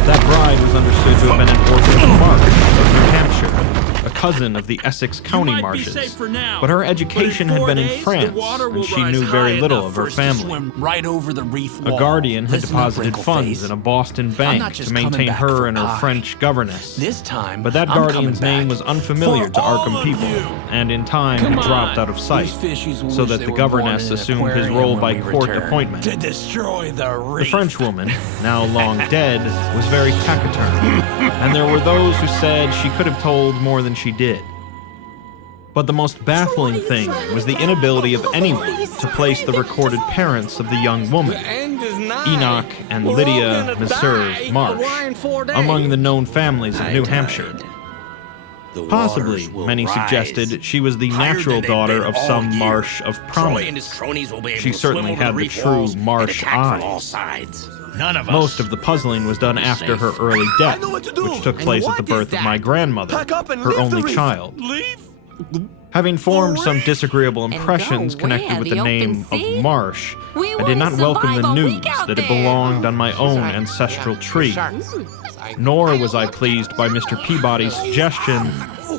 That bride was understood to have been an orphan of Marsh of New Hampshire, a cousin of the Essex County might be Marshes, safe for now, but her but in education had 4 been in days, the France, water and will she rise knew very high little enough of for her us to family. swim right over the reef A wall. guardian had Listen up, deposited wrinkle funds face. in a Boston I'm bank not to just coming maintain back her for and her pie. French governess. This time, But that I'm guardian's coming name back. was unfamiliar For to all Arkham of people, you. and in time Come had dropped on. out of sight, These fishies will so wish that they the were born governess in an assumed his aquarium role when by we court return. appointment. To destroy the The reef. French woman, now long dead, was very taciturn, and there were those who said she could have told more than she did. But the most baffling thing was the inability of anyone to place the recorded parents of the young woman, Enoch and Lydia Meserve Marsh, among the known families of New Hampshire. The Possibly, waters will many rise suggested she was the higher natural than they've daughter been of all some year. Marsh of Troy and his prominence. cronies will be able She to certainly swim over had the the reef true walls and Marsh attack from all eyes. sides. None of us. Most of the puzzling was done after her early death, know what to do. which took And place at what the birth is of my that? grandmother, Pack up and her leave the only reef. child. Leave? Having formed some Away. disagreeable And impressions go connected where? with The the open name sea? of Marsh, We I did not wouldn't welcome the survive a news week out that it there. belonged on my own ancestral tree. Nor was I pleased by Mr. Peabody's suggestion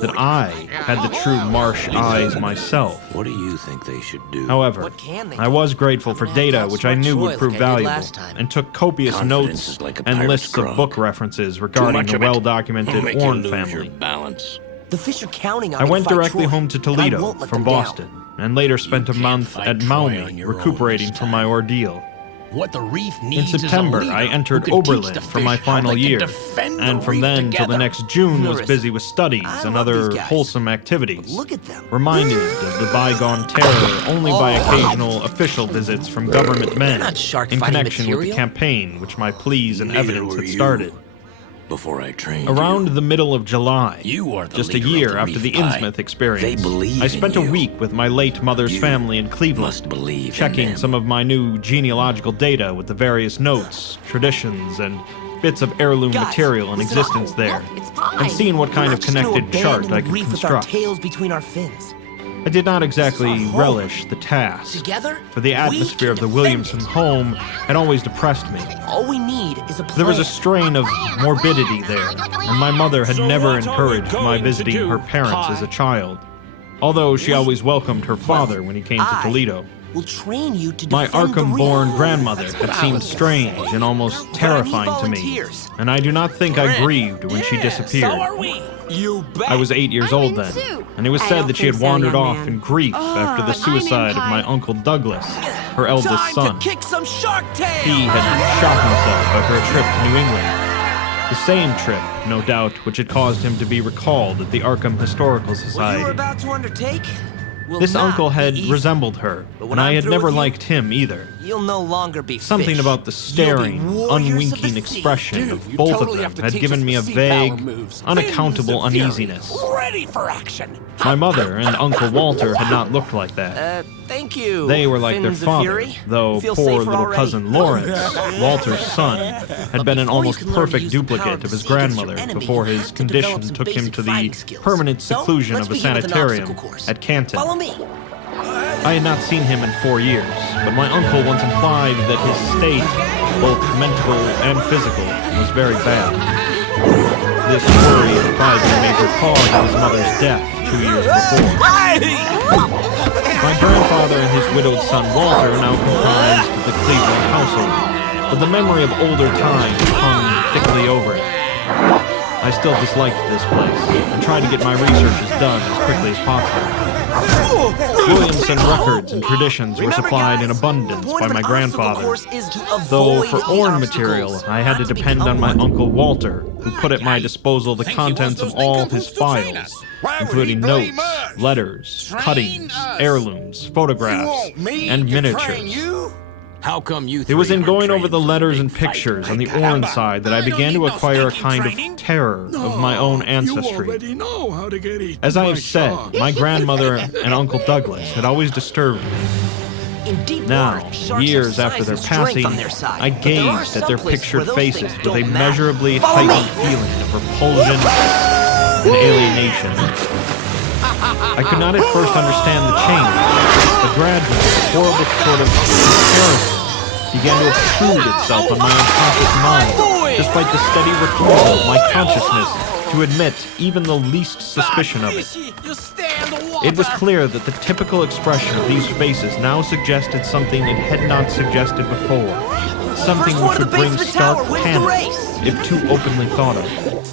that I had the true Marsh eyes myself. What do you think they should do? However, can they I was grateful for data which I knew would prove valuable, and took copious Confidence notes is like a and pirate's lists of drug. book references Too regarding much the of it will well-documented make you Orne lose family. your balance. The fish are counting on I me to went fight directly Troy, home to and I Toledo won't let from them down. Boston, and later spent a can't month fight at Troy Maumee on your own recuperating this from my time. ordeal. What the reef In needs September, is a leader I entered who can teach Oberlin the for my fish how final they can year, defend the and from reef then till the together. next June was Listen, busy with studies I and love other these guys. wholesome activities, Look at them. reminded of the bygone terror only by occasional official visits from government men not shark in fighting connection with the material. campaign which my pleas and Neither evidence were had you started. Before I trained Around you. the middle of July, You are the just a leader of year the after Reef the Pie. Innsmouth experience, They believe I in spent a you. week with my late mother's You family in Cleveland, must believe in checking them. some of my new genealogical data with the various notes, traditions, and bits of heirloom Guys, material in listen existence up. there, It's fine. and seeing what kind We're of not just gonna connected chart abandon I the could reef with our construct. tails between our fins. I did not exactly home. relish the task, Together, for the we atmosphere can of the defend Williamson it. home had always depressed me. All we need is a plan. There was a strain of morbidity there, and my mother had So never what are we encouraged my going to visiting do, her parents Pie? as a child, although she always welcomed her father when he came to I Toledo. will train you to My defend the Arkham-born Reef. grandmother had seemed strange and almost terrifying to me, volunteers. and I do not think I grieved when she disappeared. So are we. You bet. I was 8 years old then, and it was I said don't that she had think so, wandered young off man. in grief after the suicide of my Uncle Douglas, her eldest Time son. to kick some shark tail! He had shot himself after a trip to New England. The same trip, no doubt, which had caused him to be recalled at the Arkham Historical What you were Society. about to undertake will This not uncle had be easy. resembled her, But when and I I'm had through never with you, liked him either. You'll no longer be Something fish. about the staring, You'll be warriors of the unwinking sea. expression of you both totally of have them to had teach given us me a the sea power vague, moves. unaccountable Fins of fury. uneasiness. Ready for action. My mother and Uncle Walter had not looked like that. Thank you. They were like their Fins of father, Fury. though Feel poor safer little already? cousin Lawrence, Walter's son, had been an before you almost can learn to perfect use the power duplicate of of the his sea against your grandmother enemy, before you his have to develop condition some took him basic to the fighting skills. permanent So, seclusion let's of a begin with an sanitarium obstacle course. at Canton. Follow me. I had not seen him in 4 years, but my uncle once implied that his state, both mental and physical, was very bad. This worry had probably been a major cause of his mother's death 2 years before. My grandfather and his widowed son Walter now comprised the Cleveland household, but the memory of older times hung thickly over it. I still disliked this place and tried to get my researches done as quickly as possible. Williamson records and traditions were Remember, supplied in guys, abundance the point by of my an obstacle grandfather. course is to Though avoid for the Orn obstacles, material, I had to not to depend become on my one. Uncle Walter, who put at my disposal the contents of all his files, including notes, letters, cuttings, heirlooms, photographs, and miniatures. How come you It was three in aren't going trained over the for letters big and fight? pictures on the Orn side that I began to acquire a kind of terror of my own ancestry. know how to get eaten As I by have said, sharks. my grandmother and Uncle Douglas had always disturbed me. In deep Now, water, sharks years have after their size and strength passing, on their side. I But there are gazed at some their places pictured where those faces things with a don't matter. measurably Follow heightened me. feeling of repulsion and alienation. I could not at first understand the change, but gradually a horrible sort of comparison began to obtrude itself on my unconscious mind, despite the steady refusal of my consciousness to admit even the least suspicion of it. It was clear that the typical expression of these faces now suggested something it had not suggested before, something First one which to would the bring basement stark tower wins the panic race. if too openly thought of.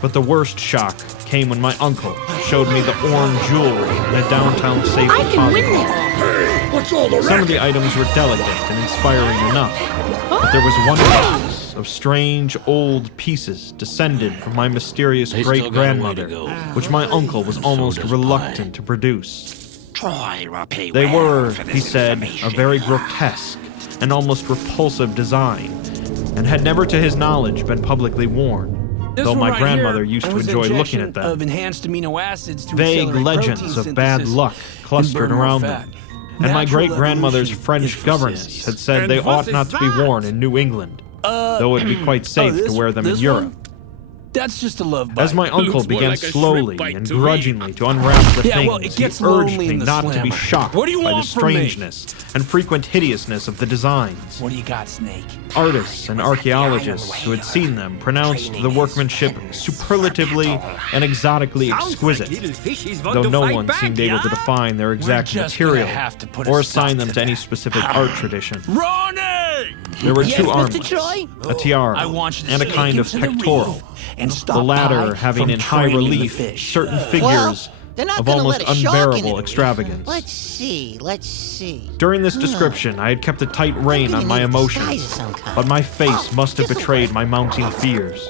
But the worst shock came when my uncle showed me the Orn jewelry in a downtown safe I can win deposit. this. What's all the Some of the items were delicate and inspiring enough, but there was one box of strange old pieces descended from my mysterious They still got a way to great-grandmother, go. which my uncle was almost does reluctant to produce. Try, Rappy. They were, he said, a very grotesque and almost repulsive design, and had never to his knowledge been publicly worn, This though one my right grandmother here used to was enjoy looking injection at them. Of enhanced amino acids to Vague accelerate legends protein of bad synthesis luck and clustered burn more around fat. them, and my Natural great-grandmother's evolution French is governess persist. had said And they what ought is not to be that? worn in New England, though it'd be quite safe to this- wear them in this Europe. one? That's just a love bite. As my uncle Looks more began like a slowly shrimp bite and to me. grudgingly to unwrap the Yeah, things, well, it gets he urged lonely me in the not to be slammer. shocked What do you by the want from me? strangeness and frequent hideousness of the designs. What do you got, Snake? Artists and archaeologists who had seen them pronounced the workmanship superlatively and exotically exquisite, though no one seemed able to define their exact just gonna material have to put a or assign stop them to to any that. specific art tradition. Ronnie! There were Yes, two Mr. armlets, Troy? a tiara, I want you to and a take kind him of to the pectoral, reef and stop the latter by having from in high training the relief fish. certain Well, figures they're not of gonna almost let a shark unbearable into the reef. extravagance. Let's see. During this description, I had kept a tight rein gonna on my need a disguise emotions, of some kind. but my face Oh, must have this'll betrayed work. my mounting fears.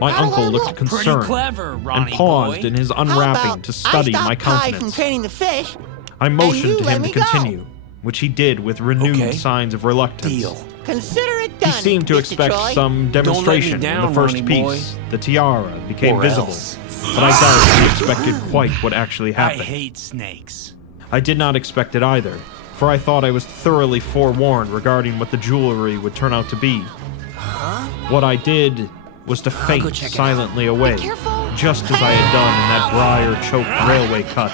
My How uncle will it looked look? Pretty concerned clever, and Ronnie paused boy. in his How unwrapping about to study I my stop Kai from countenance. training the fish? I motioned you to let him to me go. continue, which he did with renewed Okay. signs of reluctance. Deal. Consider it He done. seemed to Mr. expect Troy. some demonstration when down, the first Ronnie piece, boy. the tiara, became Or visible, else. but I doubt he expected quite what actually I happened. hate snakes. I did not expect it either, for I thought I was thoroughly forewarned regarding what the jewelry would turn out to be. What I did was to faint check it silently away, careful. just as I had done in that briar-choked railway cut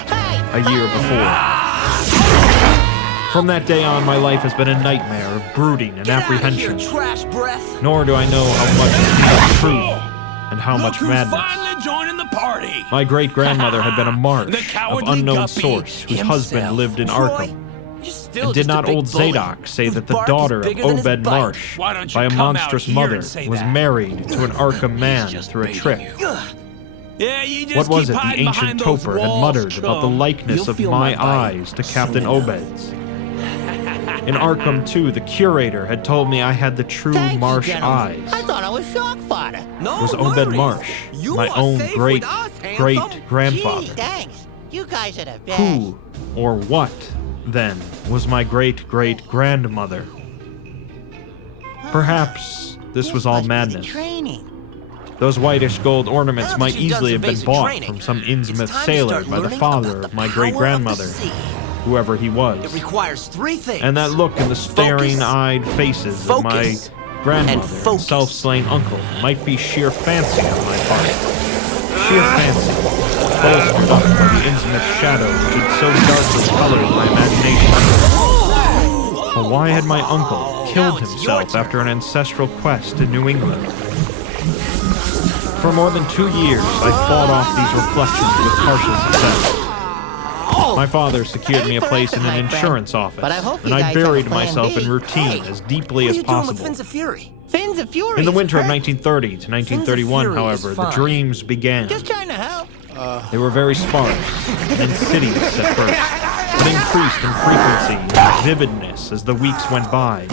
a year before. From that day on, my life has been a nightmare of brooding and Get out of apprehension. here, trash breath. Nor do I know how much is truth and how much madness. Finally joining the party. My great-grandmother had been a The marsh of cowardly unknown guppy source whose himself. husband lived in Troy, Arkham. you're still And did just a not big old bully Zadok say whose that the bark is daughter of bigger than his Obed bite? Marsh, Why don't you by a come out monstrous here mother, and say was that? married to an Arkham man through a trick? Yeah, you just What was keep it the hiding ancient behind those toper had walls, muttered about the chum. likeness You'll of feel my my bite eyes to soon Captain enough. Obed's? In Arkham, too, the curator had told me I had the true Thank you, Marsh gentlemen. eyes. I thought I was shock fodder. No Was Obed worries. Marsh, You my are own safe great, with us, handsome. great-grandfather. Gee, thanks. You guys are the best. Who, or what, then, was my great-great-grandmother? Perhaps this was all must be the madness. training. Those whitish gold ornaments Now that might you've done easily some have been basic bought training, from some it's Innsmouth time to sailor start by the learning father about of the my power great-grandmother, of the sea. whoever he It was. requires three things. And that look in the staring-eyed faces of my Focus. grandmother And and focus. self-slain uncle might be sheer fancy on my part. Sheer fancy, bolstered up by the Innsmouth shadows which had so darkly colored my imagination. But why had my uncle killed Now it's your himself turn. after an ancestral quest in New England? For more than 2 years, I fought off these reflections with partial success. My father secured me a place in an insurance office, But I hope and you I guys have a buried plan myself B. in routine Hey, as deeply what as are you doing with possible. Fins of Fury? Fins of Fury. In the is winter of perfect. 1930 to 1931, Fury is however, the fine. dreams began. Just trying to help. They were very sparse and insidious at first, but increased in frequency and vividness as the weeks went by.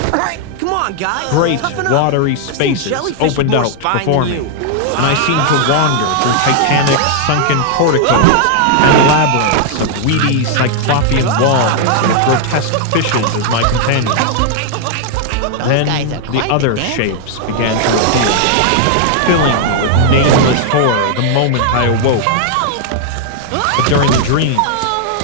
Come on, guys. Great Toughen up. watery I've seen spaces jellyfish with opened more out spine before than me, you. and I seemed to wander through titanic sunken porticos and labyrinths of weedy cyclopean walls with grotesque fishes as my companions. Then guys are the quite other the dancers. shapes began to appear, filling me with nameless horror the moment I awoke. But during the dream,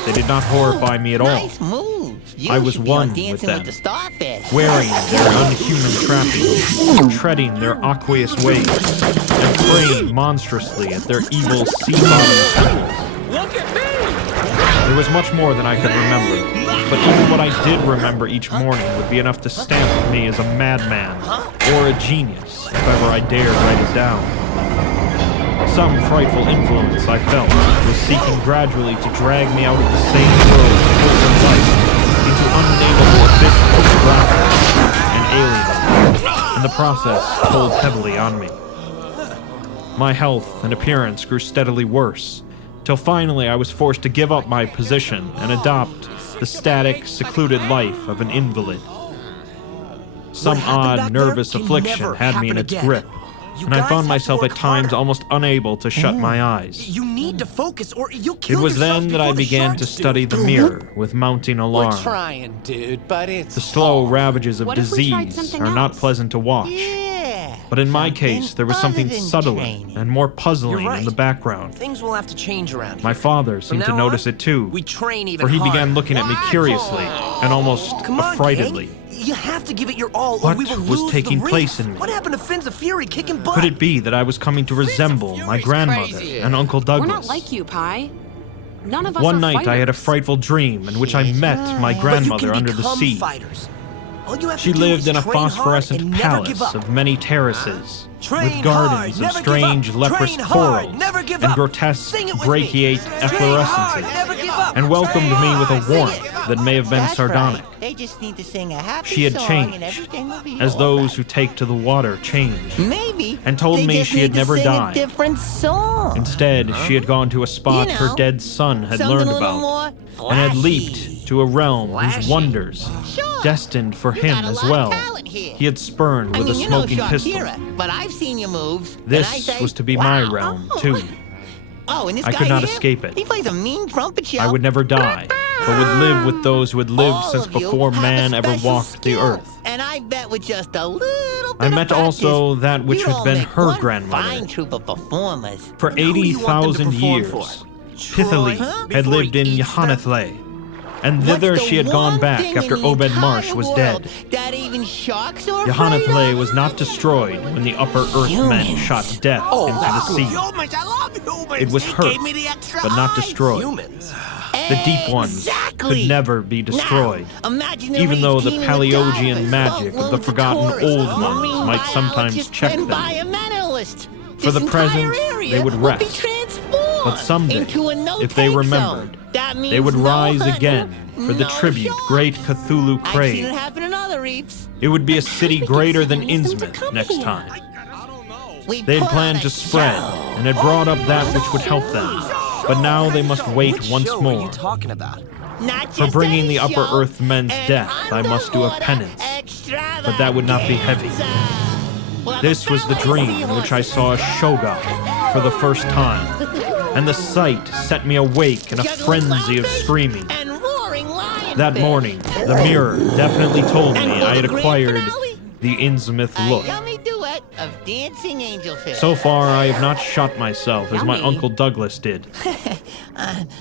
they did not horrify me at all. Nice moves. You I was should be on one with Dancing them. with the Starfish. Wearing their unhuman trappings, treading their aqueous ways, and praying monstrously at their evil sea-bottom temples. Look at me! There was much more than I could remember, but even what I did remember each morning would be enough to stamp me as a madman or a genius if ever I dared write it down. Some frightful influence, I felt, was seeking gradually to drag me out of the same road of wholesome life into unnamable abysses of blackness and alienism, and the process told heavily on me. My health and appearance grew steadily worse, till finally I was forced to give up my position and adopt the static, secluded life of an invalid. Some happened back odd, there nervous can affliction never had me in happen its again. grip, You and I guys found have myself to at work times harder. almost unable to shut my eyes. You need to focus or you'll kill It was yourself then that I before the began to sharks do. study the mirror with mounting alarm. We're trying, dude, but it's The slow ravages of What if we tried disease something are not else? pleasant to watch. Yeah. But in my Something case, there was other something than subtler training. and more puzzling You're right. in the background. Things will have to change around My here. father From seemed to now notice on, it too, We train even for he harder. began looking at me curiously and almost Come on, affrightedly. gang. You have to give it your all, or What we will was lose taking the Reef. place in me? What happened to Fins of Fury kicking butt? Could it be that I was coming to resemble my grandmother and Uncle Douglas? We're not like you, Pi. None of us One are night I had a fighters. frightful dream in which I met my But you grandmother can under the become sea. Fighters. All you have She to do lived is in a train hard phosphorescent and never give palace up. of many terraces, Train with gardens hard, of never strange give up. leprous Train hard, corals never give and up. grotesque Sing it with brachiate me. Train hard, efflorescences, never give up. and welcomed Train me with hard, a sing warmth it. that may have been That's sardonic, right. They just need to sing a happy She had song changed, and everything will be as all those right. who take to the water change. Maybe. and told they me just she need had to never sing died. A different song. Instead, she had gone to a spot You her know, dead son had something learned a little about, more and had flashy. leaped to a realm whose Flashy. wonders, Sure. destined for You him got a as lot of well, talent here. he had spurned with a you know smoking pistol. Shakira, but I've seen your moves. and I This say, was to be my wow. realm, too. Oh, and this I guy could not here, escape it. He plays a mean trumpet show. I would never die, but would live with those who had lived All since of you before have a man ever special walked the skill, earth. And I bet with just a little bit I of met practice, also that which you'd had all been make her one grandmother. Fine troupe of performers. For Who do you want them to 80,000 perform years, for? Pithily Huh? had Before lived in he eats them? Yohanathle, and What's thither the she had gone one back thing after in the Obed entire Marsh was world dead. That even sharks are afraid Yohanathle of? was not destroyed when the Upper Earthmen Humans. shot death Oh, into the that's sea. humans. I love humans. It was They hurt, gave me the extra but not eye. destroyed. Humans. The deep ones Exactly. could never be destroyed, Now, imagine the even Reef though the team with Paleogean divers, magic of the boatloads forgotten tourists, old ones marine might sometimes biologists, check and them. environmentalists. For the present, they would rest. Be transformed But someday, into a if they no-take remembered, zone. That means they would no rise hunter, again for the no tribute shark. great Cthulhu I've seen it craved. happen in other reefs. It would be a city greater than Chinese them to Innsmouth come next here. time. We They had put planned on to a spread, show. and had brought up that which would help them. But now they must wait Which once show are more. you talking about? Not For just bringing any the Upper show, Earth men's an death, I must do a underwater penance. But that would not be heavy. extravaganza. We'll have This a was the ballet dream in which I horses. saw a shogun for the first time. And the sight set me awake in a frenzy of screaming. And roaring lion That fish. morning, the mirror definitely told me And I had for the grand acquired finale, the Innsmouth a look. yummy duet of dancing angelfish. So far, I have not shot myself as my Yummy. Uncle Douglas did.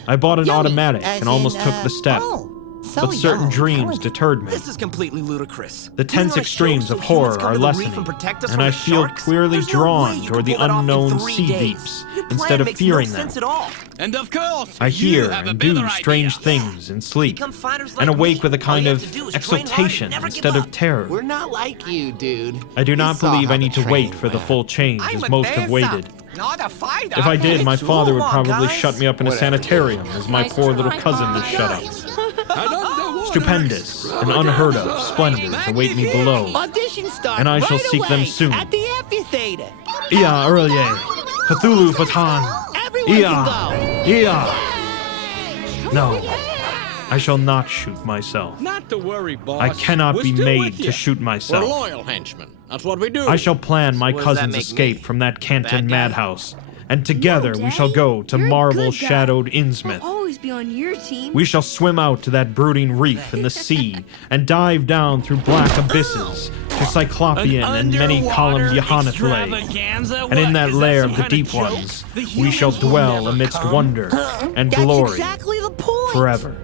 I bought an Yummy, automatic as and almost in, took the step. so But certain young. dreams deterred me. This is completely ludicrous. The You tense run a extremes show of so horror humans come are to the reef lessening, and protect us and from I the feel sharks? clearly There's no way drawn you toward can the pull that off in unknown 3 sea days. deeps Your plan instead of makes fearing no them. sense at all. And of course, I you hear have a and better do strange idea. things in sleep, Become fighters like and awake me. with a All kind you of have to do is train hard and exultation never give instead of up. terror. We're not like you, dude. I do We not saw believe how I the need to train wait for the went. full change I'm as a most have dancer, waited. not a fighter. If I did, my father would Come on, probably guys. shut me up in a Whatever. sanitarium as my Nice poor little try, cousin Mom. is shut up. An underwater Stupendous and unheard of splendors await me below. Audition starts And I shall right seek them away soon. At the amphitheater. Ia Earlier, Cthulhu Fatan, Everyone Ia, can go. Ia. No, I shall not shoot myself. Not to worry, boss. I cannot We're be still made with to you. shoot We're myself. loyal henchmen. That's what we do. I shall plan my What does that cousin's make escape me? from that Canton Bad guy? madhouse, and together we shall Daddy. go to You're a marble-shadowed good guy. Innsmouth. I'll always be on your team. We shall swim out to that brooding reef in the sea, and dive down through black abysses to Cyclopean and many-columned Johannathle. And in that lair of the deep ones, we shall dwell amidst wonder and That's glory exactly the point. forever.